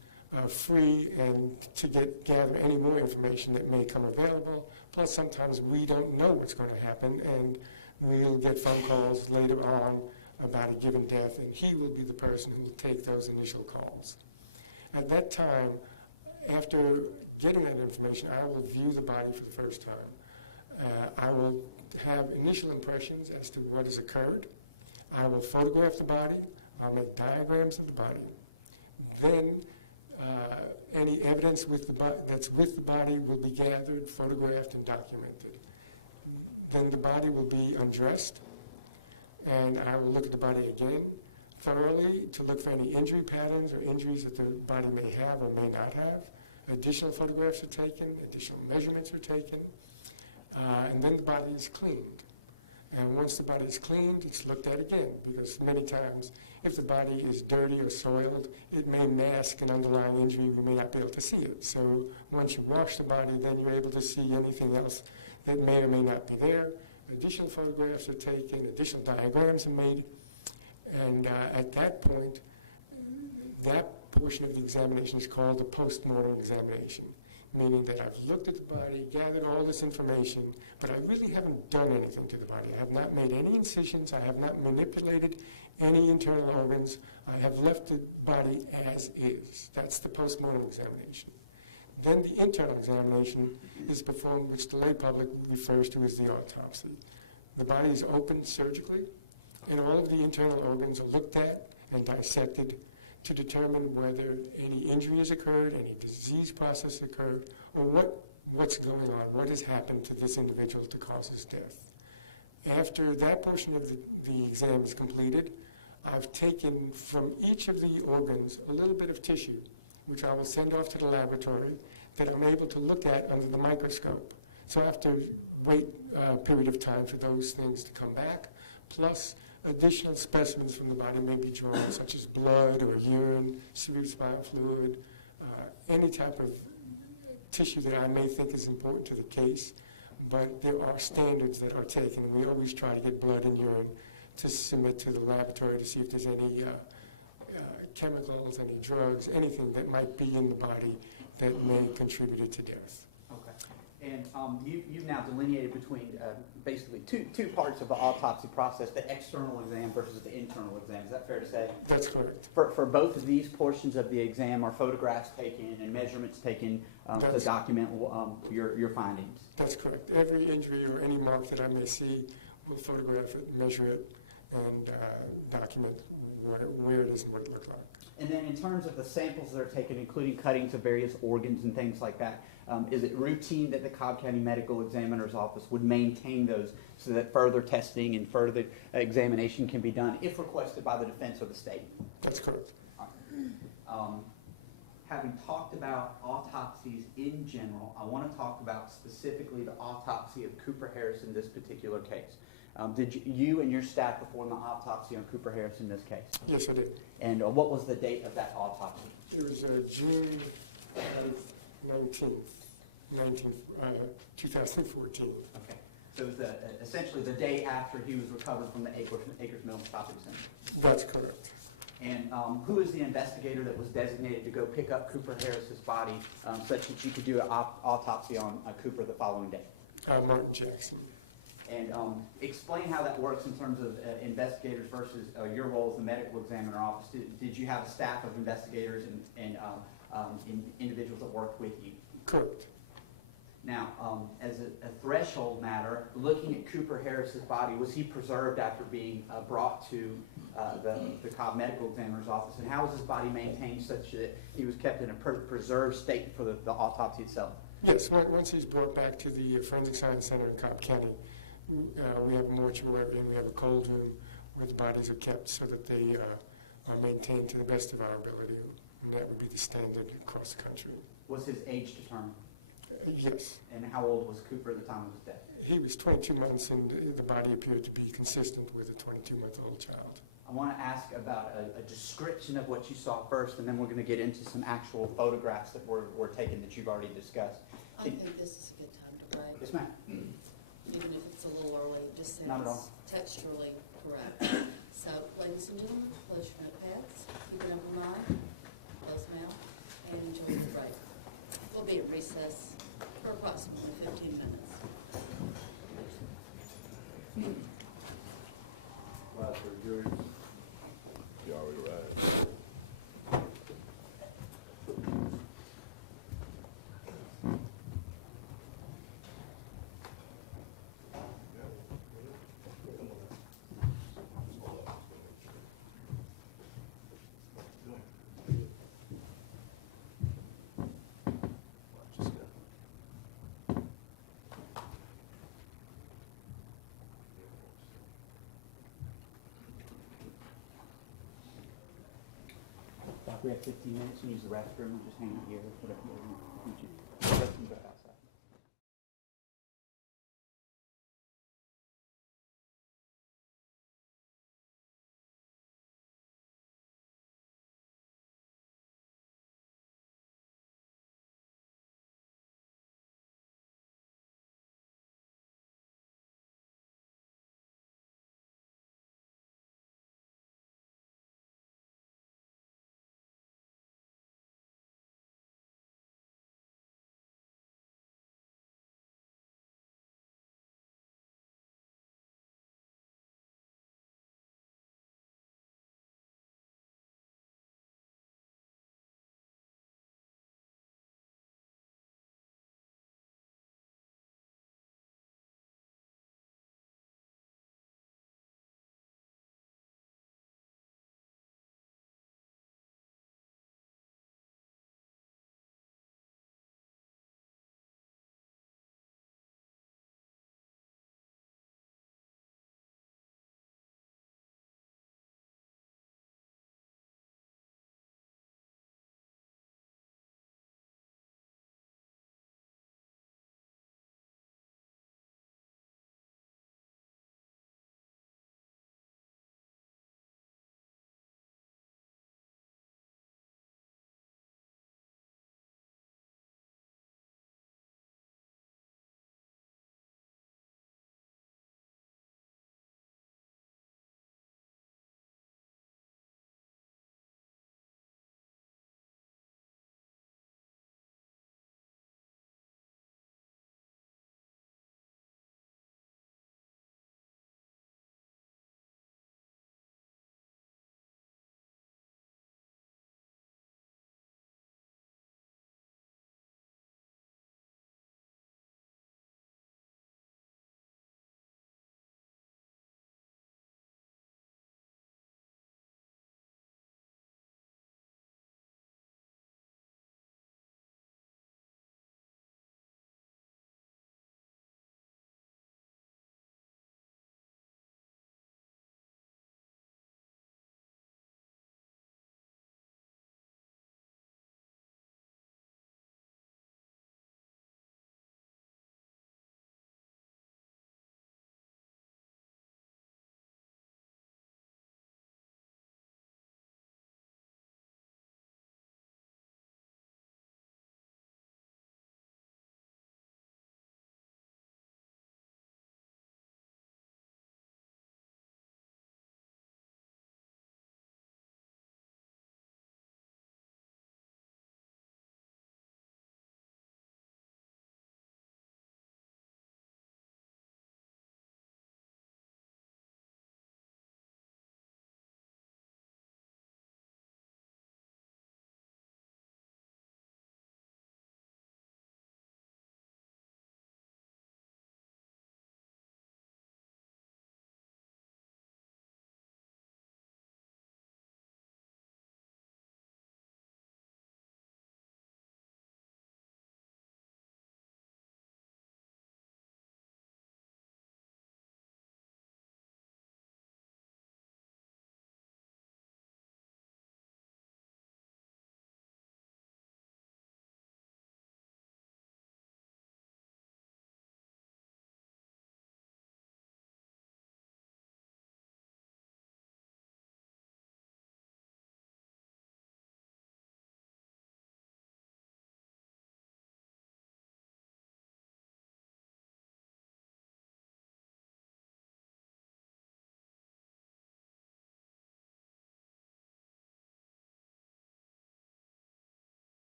free and to gather any more information that may come available. Plus, sometimes we don't know what's going to happen, and we'll get phone calls later on about a given death, and he will be the person who will take those initial calls. At that time, after getting that information, I will view the body for the first time. I will have initial impressions as to what has occurred. I will photograph the body. I'll make diagrams of the body. Then any evidence that's with the body will be gathered, photographed, and documented. Then the body will be undressed, and I will look at the body again thoroughly to look for any injury patterns or injuries that the body may have or may not have. Additional photographs are taken, additional measurements are taken, and then the body is cleaned. And once the body is cleaned, it's looked at again, because many times, if the body is dirty or soiled, it may mask an underlying injury. We may not be able to see it. So once you wash the body, then you're able to see anything else that may or may not be there. Additional photographs are taken, additional diagrams are made, and at that point, that portion of the examination is called the post-mortem examination, meaning that I've looked at the body, gathered all this information, but I really haven't done anything to the body. I have not made any incisions. I have not manipulated any internal organs. I have left the body as is. That's the post-mortem examination. Then the internal examination is performed, which the lay public refers to as the autopsy. The body is opened surgically, and all of the internal organs are looked at and dissected to determine whether any injury has occurred, any disease process occurred, or what's going on, what has happened to this individual to cause his death. After that portion of the exam is completed, I've taken from each of the organs a little bit of tissue, which I will send off to the laboratory, that I'm able to look at under the microscope. So I have to wait a period of time for those things to come back, plus additional specimens from the body may be drawn, such as blood or urine, cerebrospinal fluid, any type of tissue that I may think is important to the case. But there are standards that are taken. We always try to get blood and urine to submit to the laboratory to see if there's any chemicals, any drugs, anything that might be in the body that may have contributed to death. Okay. And you've now delineated between basically two parts of the autopsy process, the external exam versus the internal exam. Is that fair to say? That's correct. For both of these portions of the exam, are photographs taken and measurements taken to document your findings? That's correct. Every injury or any mark that I may see, we'll photograph it, measure it, and document where it is and what it looked like. And then in terms of the samples that are taken, including cuttings of various organs and things like that, is it routine that the Cobb County Medical Examiner's Office would maintain those so that further testing and further examination can be done if requested by the defense or the state? That's correct. Having talked about autopsies in general, I want to talk about specifically the autopsy of Cooper Harris in this particular case. Did you and your staff perform the autopsy on Cooper Harris in this case? Yes, I did. And what was the date of that autopsy? It was June 2014. Okay. So it was essentially the day after he was recovered from the Acres Mill Stopping Center. That's correct. And who is the investigator that was designated to go pick up Cooper Harris's body such that you could do an autopsy on Cooper the following day? Martin Jackson. And explain how that works in terms of investigators versus your role as the medical examiner office. Did you have a staff of investigators and individuals that worked with you? Correct. Now, as a threshold matter, looking at Cooper Harris's body, was he preserved after being brought to the Cobb Medical Examiner's Office? And how was his body maintained such that he was kept in a preserved state for the autopsy itself? Yes, once he's brought back to the Forensic Science Center in Cobb County, we have a mortuary and we have a cold room where the bodies are kept so that they are maintained to the best of our ability. And that would be the standard across the country. Was his age determined? Yes. And how old was Cooper at the time of his death? He was 22 months and the body appeared to be consistent with a 22-month-old child. I want to ask about a description of what you saw first, and then we're going to get into some actual photographs that were taken that you've already discussed. I think this is a good time to break, Yes, ma'am. even if it's a little early, it just Not at all. sounds texturally correct. So, ladies and gentlemen, close your notepads, keep an open mind, close mouth, and enjoy the break. We'll be at recess for approximately 15 minutes. Rise for the jury. You already right. We have 15 minutes to use the restroom. We'll just hang out here. Whatever you want.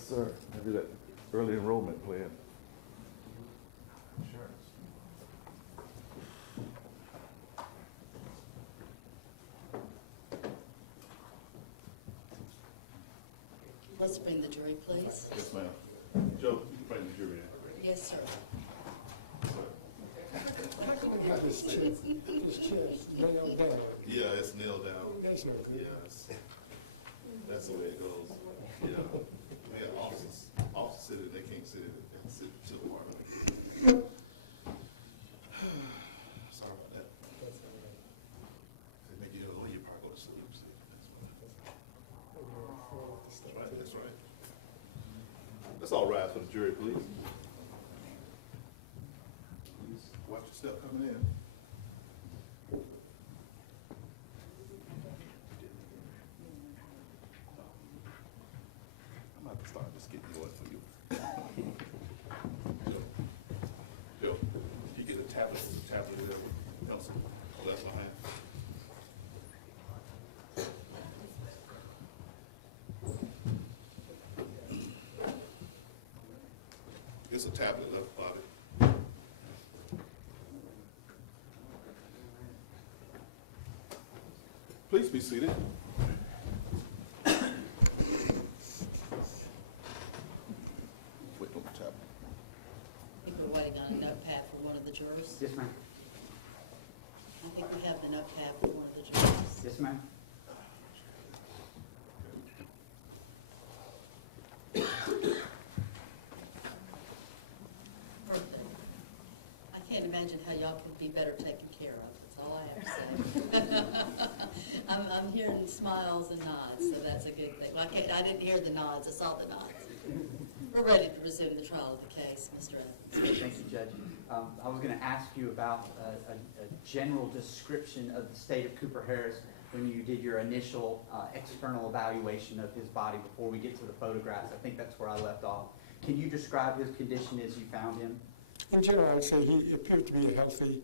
Yes, sir. Maybe that early enrollment plan. Let's bring the jury, please. Yes, ma'am. Joe, you can bring the jury in. Yes, sir. His chest nailed down. Yeah, it's nailed down. That's not good. Yes. That's the way it goes. Yeah. We have officers sit it, they can't sit it, they have to sit to the water. Sorry about that. They make you know, you probably go to sleep. See, that's right, that's right. Let's all rise for the jury, please. Please watch your step coming in. I'm about to start just getting going for you. Joe, you get a tablet, whatever, pencil, oh, that's behind. It's a tablet, left body. Please be seated. Wait on the tablet. I think we're waiting on a notepad for one of the jurors. Yes, ma'am. I think we have the notepad for one of the jurors. Yes, ma'am. Perfect. I can't imagine how y'all could be better taken care of, that's all I have to say. I'm hearing smiles and nods, so that's a good thing. Well, I didn't hear the nods, I saw the nods. We're ready to resume the trial of the case, Mr. Evans. Thank you, Judge. I was going to ask you about a general description of the state of Cooper Harris when you did your initial external evaluation of his body before we get to the photographs. I think that's where I left off. Can you describe his condition as you found him? In general, I'd say he appeared to be a healthy,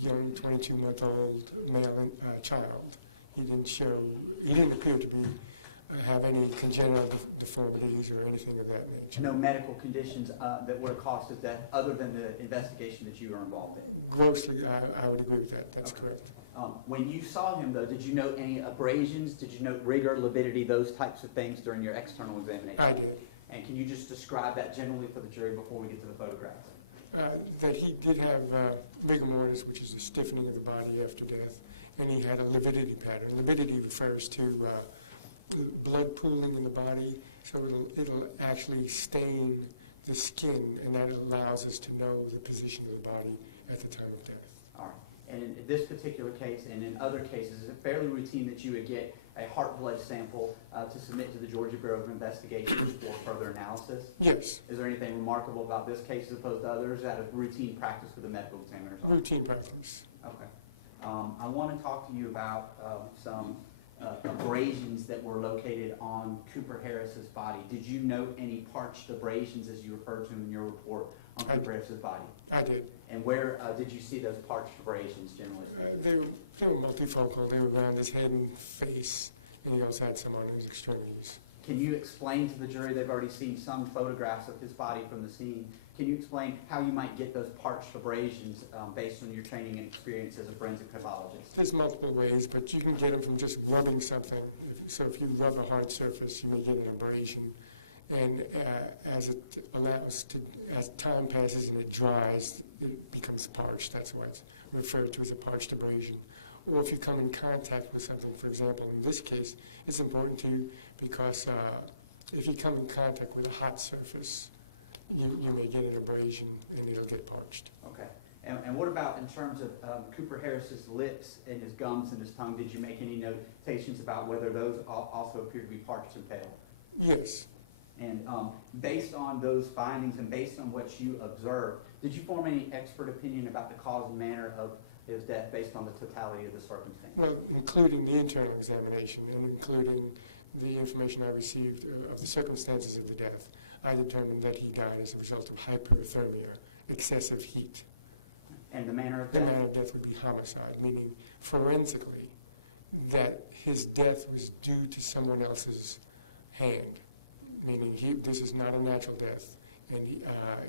young 22-month-old male child. He didn't appear to be have any congenital deformities or anything of that nature. No medical conditions that would have caused his death other than the investigation that you were involved in? Grossly, I would agree with that. That's correct. When you saw him, though, did you note any abrasions? Did you note rigor, lividity, those types of things during your external examination? I did. And can you just describe that generally for the jury before we get to the photographs? That he did have rigor mortis, which is a stiffening of the body after death, and he had a lividity pattern. Lividity refers to blood pooling in the body, so it'll actually stain the skin, and that allows us to know the position of the body at the time of death. All right. And in this particular case, and in other cases, is it fairly routine that you would get a heart blood sample to submit to the Georgia Bureau of Investigation for further analysis? Yes. Is there anything remarkable about this case as opposed to others? Is that a routine practice for the medical examiner's office? Routine practice. Okay. I want to talk to you about some abrasions that were located on Cooper Harris's body. Did you note any parched abrasions, as you referred to them in your report, on Cooper Harris's body? I did. And where did you see those parched abrasions, generally speaking? They were multifocal. They were around his head and face, and he also had some on his extremities. Can you explain to the jury, they've already seen some photographs of his body from the scene, can you explain how you might get those parched abrasions based on your training and experience as a forensic pathologist? There's multiple ways, but you can get them from just rubbing something. So if you rub a hard surface, you may get an abrasion. And as time passes and it dries, it becomes parched. That's why it's referred to as a parched abrasion. Or if you come in contact with something, for example, in this case, it's important to because if you come in contact with a hot surface, you may get an abrasion and it'll get parched. Okay. And what about in terms of Cooper Harris's lips and his gums and his tongue? Did you make any notations about whether those also appear to be parched and pale? Yes. And based on those findings and based on what you observed, did you form any expert opinion about the cause and manner of his death based on the totality of the circumstances? Well, including the internal examination and including the information I received of the circumstances of the death, I determined that he died as a result of hyperthermia, excessive heat. And the manner of The death? manner of death would be homicide, meaning forensically that his death was due to someone else's hand, meaning this is not a natural death, and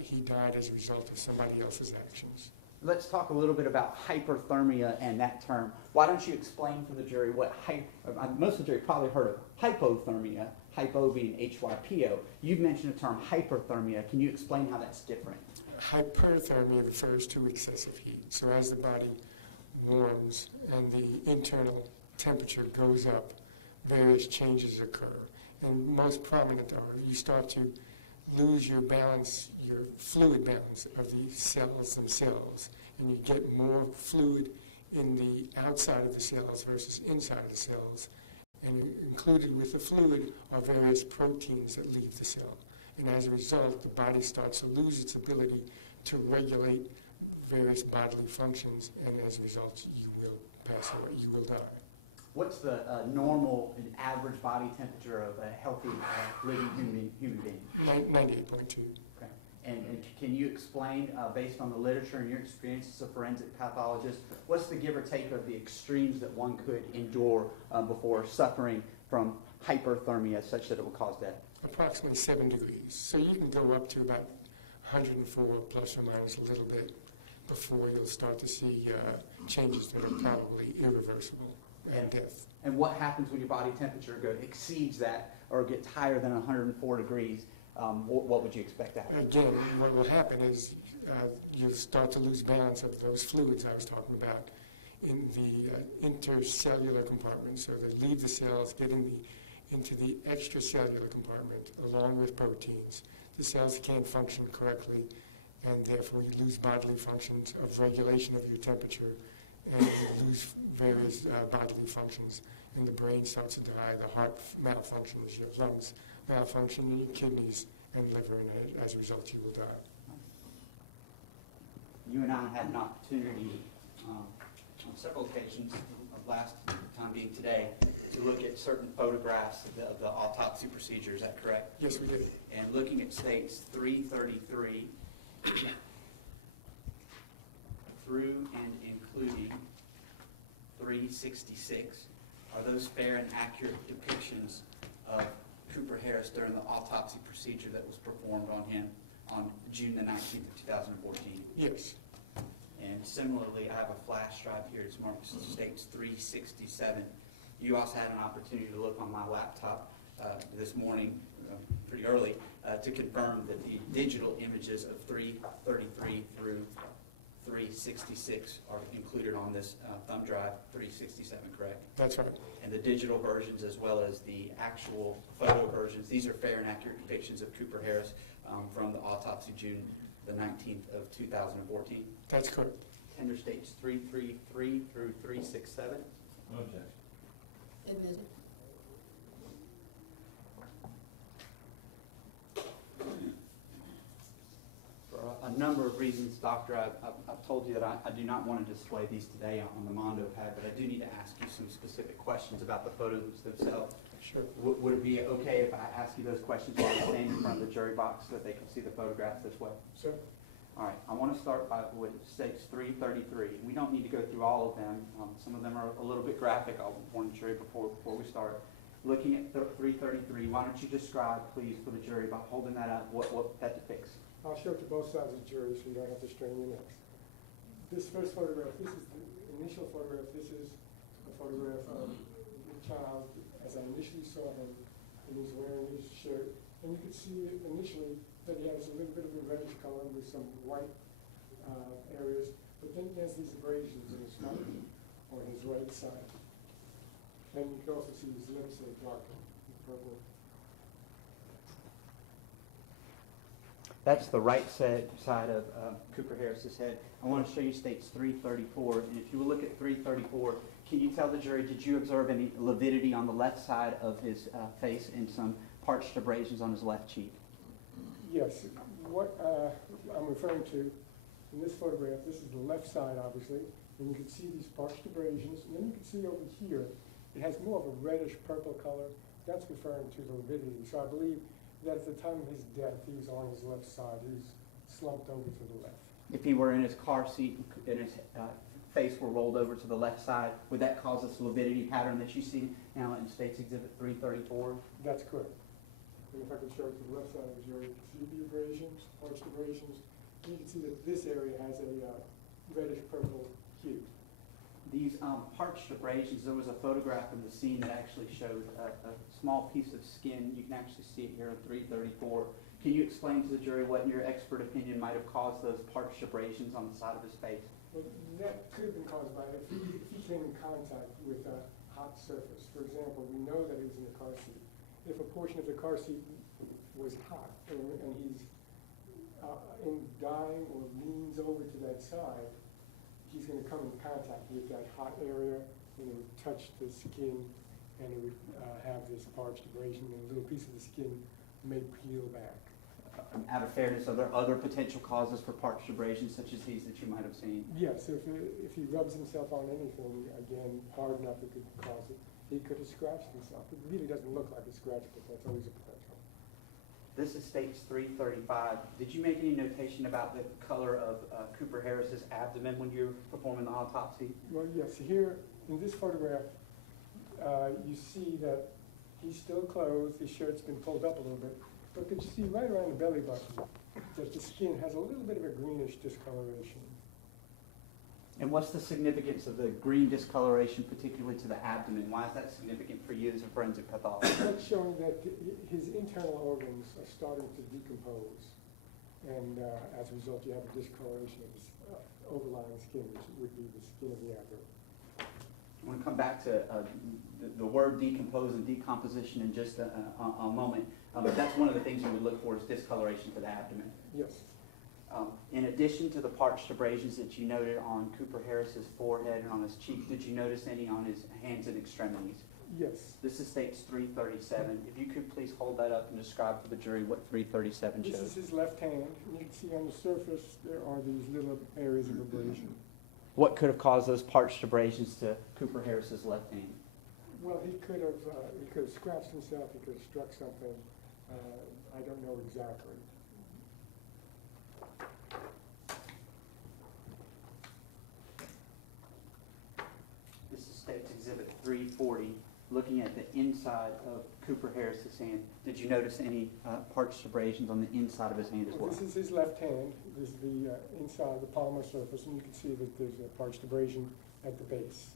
he died as a result of somebody else's actions. Let's talk a little bit about hyperthermia and that term. Why don't you explain for the jury what most of the jury probably heard of hypothermia, hypo being HYPO. You've mentioned the term hyperthermia. Can you explain how that's different? Hyperthermia refers to excessive heat. So as the body warms and the internal temperature goes up, various changes occur. And most prominent are you start to lose your balance, your fluid balance of the cells themselves, and you get more fluid in the outside of the cells versus inside of the cells. And included with the fluid are various proteins that leave the cell. And as a result, the body starts to lose its ability to regulate various bodily functions, and as a result, you will pass away, you will die. What's the normal and average body temperature of a healthy living human being? 98.2. Okay. And can you explain, based on the literature and your experience as a forensic pathologist, what's the give or take of the extremes that one could endure before suffering from hyperthermia such that it will cause death? Approximately 7 degrees. So you can go up to about 104 plus or minus a little bit before you'll start to see changes that are probably irreversible and death. And what happens when your body temperature exceeds that or gets higher than 104 degrees? What would you expect to happen? Again, what will happen is you'll start to lose balance of those fluids I was talking about in the intercellular compartment. So they leave the cells, getting into the extracellular compartment along with proteins. The cells can't function correctly, and therefore you lose bodily functions of regulation of your temperature, and you lose various bodily functions, and the brain starts to die, the heart malfunctions, your lungs malfunction, your kidneys and liver, and as a result you will die. You and I had an opportunity on several occasions, last time being today, to look at certain photographs of the autopsy procedure. Is that correct? Yes, we did. And looking at states 333 through and including 366, are those fair and accurate depictions of Cooper Harris during the autopsy procedure that was performed on him on June the 19th of 2014? Yes. And similarly, I have a flash drive here. It's marked states 367. You also had an opportunity to look on my laptop this morning, pretty early, to confirm that the digital images of 333 through 366 are included on this thumb drive 367, correct? That's right. And the digital versions as well as the actual photo versions, these are fair and accurate depictions of Cooper Harris from the autopsy June the 19th of 2014. That's correct. Tender states 333 through 367. No objection. Admitted. For a number of reasons, Doctor, I've told you that I do not want to display these today on the Mondo pad, but I do need to ask you some specific questions about the photos themselves. Sure. Would it be okay if I ask you those questions while I stand in front of the jury box so that they can see the photographs this way? Sir? All right, I want to start with states 333. We don't need to go through all of them. Some of them are a little bit graphic. I'll warn the jury before we start. Looking at 333, why don't you describe, please, for the jury, by holding that up, what that depicts? I'll show it to both sides of the jury so you don't have to strain your necks. This first photograph, this is the initial photograph. This is a photograph of the child as I initially saw him, and he's wearing his shirt. And you could see initially that he has a little bit of a reddish color with some white areas, but then he has these abrasions in his mouth on his right side. And you can also see his lips are dark and purple. That's the right side of Cooper Harris's head. I want to show you states 334. And if you will look at 334, can you tell the jury, did you observe any lividity on the left side of his face and some parched abrasions on his left cheek? Yes. What I'm referring to in this photograph, this is the left side, obviously, and you can see these parched abrasions. And then you can see over here, it has more of a reddish purple color. That's referring to the lividity. So I believe that at the time of his death, he was on his left side. He was slumped over to the left. If he were in his car seat and his face were rolled over to the left side, would that cause this lividity pattern that you see now in States Exhibit 334? That's correct. And if I could show it to the left side of the jury, you can see the abrasions, arched abrasions. You can see that this area has a reddish purple hue. These parched abrasions, there was a photograph of the scene that actually showed a small piece of skin. You can actually see it here on 334. Can you explain to the jury what, in your expert opinion, might have caused those parched abrasions on the side of his face? Well, that could have been caused by if he came in contact with a hot surface. For example, we know that he was in the car seat. If a portion of the car seat was hot and he's in dying or leans over to that side, he's going to come in contact with that hot area, and it would touch the skin, and it would have this parched abrasion, and a little piece of the skin may peel back. Out of fairness, are there other potential causes for parched abrasions such as these that you might have seen? Yes, if he rubs himself on anything, again, hard enough, it could cause it. He could have scratched himself. It really doesn't look like a scratch, but that's always a potential. This is states 335. Did you make any notation about the color of Cooper Harris's abdomen when you were performing the autopsy? Well, yes, here in this photograph, you see that he's still clothed, his shirt's been pulled up a little bit, but could you see right around the belly button that the skin has a little bit of a greenish discoloration. And what's the significance of the green discoloration, particularly to the abdomen? Why is that significant for you as a forensic pathologist? That's showing that his internal organs are starting to decompose, and as a result, you have a discoloration of his overlying skin, which would be the skin of the abdomen. I want to come back to the word decompose and decomposition in just a moment, but that's one of the things you would look for is discoloration to the abdomen. Yes. In addition to the parched abrasions that you noted on Cooper Harris's forehead and on his cheek, did you notice any on his hands and extremities? Yes. This is states 337. If you could please hold that up and describe for the jury what 337 This shows. is his left hand. You can see on the surface there are these little areas of abrasion. What could have caused those parched abrasions to Cooper Harris's left hand? Well, he could have scratched himself. He could have struck something. I don't know exactly. This is State's Exhibit 340, looking at the inside of Cooper Harris's hand. Did you notice any parched abrasions on the inside of his hand as well? This is his left hand. This is the inside of the palmar surface, and you can see that there's a parched abrasion at the base.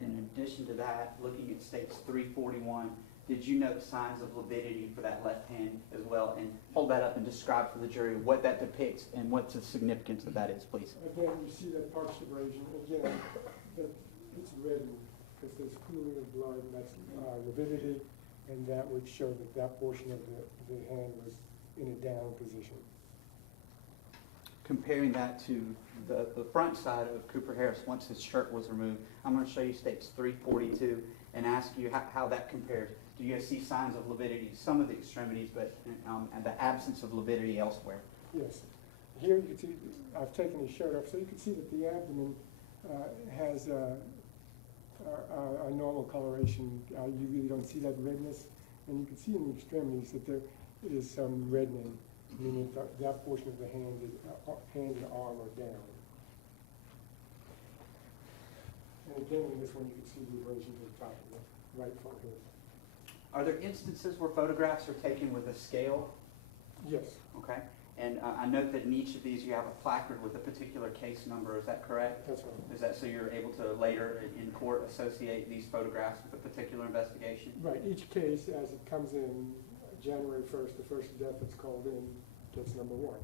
In addition to that, looking at States 341, did you note signs of lividity for that left hand as well? And hold that up and describe for the jury what that depicts and what the significance of that is, please. Again, you see that parched abrasion. Again, it's reddened because there's pooling of blood, and that's lividity, and that would show that that portion of the hand was in a down position. Comparing that to the front side of Cooper Harris once his shirt was removed, I'm going to show you States 342 and ask you how that compares. Do you see signs of lividity, some of the extremities, but and the absence of lividity elsewhere? Yes. Here you can see, I've taken his shirt off, so you can see that the abdomen has a normal coloration. You really don't see that redness, and you can see in the extremities that there is some reddening, meaning that portion of the hand and arm are down. And again, in this one, you can see the abrasion to the top of the right forehead. Are there instances where photographs are taken with a scale? Yes. Okay. And I note that in each of these you have a placard with a particular case number. Is that correct? That's right. Is that so you're able to later in court associate these photographs with a particular investigation? Right. Each case, as it comes in, January 1st, the first death that's called in gets number 1.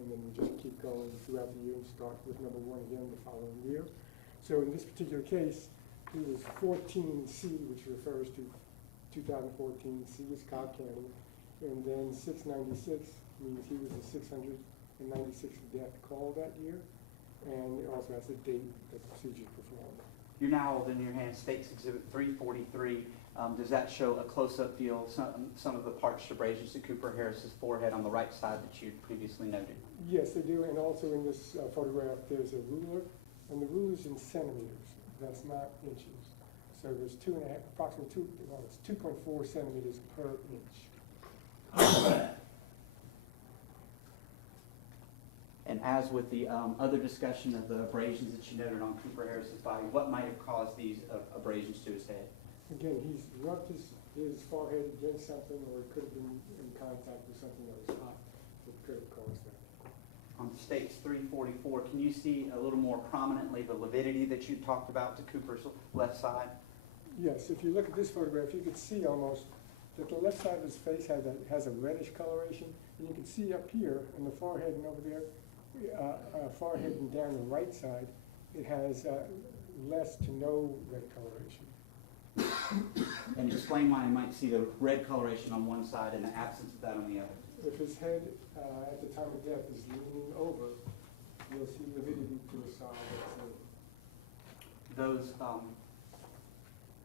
And then we just keep going throughout the year and start with number 1 again the following year. So in this particular case, it was 14C, which refers to 2014, C was Cobb County, and then 696 means he was the 696th death called that year, and it also has a date that the procedure is performed. You're now holding in your hand States Exhibit 343. Does that show a close-up view of some of the parched abrasions to Cooper Harris's forehead on the right side that you previously noted? Yes, they do, and also in this photograph there's a ruler, and the ruler's in centimeters. That's not inches. So there's approximately 2.4 centimeters per inch. And as with the other discussion of the abrasions that you noted on Cooper Harris's body, what might have caused these abrasions to his head? Again, he's rubbed his his forehead against something, or it could have been in contact with something that was hot that could have caused that. On states 344, can you see a little more prominently the lividity that you talked about to Cooper's left side? Yes, if you look at this photograph, you could see almost that the left side of his face has a reddish coloration, and you can see up here in the forehead and over there, forehead and down the right side, it has less to no red coloration. And explain why I might see the red coloration on one side and the absence of that on the other. If his head at the time of death is leaning over, you'll see lividity to the side. Those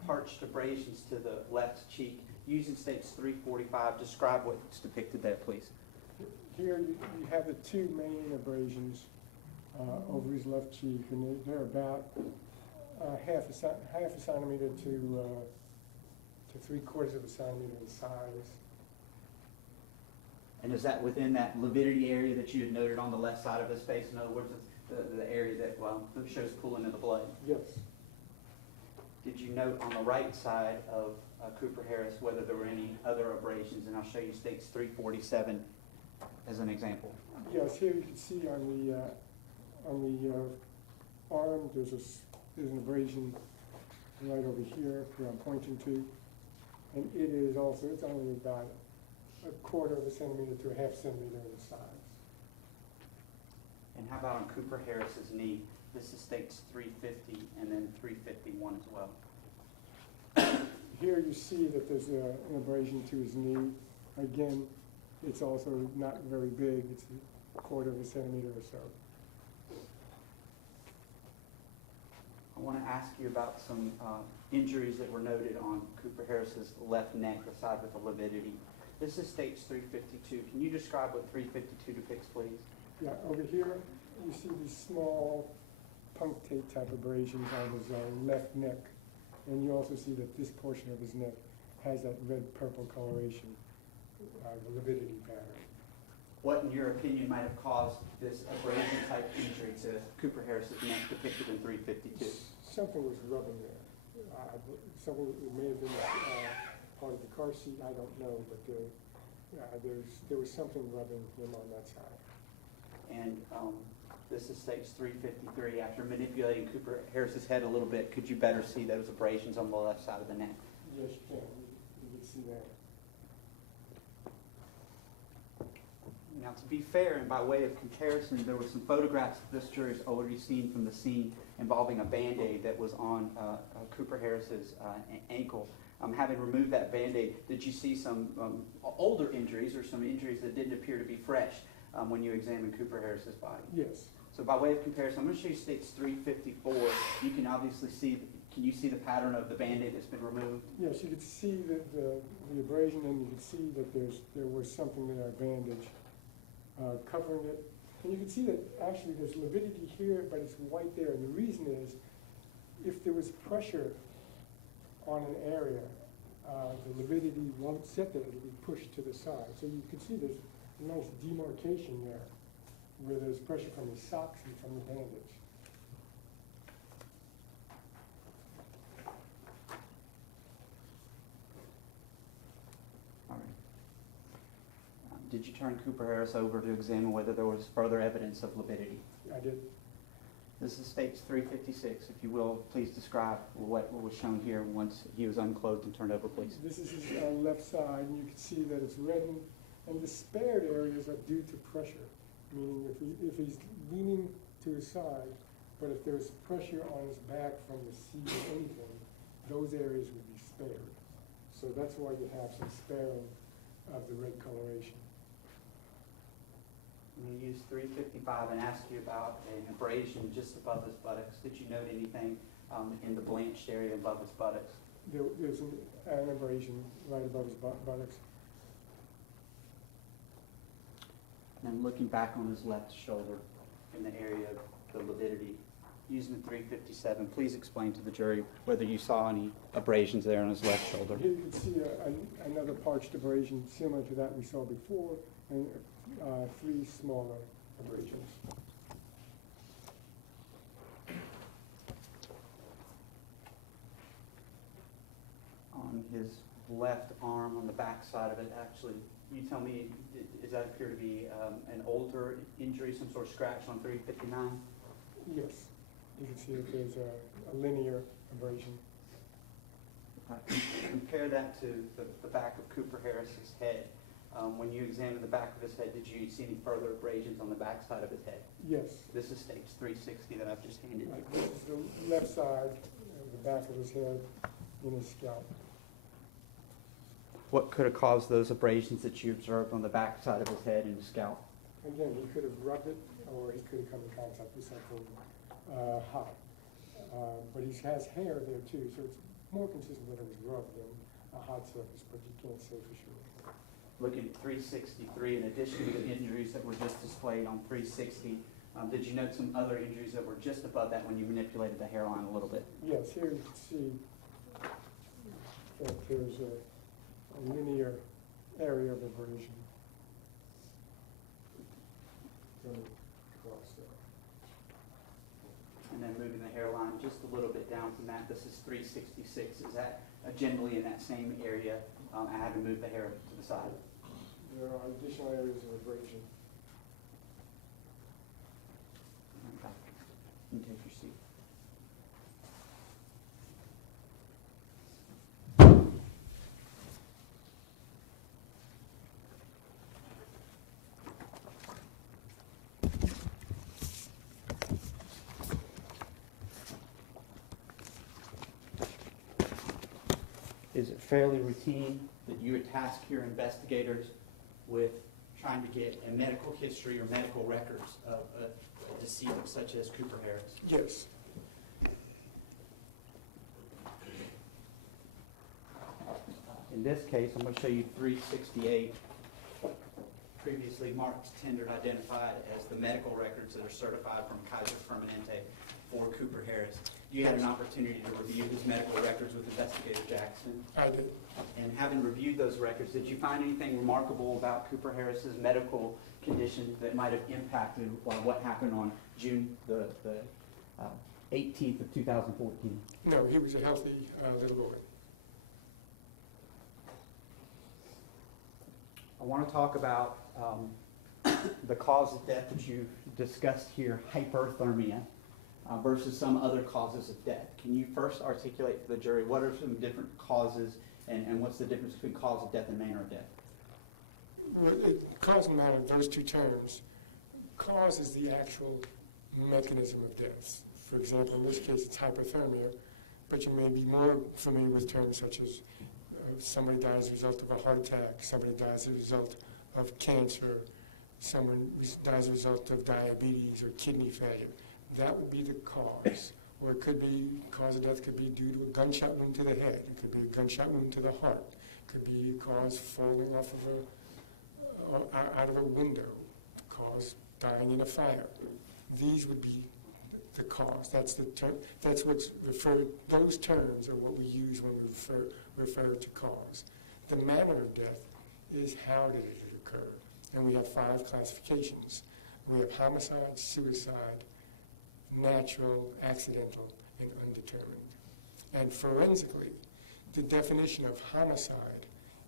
parched abrasions to the left cheek, using states 345, describe what's depicted there, please. Here you have the two main abrasions over his left cheek, and they're about half a centimeter to 3/4 of a centimeter in size. And is that within that lividity area that you had noted on the left side of his face? In other words, the area that shows pooling of the blood. Yes. Did you note on the right side of Cooper Harris whether there were any other abrasions? And I'll show you states 347 as an example. Yes. Here you can see on the arm there's an abrasion right over here where I'm pointing to, and it's only about 1/4 of a centimeter to 1/2 centimeter in size. And how about on Cooper Harris's knee? This is states 350 and then 351 as well. Here you see that there's an abrasion to his knee. Again, it's also not very big. It's 1/4 of a centimeter or so. I want to ask you about some injuries that were noted on Cooper Harris's left neck, the side with the lividity. This is states 352. Can you describe what 352 depicts, please? Yeah, over here you see these small punctate type abrasions on his left neck, and you also see that this portion of his neck has that red-purple coloration, the lividity pattern. What, in your opinion, might have caused this abrasion-type injury to Cooper Harris's neck depicted in 352? Something was rubbing there. Something that may have been part of the car seat, I don't know, but there was something rubbing him on that side. And this is states 353. After manipulating Cooper Harris's head a little bit, could you better see those abrasions on the left side of the neck? Yes, you can. You can see that. Now, to be fair, and by way of comparison, there were some photographs that this jury's already seen from the scene involving a Band-Aid that was on Cooper Harris's ankle. Having removed that Band-Aid, did you see some older injuries or some injuries that didn't appear to be fresh when you examined Cooper Harris's body? Yes. So by way of comparison, I'm going to show you states 354. You can obviously see, can you see the pattern of the Band-Aid that's been removed? Yes, you could see that the abrasion, and you could see that there was something there, a bandage, covering it. And you can see that actually there's lividity here, but it's white there. And the reason is, if there was pressure on an area, the lividity won't sit there, it'll be pushed to the side. So you can see there's a nice demarcation there, where there's pressure from the socks and from the bandage. All right. Did you turn Cooper Harris over to examine whether there was further evidence of lividity? I did. This is states 356. If you will, please describe what was shown here once he was unclothed and turned over, please. This is his left side, and you can see that it's reddened, and the spared areas are due to pressure, meaning if he's leaning to his side, but if there's pressure on his back from the seat or anything, those areas would be spared. So that's why you have some sparing of the red coloration. I'm going to use 355 and ask you about an abrasion just above his buttocks. Did you note anything in the blanched area above his buttocks? There's an abrasion right above his buttocks. And then looking back on his left shoulder in the area of the lividity, using the 357, please explain to the jury whether you saw any abrasions there on his left shoulder. Here you can see another parched abrasion similar to that we saw before, and 3 smaller abrasions. On his left arm on the back side of it, actually, you tell me, does that appear to be an older injury, some sort of scratch on 359? Yes, you can see that there's a linear abrasion. Compare that to the back of Cooper Harris's head. When you examined the back of his head, did you see any further abrasions on the back side of his head? Yes. This is stage 360 that I've just handed you. This is the left side of the back of his head in his scalp. What could have caused those abrasions that you observed on the back side of his head and his scalp? Again, he could have rubbed it, or he could have come in contact with something hot. But he has hair there too, so it's more consistent that it was rubbed than a hot surface, but you can't say for sure. Looking at 363, in addition to the injuries that were just displayed on 360, did you note some other injuries that were just above that when you manipulated the hairline a little bit? Yes, here you can see that there's a linear area of abrasion going across there. And then moving the hairline just a little bit down from that, this is 366. Is that generally in that same area? I haven't moved the hair to the side. There are additional areas of abrasion. Okay. You can take your seat. Is it fairly routine that you would task your investigators with trying to get a medical history or medical records of a decedent such as Cooper Harris? Yes. In this case, I'm going to show you 368, previously marked, tendered, identified as the medical records that are certified from Kaiser Permanente for Cooper Harris. You had an opportunity to review his medical records with Investigator Jackson. I did. And having reviewed those records, did you find anything remarkable about Cooper Harris's medical condition that might have impacted what happened on June the 18th of 2014? No, he was a healthy little boy. I want to talk about the cause of death that you've discussed here, hyperthermia, versus some other causes of death. Can you first articulate to the jury what are some different causes and what's the difference between cause of death and manner of death? Well, cause and manner, those two terms. Cause is the actual mechanism of death. For example, in this case, it's hypothermia, but you may be more familiar with terms such as somebody dies as a result of a heart attack, somebody dies as a result of cancer, someone dies as a result of diabetes or kidney failure. That would be the cause. Or it could be, cause of death could be due to a gunshot wound to the head. It could be a gunshot wound to the heart. It could be cause falling off of out of a window, cause dying in a fire. These would be the cause. That's the term. That's what's referred. Those terms are what we use when we refer to cause. The manner of death is how did it occur, and we have 5 classifications. We have homicide, suicide, natural, accidental, and undetermined. And forensically, the definition of homicide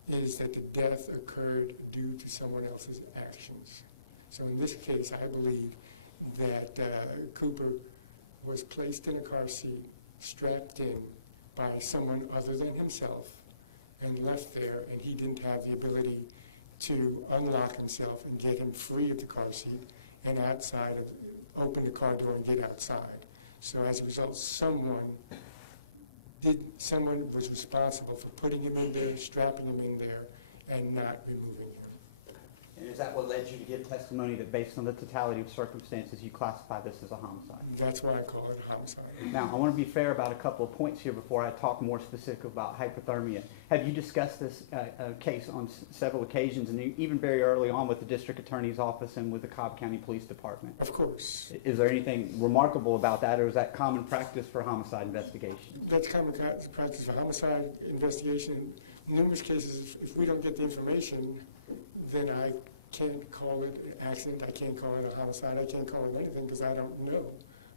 is that the death occurred due to someone else's actions. So in this case, I believe that Cooper was placed in a car seat, strapped in by someone other than himself, and left there, and he didn't have the ability to unlock himself and get him free of the car seat and open the car door and get outside. So as a result, someone was responsible for putting him in there, strapping him in there, and not removing him. And is that what led you to give testimony that based on the totality of circumstances, you classify this as a homicide? That's why I call it homicide. Now, I want to be fair about a couple of points here before I talk more specific about hypothermia. Have you discussed this case on several occasions, and even very early on with the district attorney's office and with the Cobb County Police Department? Of course. Is there anything remarkable about that, or is that common practice for homicide investigation? That's common practice for homicide investigation. In numerous cases, if we don't get the information, then I can't call it an accident, I can't call it a homicide, I can't call it anything because I don't know.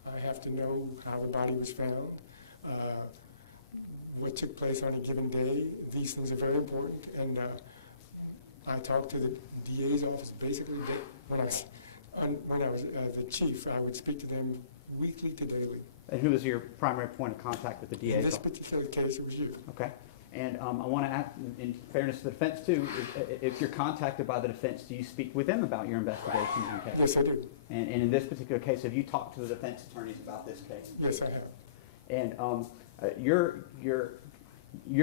I have to know how the body was found, what took place on a given day. These things are very important, and I talked to the DA's office basically when I was the chief. I would speak to them weekly to daily. And who was your primary point of contact with the DA's In this office? particular case, it was you. Okay. And I want to ask, in fairness to the defense too, if you're contacted by the defense, do you speak with them about your investigation in the case? Yes, I do. And in this particular case, have you talked to the defense attorneys about this case? Yes, I have. And your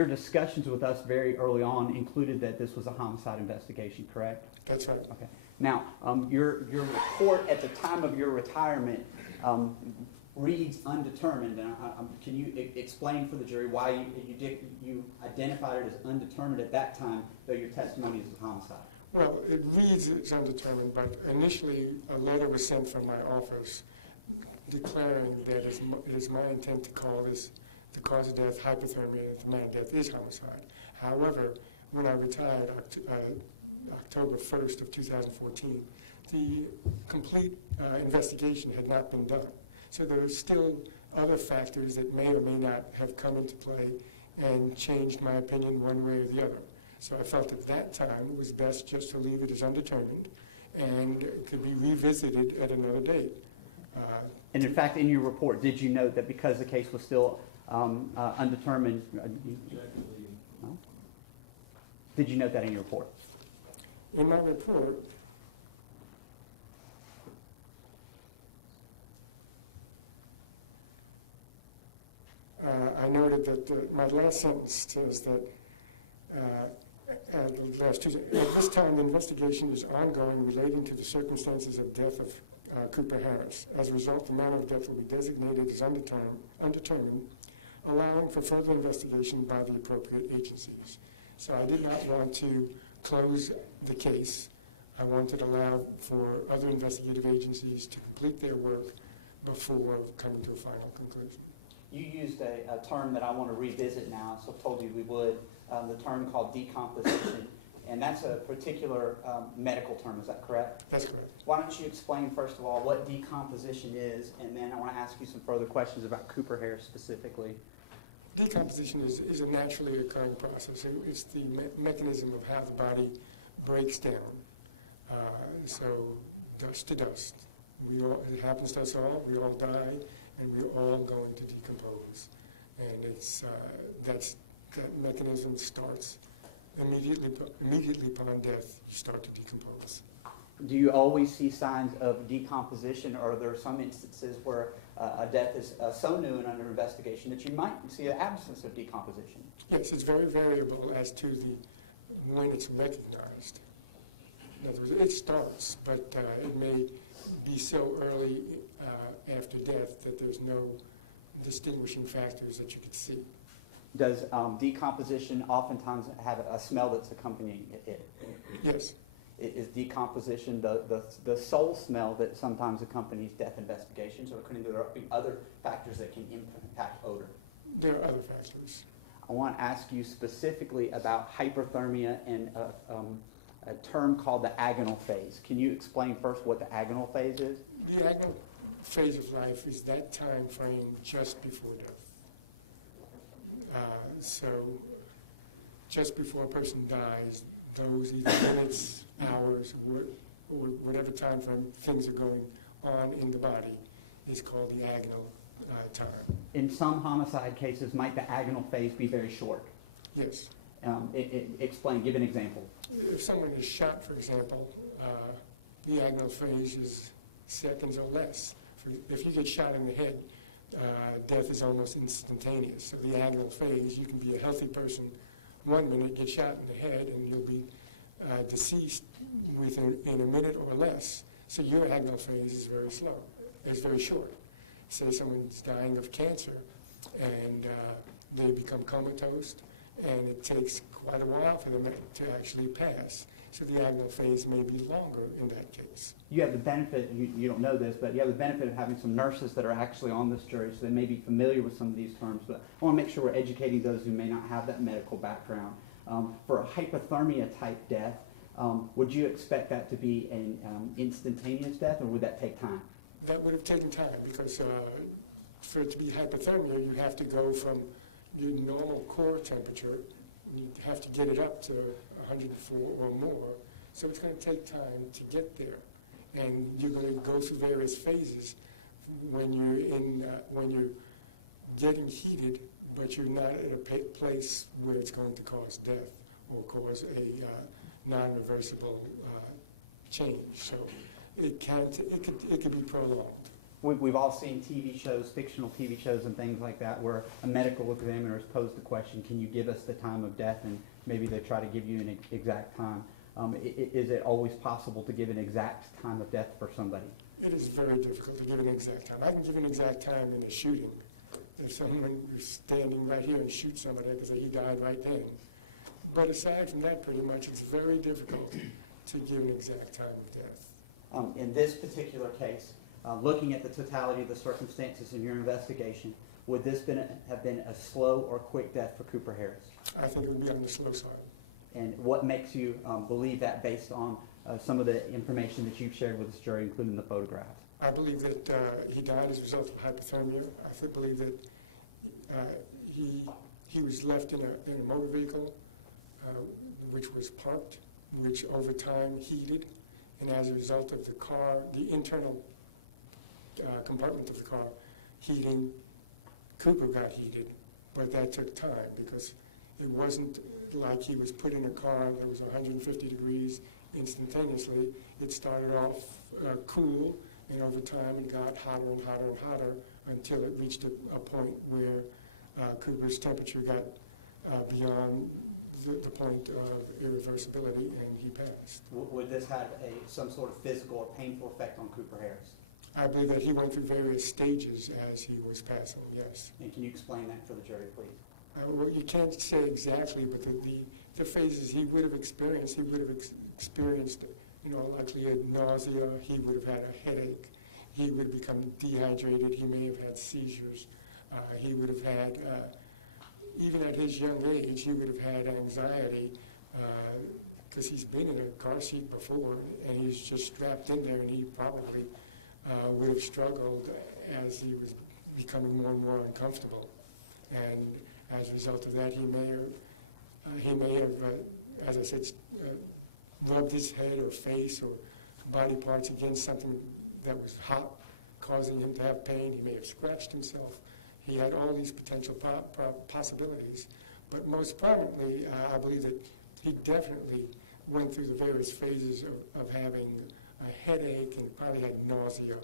discussions with us very early on included that this was a homicide investigation, correct? That's right. Okay. Now, your report at the time of your retirement reads undetermined. And can you explain for the jury why you identified it as undetermined at that time, though your testimony is a homicide? Well, it reads as undetermined, but initially a letter was sent from my office declaring that it is my intent to call this the cause of death hypothermia, and the manner of death is homicide. However, when I retired October 1st of 2014, the complete investigation had not been done. So there are still other factors that may or may not have come into play and changed my opinion one way or the other. So I felt at that time it was best just to leave it as undetermined and could be revisited at another date. And in fact, in your report, did you note that because the case was still undetermined, did you note that in your report? In my report, I noted that my last sentence says that at this time, the investigation is ongoing relating to the circumstances of death of Cooper Harris. As a result, the manner of death will be designated as undetermined, allowing for further investigation by the appropriate agencies. So I did not want to close the case. I wanted to allow for other investigative agencies to complete their work before coming to a final conclusion. You used a term that I want to revisit now, so I told you we would, the term called decomposition. And that's a particular medical term, is that correct? That's correct. Why don't you explain, first of all, what decomposition is, and then I want to ask you some further questions about Cooper Harris specifically. Decomposition is a naturally occurring process. It's the mechanism of how the body breaks down. So dust to dust. It happens to us all. We all die, and we're all going to decompose. And that mechanism starts immediately upon death. You start to decompose. Do you always see signs of decomposition, or are there some instances where a death is so new and under investigation that you might see an absence of decomposition? Yes, it's very variable as to when it's recognized. In other words, it starts, but it may be so early after death that there's no distinguishing factors that you could see. Does decomposition oftentimes have a smell that's accompanying it? Yes. Is decomposition the sole smell that sometimes accompanies death investigations, or can there be other factors that can impact odor? There are other factors. I want to ask you specifically about hyperthermia and a term called the agonal phase. Can you explain first what the agonal phase is? The agonal phase of life is that time frame just before death. So just before a person dies, those either minutes, hours, or whatever time frame things are going on in the body is called the agonal time. In some homicide cases, might the agonal phase be very short? Yes. Explain, give an example. If someone is shot, for example, the agonal phase is seconds or less. If you get shot in the head, death is almost instantaneous. So the agonal phase, you can be a healthy person 1 minute, get shot in the head, and you'll be deceased in a minute or less. So your agonal phase is very slow. It's very short. Say someone's dying of cancer, and they become comatose, and it takes quite a while for them to actually pass. So the agonal phase may be longer in that case. You have the benefit, you don't know this, but you have the benefit of having some nurses that are actually on this jury, so they may be familiar with some of these terms, but I want to make sure we're educating those who may not have that medical background. For a hypothermia type death, would you expect that to be an instantaneous death, or would that take time? That would have taken time, because for it to be hypothermia, you have to go from your normal core temperature, you have to get it up to 104 or more. So it's going to take time to get there. And you're going to go through various phases when you're getting heated, but you're not at a place where it's going to cause death or cause a non-reversible change. So it could be prolonged. We've all seen TV shows, fictional TV shows and things like that, where a medical examiner is posed the question, can you give us the time of death? And maybe they try to give you an exact time. Is it always possible to give an exact time of death for somebody? It is very difficult to give an exact time. I can give an exact time in a shooting. If someone is standing right here and shoots somebody, I can say he died right then. But aside from that, pretty much, it's very difficult to give an exact time of death. In this particular case, looking at the totality of the circumstances in your investigation, would this have been a slow or quick death for Cooper Harris? I think it would be on the slow side. And what makes you believe that based on some of the information that you've shared with this jury, including the photographs? I believe that he died as a result of hypothermia. I believe that he was left in a motor vehicle which was parked, which over time heated, and as a result of the car, the internal compartment of the car heating, Cooper got heated, but that took time because it wasn't like he was put in a car that was 150 degrees instantaneously. It started off cool, and over time it got hotter and hotter and hotter until it reached a point where Cooper's temperature got beyond the point of irreversibility, and he passed. Would this have some sort of physical or painful effect on Cooper Harris? I believe that he went through various stages as he was passing, yes. And can you explain that for the jury, please? Well, you can't say exactly, but the phases he would have experienced, likely had nausea, he would have had a headache, he would become dehydrated, he may have had seizures, he would have had, even at his young age, he would have had anxiety because he's been in a car seat before and he's just strapped in there, and he probably would have struggled as he was becoming more and more uncomfortable. And as a result of that, he may have, as I said, rubbed his head or face or body parts against something that was hot, causing him to have pain. He may have scratched himself. He had all these potential possibilities. But most prominently, I believe that he definitely went through the various phases of having a headache and probably had nausea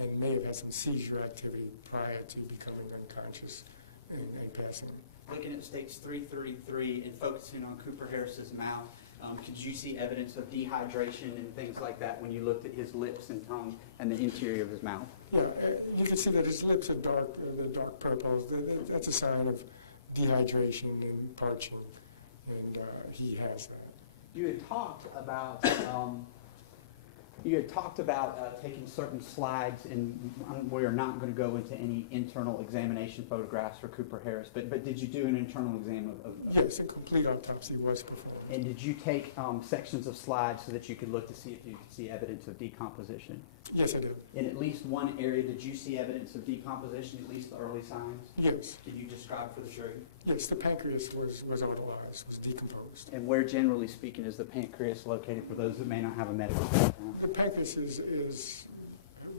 and may have had some seizure activity prior to becoming unconscious and passing. Looking at stage 333 and focusing on Cooper Harris's mouth, could you see evidence of dehydration and things like that when you looked at his lips and tongue and the interior of his mouth? Yeah, you can see that his lips are dark purple. That's a sign of dehydration and parching, and he has that. You had talked about taking certain slides, and we are not going to go into any internal examination photographs for Cooper Harris, but did you do an internal exam of Yes, a complete autopsy was performed. And did you take sections of slides so that you could look to see if you could see evidence of decomposition? Yes, I did. In at least one area, did you see evidence of decomposition, at least the early signs? Yes. Did you describe for the jury? Yes, the pancreas was autolyzed, was decomposed. And where, generally speaking, is the pancreas located for those that may not have a medical background? The pancreas is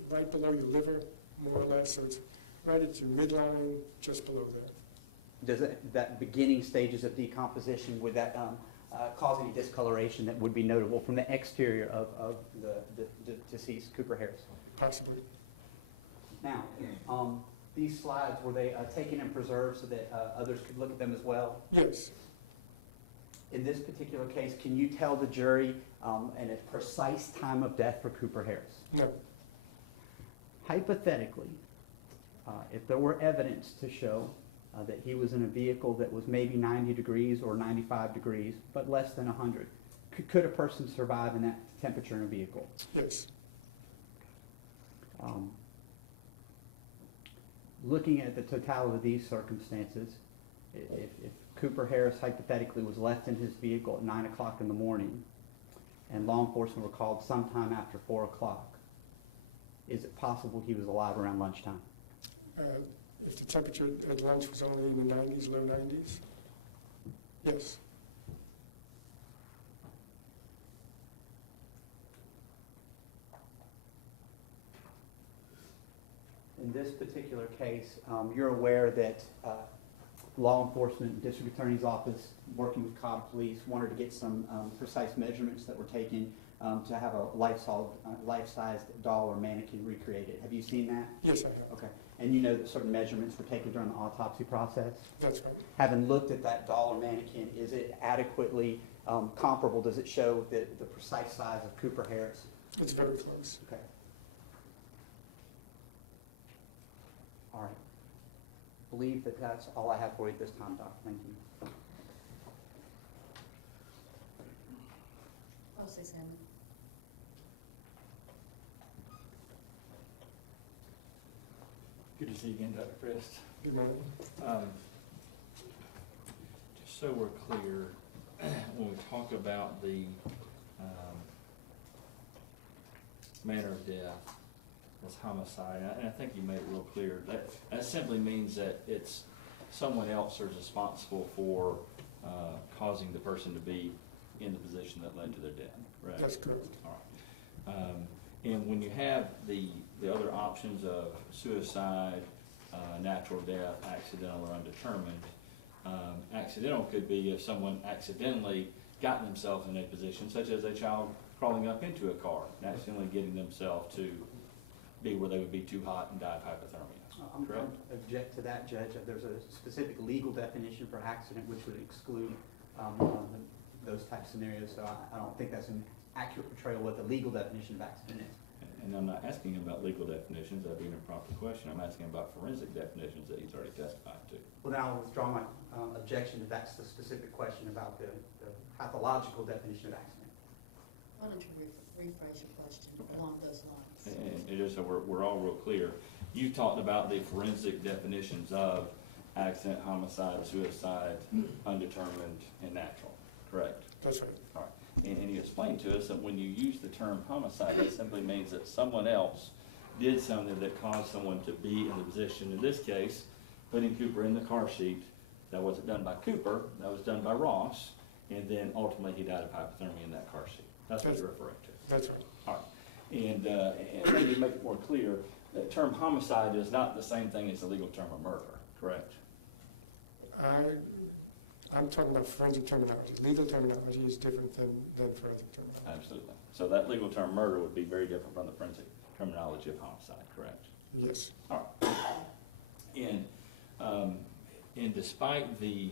right below your liver, more or less, so it's right at your midline, just below there. Does that beginning stages of decomposition, would that cause any discoloration that would be notable from the exterior of the deceased Cooper Harris? Possibly. Now, these slides, were they taken and preserved so that others could look at them as well? Yes. In this particular case, can you tell the jury a precise time of death for Cooper Harris? No. Hypothetically, if there were evidence to show that he was in a vehicle that was maybe 90 degrees or 95 degrees, but less than 100, could a person survive in that temperature in a vehicle? Yes. Looking at the totality of these circumstances, if Cooper Harris hypothetically was left in his vehicle at 9 o'clock in the morning and law enforcement were called sometime after 4 o'clock, is it possible he was alive around lunchtime? if the temperature at lunch was only in the 90s, low 90s? Yes. In this particular case, you're aware that law enforcement, district attorney's office, working with Cobb Police, wanted to get some precise measurements that were taken to have a life-sized doll or mannequin recreated. Have you seen that? Yes, I have. Okay. And you know that certain measurements were taken during the autopsy process? That's right. Having looked at that doll or mannequin, is it adequately comparable? Does it show the precise size of Cooper Harris? It's very close. Okay. All right. Believe that that's all I have for you at this time, Doc. Thank you. Cross-examine. Good to see you again, Dr. Frist. Good morning. Just so we're clear, when we talk about the manner of death as homicide, and I think you made it real clear, that simply means that it's someone else who's responsible for causing the person to be in the position that led to their death, correct? That's correct. All right. And when you have the other options of suicide, natural death, accidental or undetermined, accidental could be if someone accidentally gotten themselves in a position, such as a child crawling up into a car, and accidentally getting themselves to be where they would be too hot and die of hypothermia. I'm Correct. going to object to that, Judge. There's a specific legal definition for accident which would exclude those type of scenarios, so I don't think that's an accurate portrayal of what the legal definition of accident is. And I'm not asking about legal definitions, that'd be an improper question. I'm asking about forensic definitions that he's already testified to. Well, then I'll withdraw my objection if that's the specific question about the pathological definition of accident. Why don't you rephrase your question along those lines? And just so we're all real clear, you talked about the forensic definitions of accident, homicide, suicide, undetermined, and natural, correct? That's right. All right. And you explained to us that when you use the term homicide, that simply means that someone else did something that caused someone to be in the position, in this case, putting Cooper in the car seat. That wasn't done by Cooper, that was done by Ross, and then ultimately he died of hypothermia in that car seat. That's what you're referring to. That's right. All right. And maybe to make it more clear, the term homicide is not the same thing as the legal term of murder, correct? I'm talking about forensic terminology. Legal terminology is different than forensic terminology. Absolutely. So that legal term murder would be very different from the forensic terminology of homicide, correct? Yes. All right. And despite the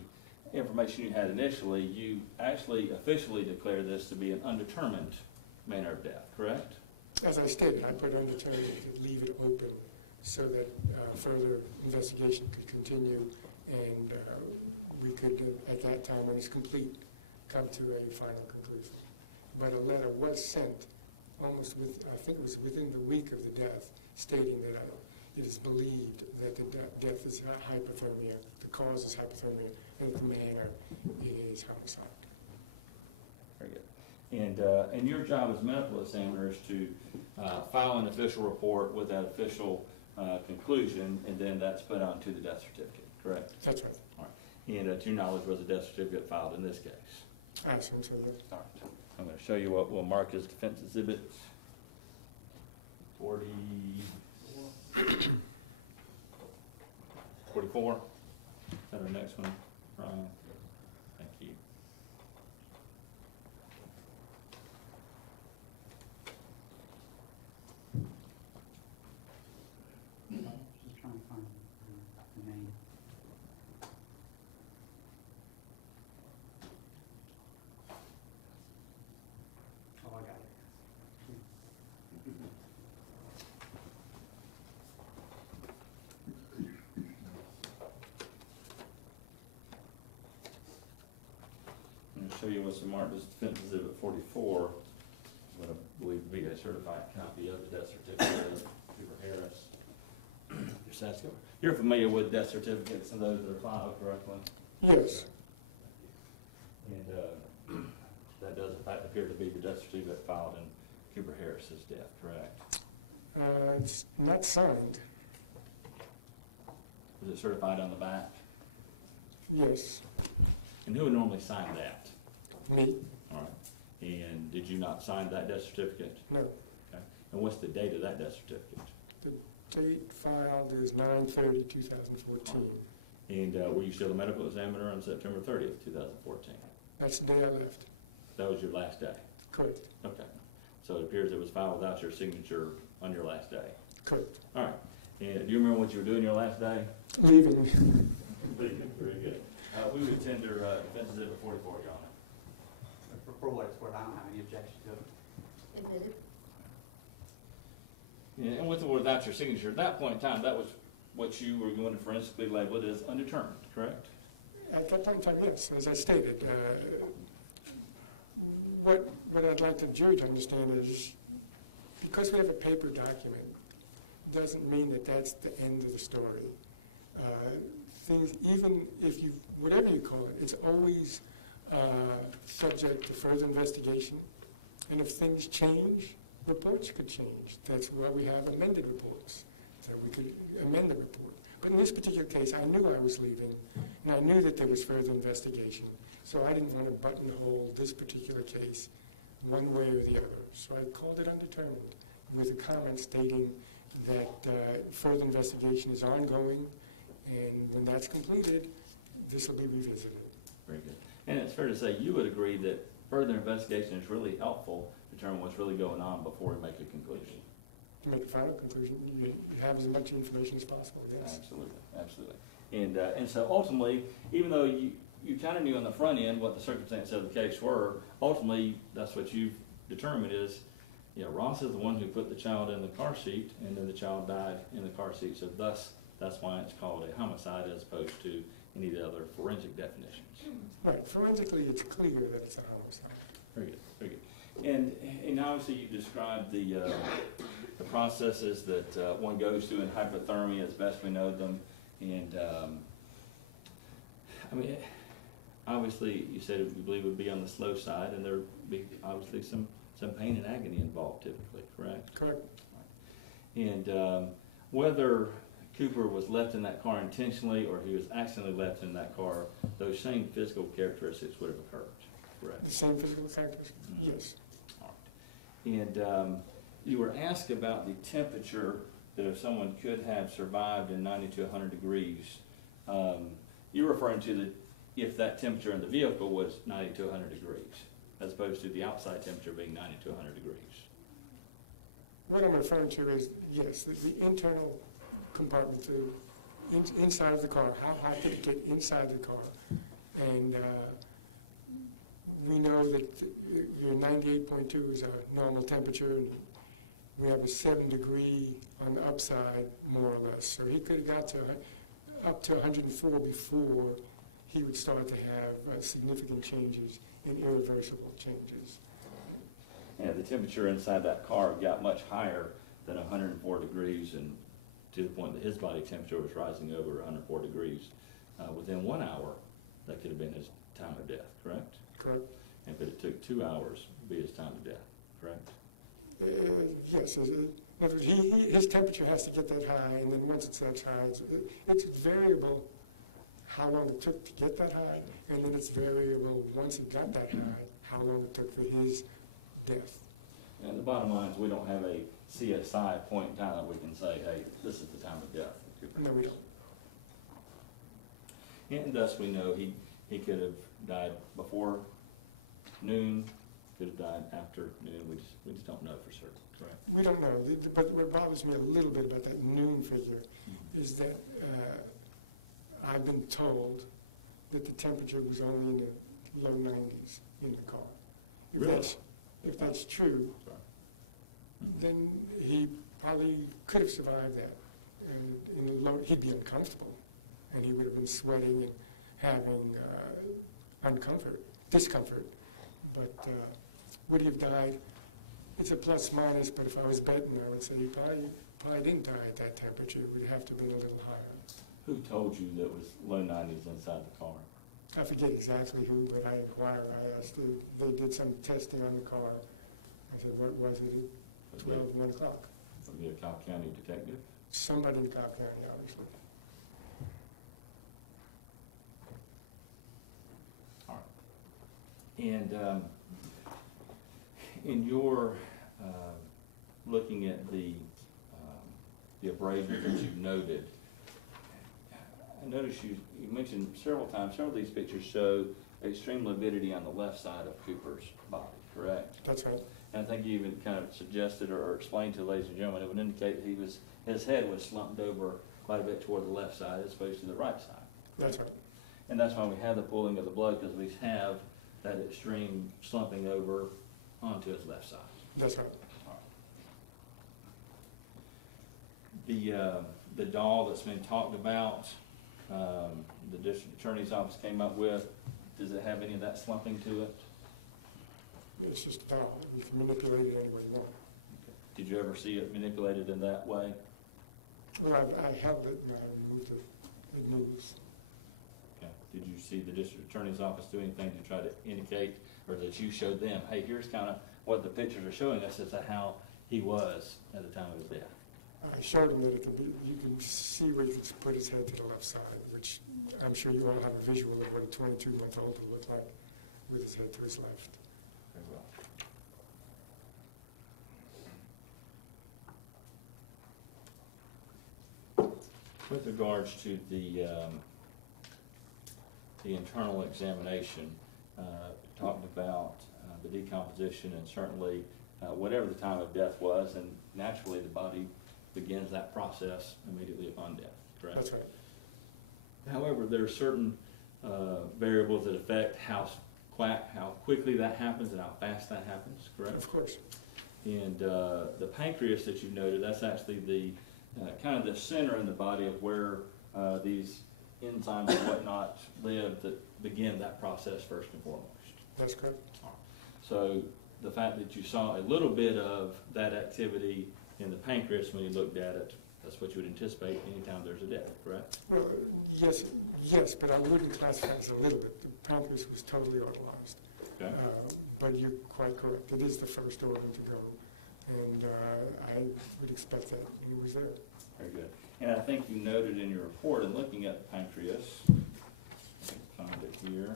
information you had initially, you actually officially declared this to be an undetermined manner of death, correct? As I stated, I put undetermined to leave it open so that further investigation could continue and we could, at that time when it's complete, come to a final conclusion. But a letter was sent almost I think it was within the week of the death, stating that it is believed that the death is hypothermia, the cause is hypothermia, and the manner is homicide. Very good. And your job as medical examiner is to file an official report with that official conclusion, and then that's put onto the death certificate, correct? That's right. All right. And to your knowledge, was a death certificate filed in this case? I assume so, yes. All right. I'm going to show you what we'll mark as defense exhibit 44. Is that our next one, Ryan? Thank you. Just trying to find the name. Oh, I got it. I'm going to show you what's marked as defense exhibit 44, what I believe to be a certified copy of the death certificate of Cooper Harris. You're familiar with death certificates and those that are filed correctly? Yes. And that does in fact appear to be the death certificate filed in Cooper Harris's death, correct? It's not signed. Was it certified on the back? Yes, And who would normally sign that? me, All right. And did you not sign that death certificate? no. Okay. And what's the date of that death certificate? The date filed is 9/30/2014. And were you still a medical examiner on September 30th, 2014? That's the day I left. That was your last day? Correct, Okay. So it appears it was filed without your signature on your last day? correct. All right. And do you remember what you were doing your last day? Leaving. Very good. We would tender defense exhibit 44, Your Honor. For what it's worth, I don't have any objection to it. Admitted. Yeah, and with or without your signature, at that point in time, that was what you were going to forensically label it as undetermined, correct? At that point in time, yes, as I stated. What I'd like the jury to understand is, because we have a paper document, doesn't mean that that's the end of the story. Things, even if you, whatever you call it, it's always subject to further investigation. And if things change, reports could change. That's why we have amended reports, so we could amend the report. But in this particular case, I knew I was leaving, and I knew that there was further investigation. So I didn't want to buttonhole this particular case one way or the other. So I called it undetermined with a comment stating that further investigation is ongoing, and when that's completed, this will be revisited. Very good. And it's fair to say you would agree that further investigation is really helpful to determine what's really going on before we make a conclusion. To make a final conclusion, you have as much information as possible, yes. Absolutely, absolutely. And so ultimately, even though you kind of knew on the front end what the circumstances of the case were, ultimately, that's what you've determined is, you know, Ross is the one who put the child in the car seat, and then the child died in the car seat. So thus, that's why it's called a homicide as opposed to any of the other forensic definitions. Right, forensically, it's clear that it's a homicide. Very good, very good. And obviously you described the processes that one goes through in hypothermia as best we know them. And I mean, obviously you said you believe it would be on the slow side, and there would be obviously some pain and agony involved typically, correct? Correct. And whether Cooper was left in that car intentionally or he was accidentally left in that car, those same physical characteristics would have occurred, correct? The same physical factors? Mhm. Yes. All right. And you were asked about the temperature that if someone could have survived in 90 to 100 degrees. You're referring to if that temperature in the vehicle was 90 to 100 degrees, as opposed to the outside temperature being 90 to 100 degrees. What I'm referring to is, yes, the internal compartment, inside of the car, how high did it get inside the car? And we know that your 98.2 is a normal temperature, and we have a 7-degree on the upside, more or less. So he could have got to up to 104 before he would start to have significant changes and irreversible changes. Yeah, the temperature inside that car got much higher than 104 degrees, and to the point that his body temperature was rising over 104 degrees. Within 1 hour, that could have been his time of death, correct? Correct. And but it took 2 hours to be his time of death, correct? Yes, his temperature has to get that high, and then once it's that high, it's variable how long it took to get that high, and then it's variable once it got that high, how long it took for his death. And the bottom line is we don't have a CSI point in time that we can say, hey, this is the time of death. No, we don't. And thus we know he could have died before noon, could have died after noon. We just don't know for certain, correct? We don't know, but what bothers me a little bit about that noon figure is that I've been told that the temperature was only in the low 90s in the car. Really? If that's true, then he probably could have survived that. And in the low, he'd be uncomfortable, and he would have been sweating and having discomfort. But would he have died? It's a plus minus, but if I was betting, I would say he probably didn't die at that temperature. It would have to have been a little higher. Who told you that it was low 90s inside the car? I forget exactly who, but I inquired. I asked if they did some testing on the car. I said, what was it at 1 o'clock? Would be a Cobb County detective? Somebody in Cobb County, obviously. And in your looking at the abrasion that you noted, I noticed you mentioned several times, several of these pictures show extreme lividity on the left side of Cooper's body, correct? That's right. And I think you even kind of suggested or explained to ladies and gentlemen, it would indicate that his head was slumped over quite a bit toward the left side as opposed to the right side. That's right. And that's why we have the pooling of the blood, because we have that extreme slumping over onto his left side. That's right. The doll that's been talked about, the district attorney's office came up with, does it have any of that slumping to it? It's just a doll. You can manipulate it any way you want. Did you ever see it manipulated in that way? Well, I held it and I moved it. It moves. Okay. Did you see the district attorney's office do anything to try to indicate, or that you showed them, hey, here's kind of what the pictures are showing us as to how he was at the time of his death? I showed him that you can see where he can put his head to the left side, which I'm sure you all have a visual of what a 22-month-old would look like with his head to his left. Very well. With regards to the internal examination, talked about the decomposition, and certainly whatever the time of death was, and naturally the body begins that process immediately upon death, correct? That's right. However, there are certain variables that affect how quickly that happens and how fast that happens, correct? Of course. And the pancreas that you noted, that's actually the kind of the center in the body of where these enzymes and whatnot live that begin that process first and foremost. That's correct. So the fact that you saw a little bit of that activity in the pancreas when you looked at it, that's what you would anticipate anytime there's a death, correct? Well, yes, but I wouldn't classify it as a little bit. The pancreas was totally autolyzed. Okay. But you're quite correct. It is the first organ to go, and I would expect that it was there. Very good. And I think you noted in your report, in looking at the pancreas, find it here.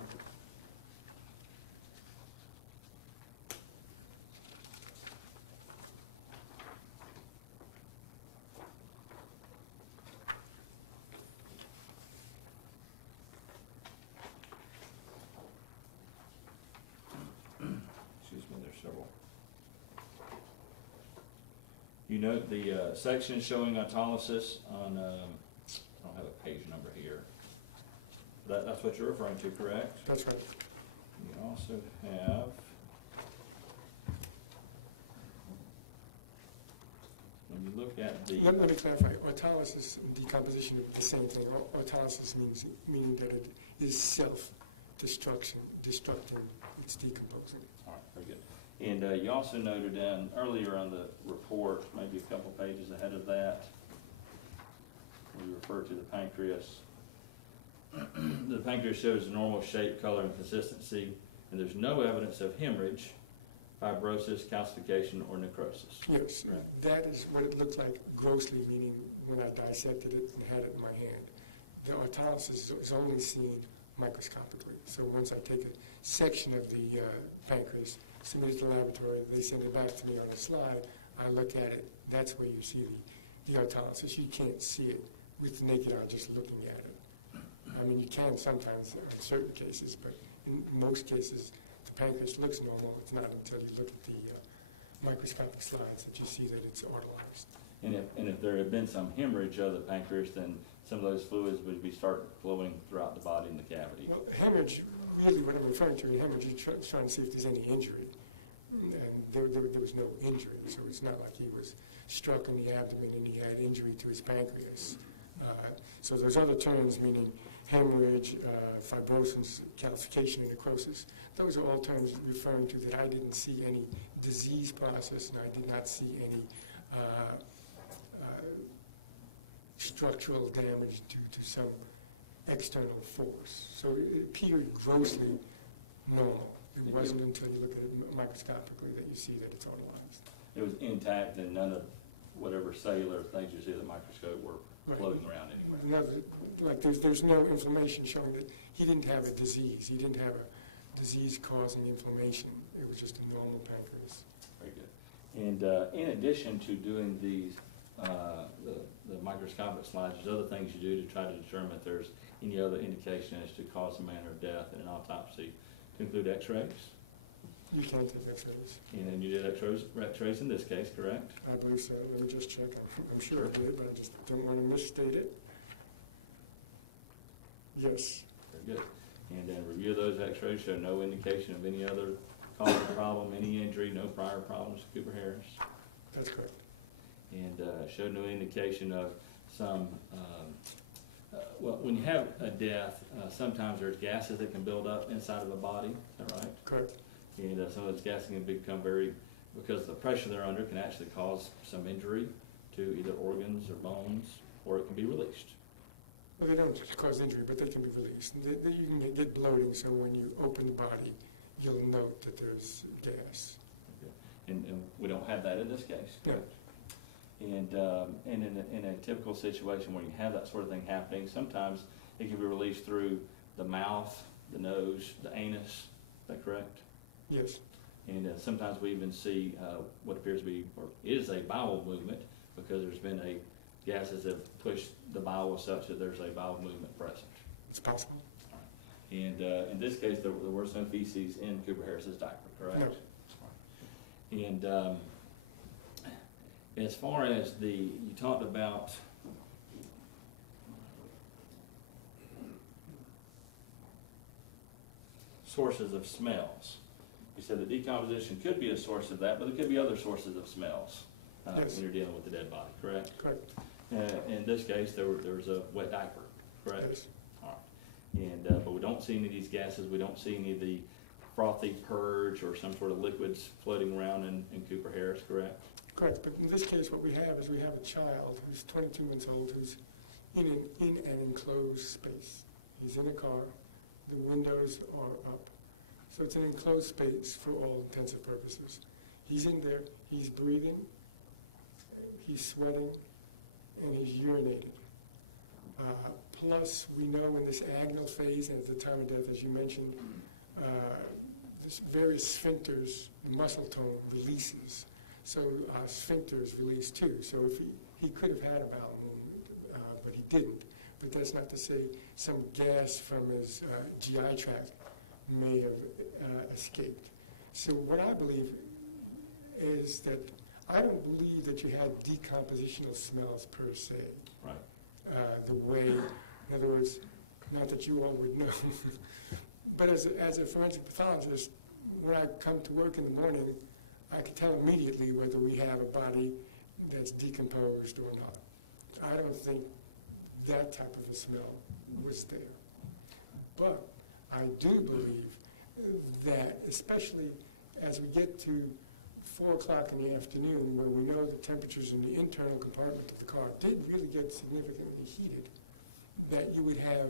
Excuse me, there's several. You note the section showing autolysis on, I don't have a page number here. That's what you're referring to, correct? That's right. You also have, when you look at the, Let me clarify. Autolysis and decomposition are the same thing. Autolysis meaning that it is self-destructing. It's decomposing. all right, very good. And you also noted earlier on the report, maybe a couple pages ahead of that, where you referred to the pancreas. The pancreas shows normal shape, color, and consistency, and there's no evidence of hemorrhage, fibrosis, calcification, or necrosis. Yes, Right. that is what it looked like grossly, meaning when I dissected it and had it in my hand. The autolysis is only seen microscopically. So once I take a section of the pancreas, submit it to the laboratory, they send it back to me on a slide, I look at it, that's where you see the autolysis. You can't see it with the naked eye just looking at it. I mean, you can sometimes in certain cases, but in most cases, the pancreas looks normal. It's not until you look at the microscopic slides that you see that it's autolyzed. And if there had been some hemorrhage of the pancreas, then some of those fluids would be start flowing throughout the body in the cavity. Well, hemorrhage, really what I'm referring to in hemorrhage, you're trying to see if there's any injury. And there was no injury, so it's not like he was struck in the abdomen and he had injury to his pancreas. So those other terms, meaning hemorrhage, fibrosis, calcification, and necrosis, those are all terms referring to that I didn't see any disease process and I did not see any structural damage due to some external force. So it appeared grossly normal. It wasn't until you look at it microscopically that you see that it's autolyzed. It was intact, and none of whatever cellular things you see at the microscope were floating around anywhere. No, like there's no inflammation showing that he didn't have a disease. He didn't have disease-causing inflammation. It was just a normal pancreas. Very good. And in addition to doing these, the microscopic slides, there's other things you do to try to determine if there's any other indication as to cause and manner of death in an autopsy, to include x-rays. You can't take x-rays. And then you did x-rays in this case, correct? I believe so. Let me just check. I'm sure I did, but I just don't want to misstate it. Yes. Very good. And then review those x-rays show no indication of any other causal problem, any injury, no prior problems with Cooper Harris. That's correct. And showed no indication of some, well, when you have a death, sometimes there's gases that can build up inside of a body, is that right? Correct. And some of those gases can become because of the pressure they're under, can actually cause some injury to either organs or bones, or it can be released. Well, they don't cause injury, but they can be released. You can get bloating, so when you open the body, you'll note that there's gas. Okay. And we don't have that in this case, correct? And in a typical situation where you have that sort of thing happening, sometimes it can be released through the mouth, the nose, the anus. Is that correct? Yes. And sometimes we even see what appears to be, or is a bowel movement, because there's been gases that have pushed the bowel such that there's a bowel movement present. It's possible. And in this case, there was no feces in Cooper Harris's diaper, correct? No. And as far as you talked about sources of smells. You said the decomposition could be a source of that, but there could be other sources of smells Yes. when you're dealing with the dead body, correct? Correct. In this case, there was a wet diaper, correct? Yes. All right. And but we don't see any of these gases. We don't see any of the frothy purge or some sort of liquids floating around in Cooper Harris, correct? Correct. But in this case, what we have is we have a child who's 22 months old who's in an enclosed space. He's in a car. The windows are up. So it's an enclosed space for all intents and purposes. He's in there. He's breathing. He's sweating. And he's urinating. Plus, we know in this agonal phase and at the time of death, as you mentioned, there's various sphincters, muscle tone releases. So sphincters release too. So if he could have had a bowel movement, but he didn't. But that's not to say some gas from his GI tract may have escaped. So what I believe is that I don't believe that you had decompositional smells per se. Right. The way, in other words, not that you all would know, but as a forensic pathologist, when I come to work in the morning, I can tell immediately whether we have a body that's decomposed or not. I don't think that type of a smell was there. But I do believe that, especially as we get to 4 o'clock in the afternoon, where we know the temperatures in the internal compartment of the car did really get significantly heated, that you would have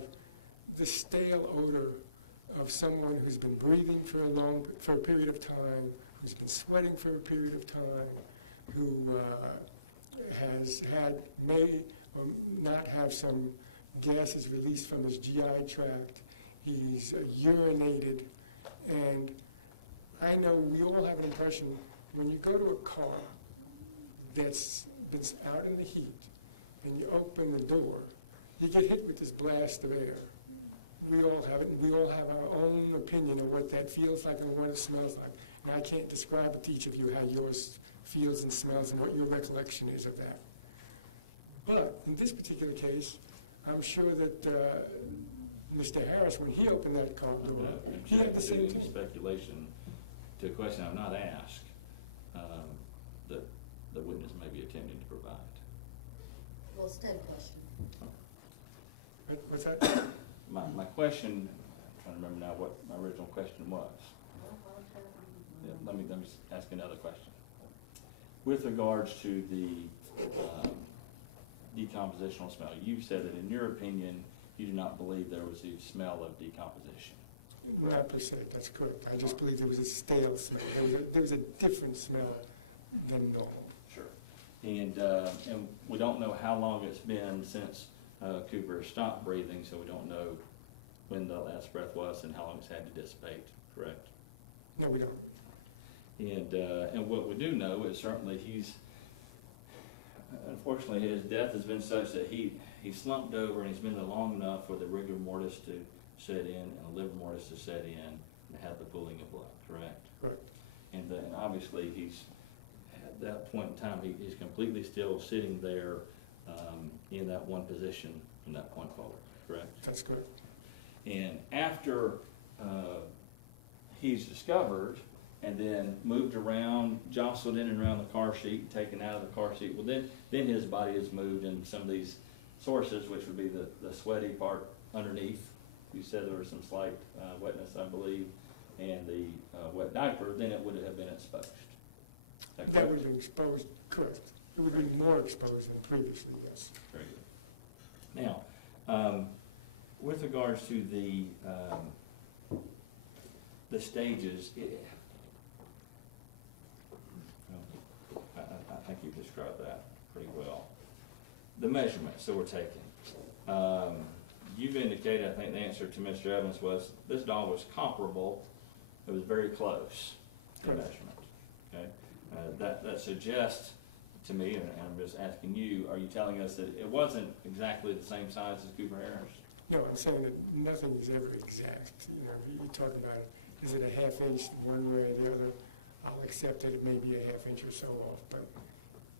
the stale odor of someone who's been breathing for a period of time, who's been sweating for a period of time, who may or not have some gases released from his GI tract. He's urinated, and I know we all have an impression when you go to a car that's out in the heat and you open the door, you get hit with this blast of air. We all have it, and we all have our own opinion of what that feels like and what it smells like. And I can't describe it to each of you how yours feels and smells and what your recollection is of that. But in this particular case, I'm sure that Mr. Harris, when he opened that car door, he had the same thing. Speculation to a question I've not asked that the witness may be attempting to provide. Well, state question. What's that? My question, I'm trying to remember now what my original question was. Yeah, let me ask another question. With regards to the decompositional smell, you've said that in your opinion, you do not believe there was a smell of decomposition. Not per se, that's correct. I just believe there was a stale smell. There was a different smell than normal. Sure. And we don't know how long it's been since Cooper stopped breathing, so we don't know when the last breath was and how long it's had to dissipate. correct? No, we don't. And what we do know is certainly unfortunately, his death has been such that he slumped over and he's been there long enough for the rigor mortis to set in and the liver mortis to set in and have the pooling of blood, correct? Correct. And obviously he's, at that point in time, he's completely still sitting there in that one position from that point forward, correct? That's correct. And after he's discovered and then moved around, jostled in and around the car seat, taken out of the car seat, well then his body is moved in some of these sources, which would be the sweaty part underneath. You said there was some slight wetness, I believe, and the wet diaper, then it would have been exposed. Is that That correct? would be exposed, correct. It would be more exposed than previously, yes. Very good. Now, with regards to the stages, I think you've described that pretty well. The measurements that were taken. You've indicated, I think the answer to Mr. Evans was, this dog was comparable, it was very close in Correct. measurement, okay? That suggests to me, and I'm just asking you, are you telling us that it wasn't exactly the same size as Cooper Harris? No, I'm saying that nothing is ever exact. You know, you talk about it, is it a half inch one way or the other? I'll accept that it may be a half inch or so off, but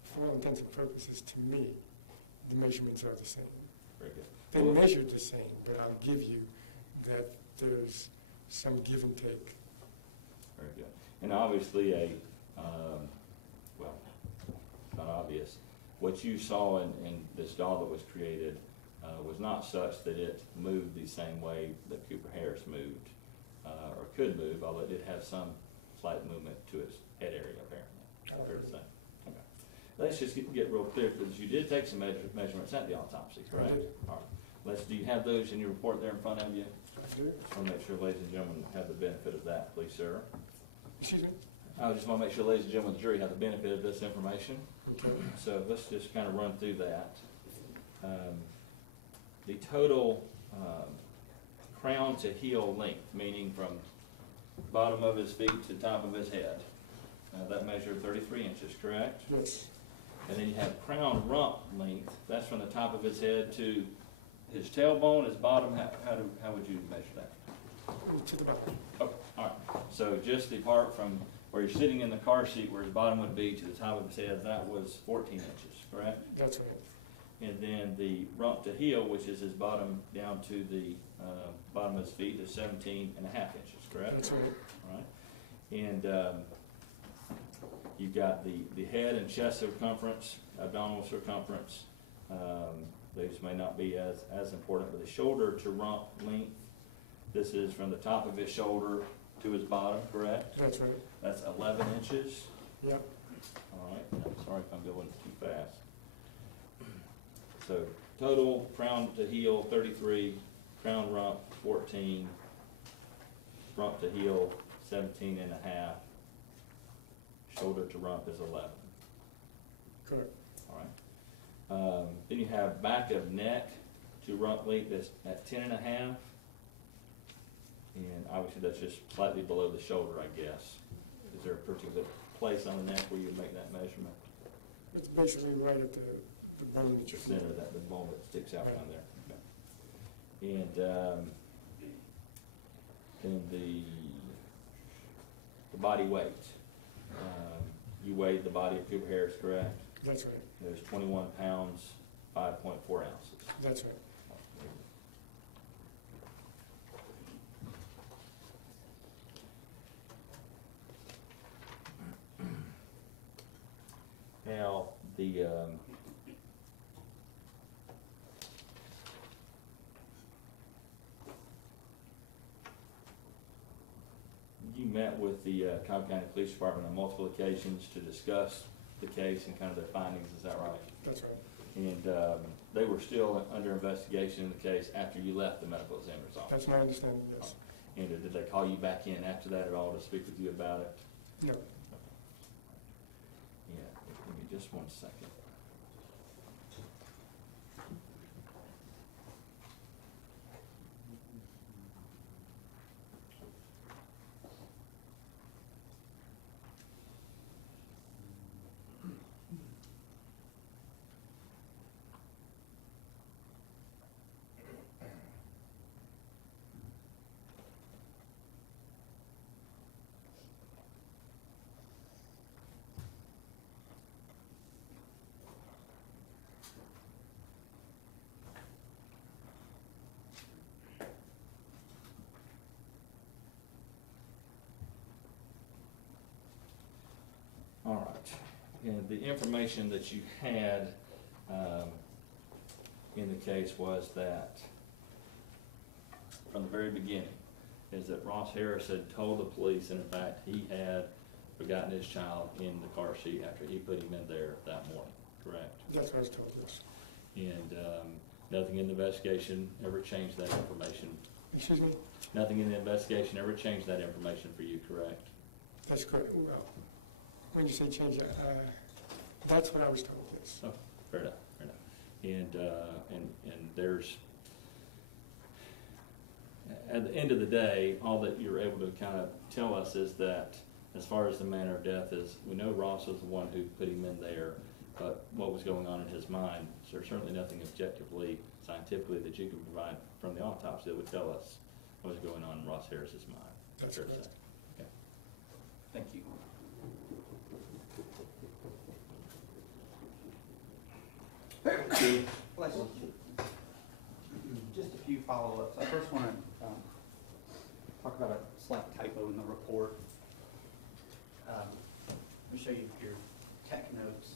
for all intents and purposes, to me, the measurements are the same. Very good. They Well, measured the same, but I'll give you that there's some give and take. very good. And obviously well, it's not obvious, what you saw in this doll that was created was not such that it moved the same way that Cooper Harris moved, or could move, although it did have some slight movement to its head area apparently. Fair to say. Okay. Let's just get real clear, because you did take some measurements at the autopsy, correct? I did. All right. Do you have those in your report there in front of you? I do. I want to make sure, ladies and gentlemen, have the benefit of that, please, sir. Excuse me? I just want to make sure, ladies and gentlemen, the jury have the benefit of this information. Okay. So let's just kind of run through that. The total crown to heel length, meaning from bottom of his feet to top of his head, that measured 33 inches, correct? Yes. And then you have crown rump length, that's from the top of his head to his tailbone, his bottom. How would you measure that? To the bottom. Okay, all right. So just the part from where you're sitting in the car seat where his bottom would be to the top of his head, that was 14 inches, correct? That's right. And then the rump to heel, which is his bottom down to the bottom of his feet, is 17 and a half inches, correct? That's right. All right. And you've got the head and chest circumference, abdominal circumference. These may not be as important, but the shoulder to rump length, this is from the top of his shoulder to his bottom, correct? That's right. That's 11 inches. Yep. All right, I'm sorry if I'm going too fast. So total crown to heel 33, crown rump 14, rump to heel 17 and a half, shoulder to rump is 11. Correct. All right. Then you have back of neck to rump length is at 10 and a half. And obviously that's just slightly below the shoulder, I guess. Is there a particular place on the neck where you make that measurement? It's basically right at the bone that The you're center, that the bone that sticks out down there. Okay. And then the body weight. You weighed the body of Cooper Harris, correct? That's right. There's 21 pounds, 5.4 ounces. That's right. Now, you met with the Cobb County Police Department on multiple occasions to discuss the case and kind of their findings, is that right? That's right. And they were still under investigation in the case after you left the medical examiner's office? That's my understanding, yes. And did they call you back in after that at all to speak with you about it? No. Yeah, give me just 1 second. And the information that you had in the case was that, from the very beginning, is that Ross Harris had told the police, and in fact, he had forgotten his child in the car seat after he put him in there that morning, correct? That's what I was told, yes. And nothing in the investigation ever changed that information. Excuse me? Nothing in the investigation ever changed that information for you, correct? That's correct. Well, when you say change, that's what I was told, yes. Oh, fair enough, fair enough. And there's, at the end of the day, all that you're able to kind of tell us is that as far as the manner of death is, we know Ross was the one who put him in there, but what was going on in his mind, so there's certainly nothing objectively, scientifically that you can provide from the autopsy that would tell us what was going on in Ross Harris's mind. That's Fair to correct. say. Okay. Thank you. Bless you. Just a few follow-ups. I first want to talk about a slight typo in the report. Let me show you your tech notes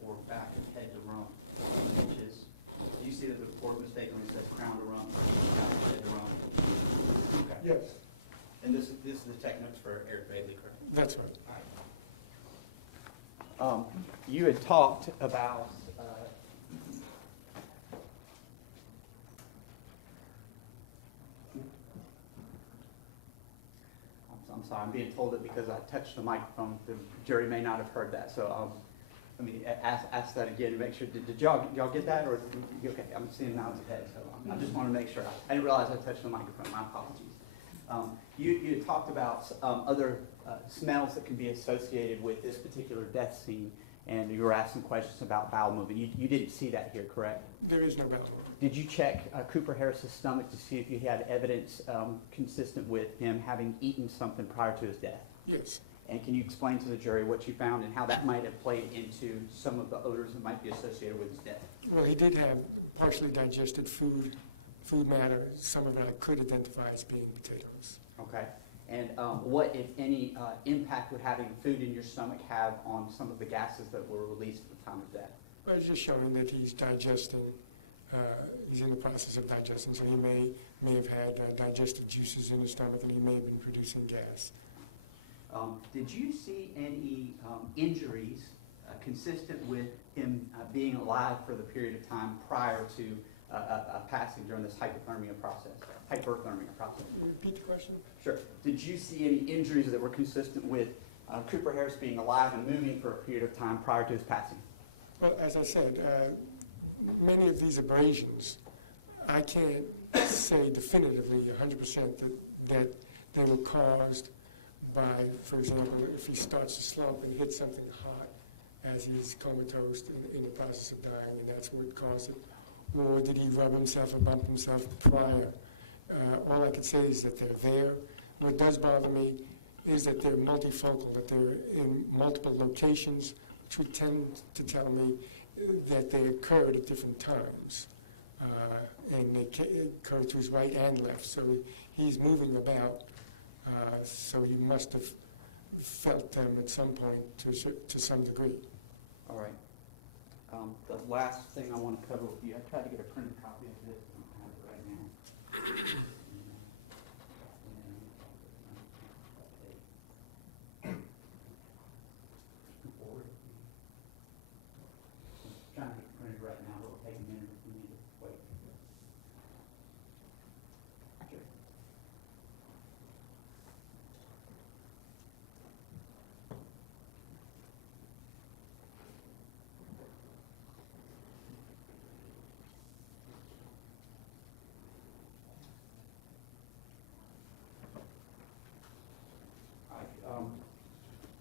for back of head to rump inches. Do you see that the report mistake when it says crown to rump, back of head to rump? Okay. Yes, And this is the tech notes for Eric Bailey, correct? that's right. You had talked about I'm sorry, I'm being told that because I touched the microphone, the jury may not have heard that. So let me ask that again to make sure. Did y'all get that, or okay? I'm seeing now it's ahead, so I just want to make sure. I didn't realize I touched the microphone. My apologies. You had talked about other smells that can be associated with this particular death scene, and you were asking questions about bowel movement. You didn't see that here, correct? There is no bowel movement. Did you check Cooper Harris's stomach to see if you had evidence consistent with him having eaten something prior to his death? Yes. And can you explain to the jury what you found and how that might have played into some of the odors that might be associated with his death? Well, he did have partially digested food matter. Some of it I could identify as being potatoes. Okay. And what, if any, impact would having food in your stomach have on some of the gases that were released at the time of death? Well, it's just showing that he's digesting. He's in the process of digesting, so he may have had digestive juices in his stomach, and he may have been producing gas. Did you see any injuries consistent with him being alive for the period of time prior to passing during this hypothermia process? Repeat the question? Sure. Did you see any injuries that were consistent with Cooper Harris being alive and moving for a period of time prior to his passing? Well, as I said, many of these abrasions, I can't say definitively 100% that they were caused by, for example, if he starts to slump and hits something hot as he's comatose in the process of dying, and that's what caused it. Or did he rub himself or bump himself prior? All I can say is that they're there. What does bother me is that they're multifocal, that they're in multiple locations, which would tend to tell me that they occurred at different times. And they occurred to his right and left, so he's moving about. So he must have felt them at some point to some degree. All right. The last thing I want to cover with you, I tried to get a printed copy of this. I don't have it right now. Trying to get it printed right now, but it'll take a minute if we need to wait. Sure.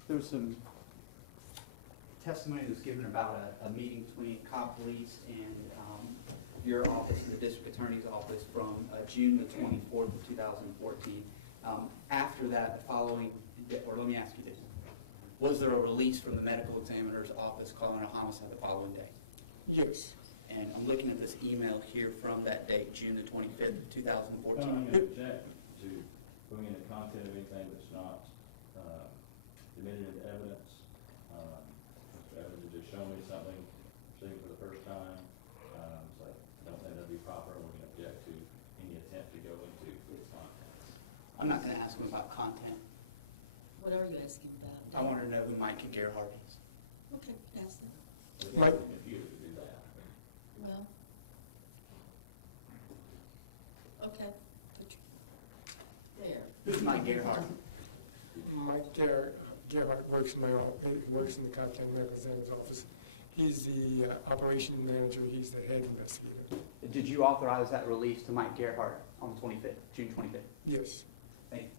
There was some testimony that was given about a meeting between Cobb Police and your office and the district attorney's office from June the 24th of 2014. After that, the following, or let me ask you this. Was there a release from the medical examiner's office calling a homicide the following day? Yes. And I'm looking at this email here from that date, June the 25th of 2014. I'm going to object to putting in the content of anything that's not admitted into evidence. I'm not gonna ask him about content. What are you asking about? I want to know who Mike and Gerhard is. Okay, ask them. Right. If you do that. Well. Okay. Put your- There. Who's Mike Gerhard? Mike Gerhart works in works in the Continental Medical Examiner's office. He's the operation manager, he's the head investigator. Did you authorize that release to Mike Gerhart on the 25th, June 25th? Yes. Thank you.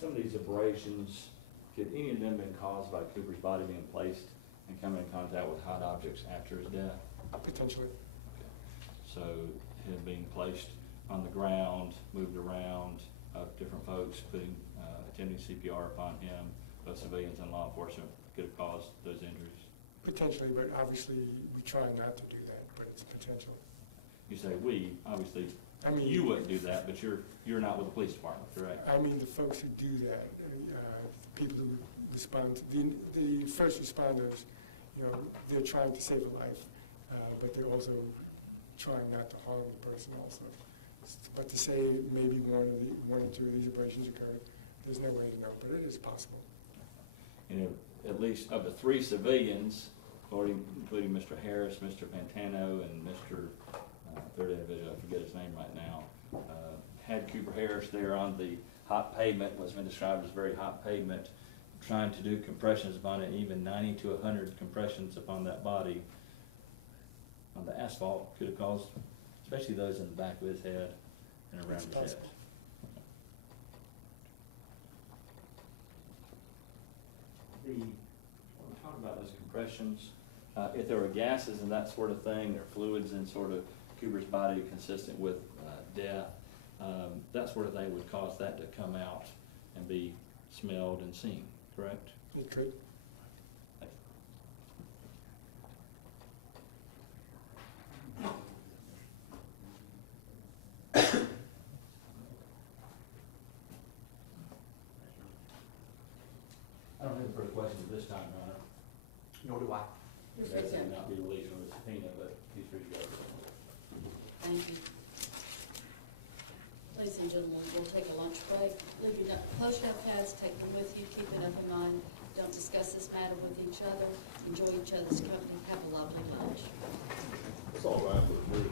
Some of these abrasions, could any of them been caused by Cooper's body being placed and coming in contact with hot objects after his death? Potentially. So him being placed on the ground, moved around, different folks attempting CPR upon him, both civilians and law enforcement, could have caused those injuries? Potentially, but obviously we try not to do that, but it's potential. You say we, obviously, I mean, you wouldn't do that, but you're not with the police department, correct? I mean, the folks who do that, people who respond, the first responders, they're trying to save a life, but they're also trying not to harm the person also. But to say maybe one or two of these abrasions occurred, there's no way to know, but it is possible. And at least of the 3 civilians, including Mr. Harris, Mr. Pantano, and Mr. Third individual, I forget his name right now, had Cooper Harris there on the hot pavement, what's been described as very hot pavement, trying to do compressions upon it, even 90 to 100 compressions upon that body on the asphalt could have caused, especially those in the back of his head and around his head. Possible. When we talk about those compressions, if there were gases and that sort of thing, or fluids in sort of Cooper's body consistent with death, that sort of thing would cause that to come out and be smelled and seen, correct? It could. I don't have any further questions at this time, Your Honor. Nor do I. You're free That to may go. not be released from the subpoena, but he's free to go. Thank you. Ladies and gentlemen, we'll take a lunch break. Leave your close notepads, take them with you, keep it up in mind. Don't discuss this matter with each other. Enjoy each other's company. Have a lovely lunch. It's all right for the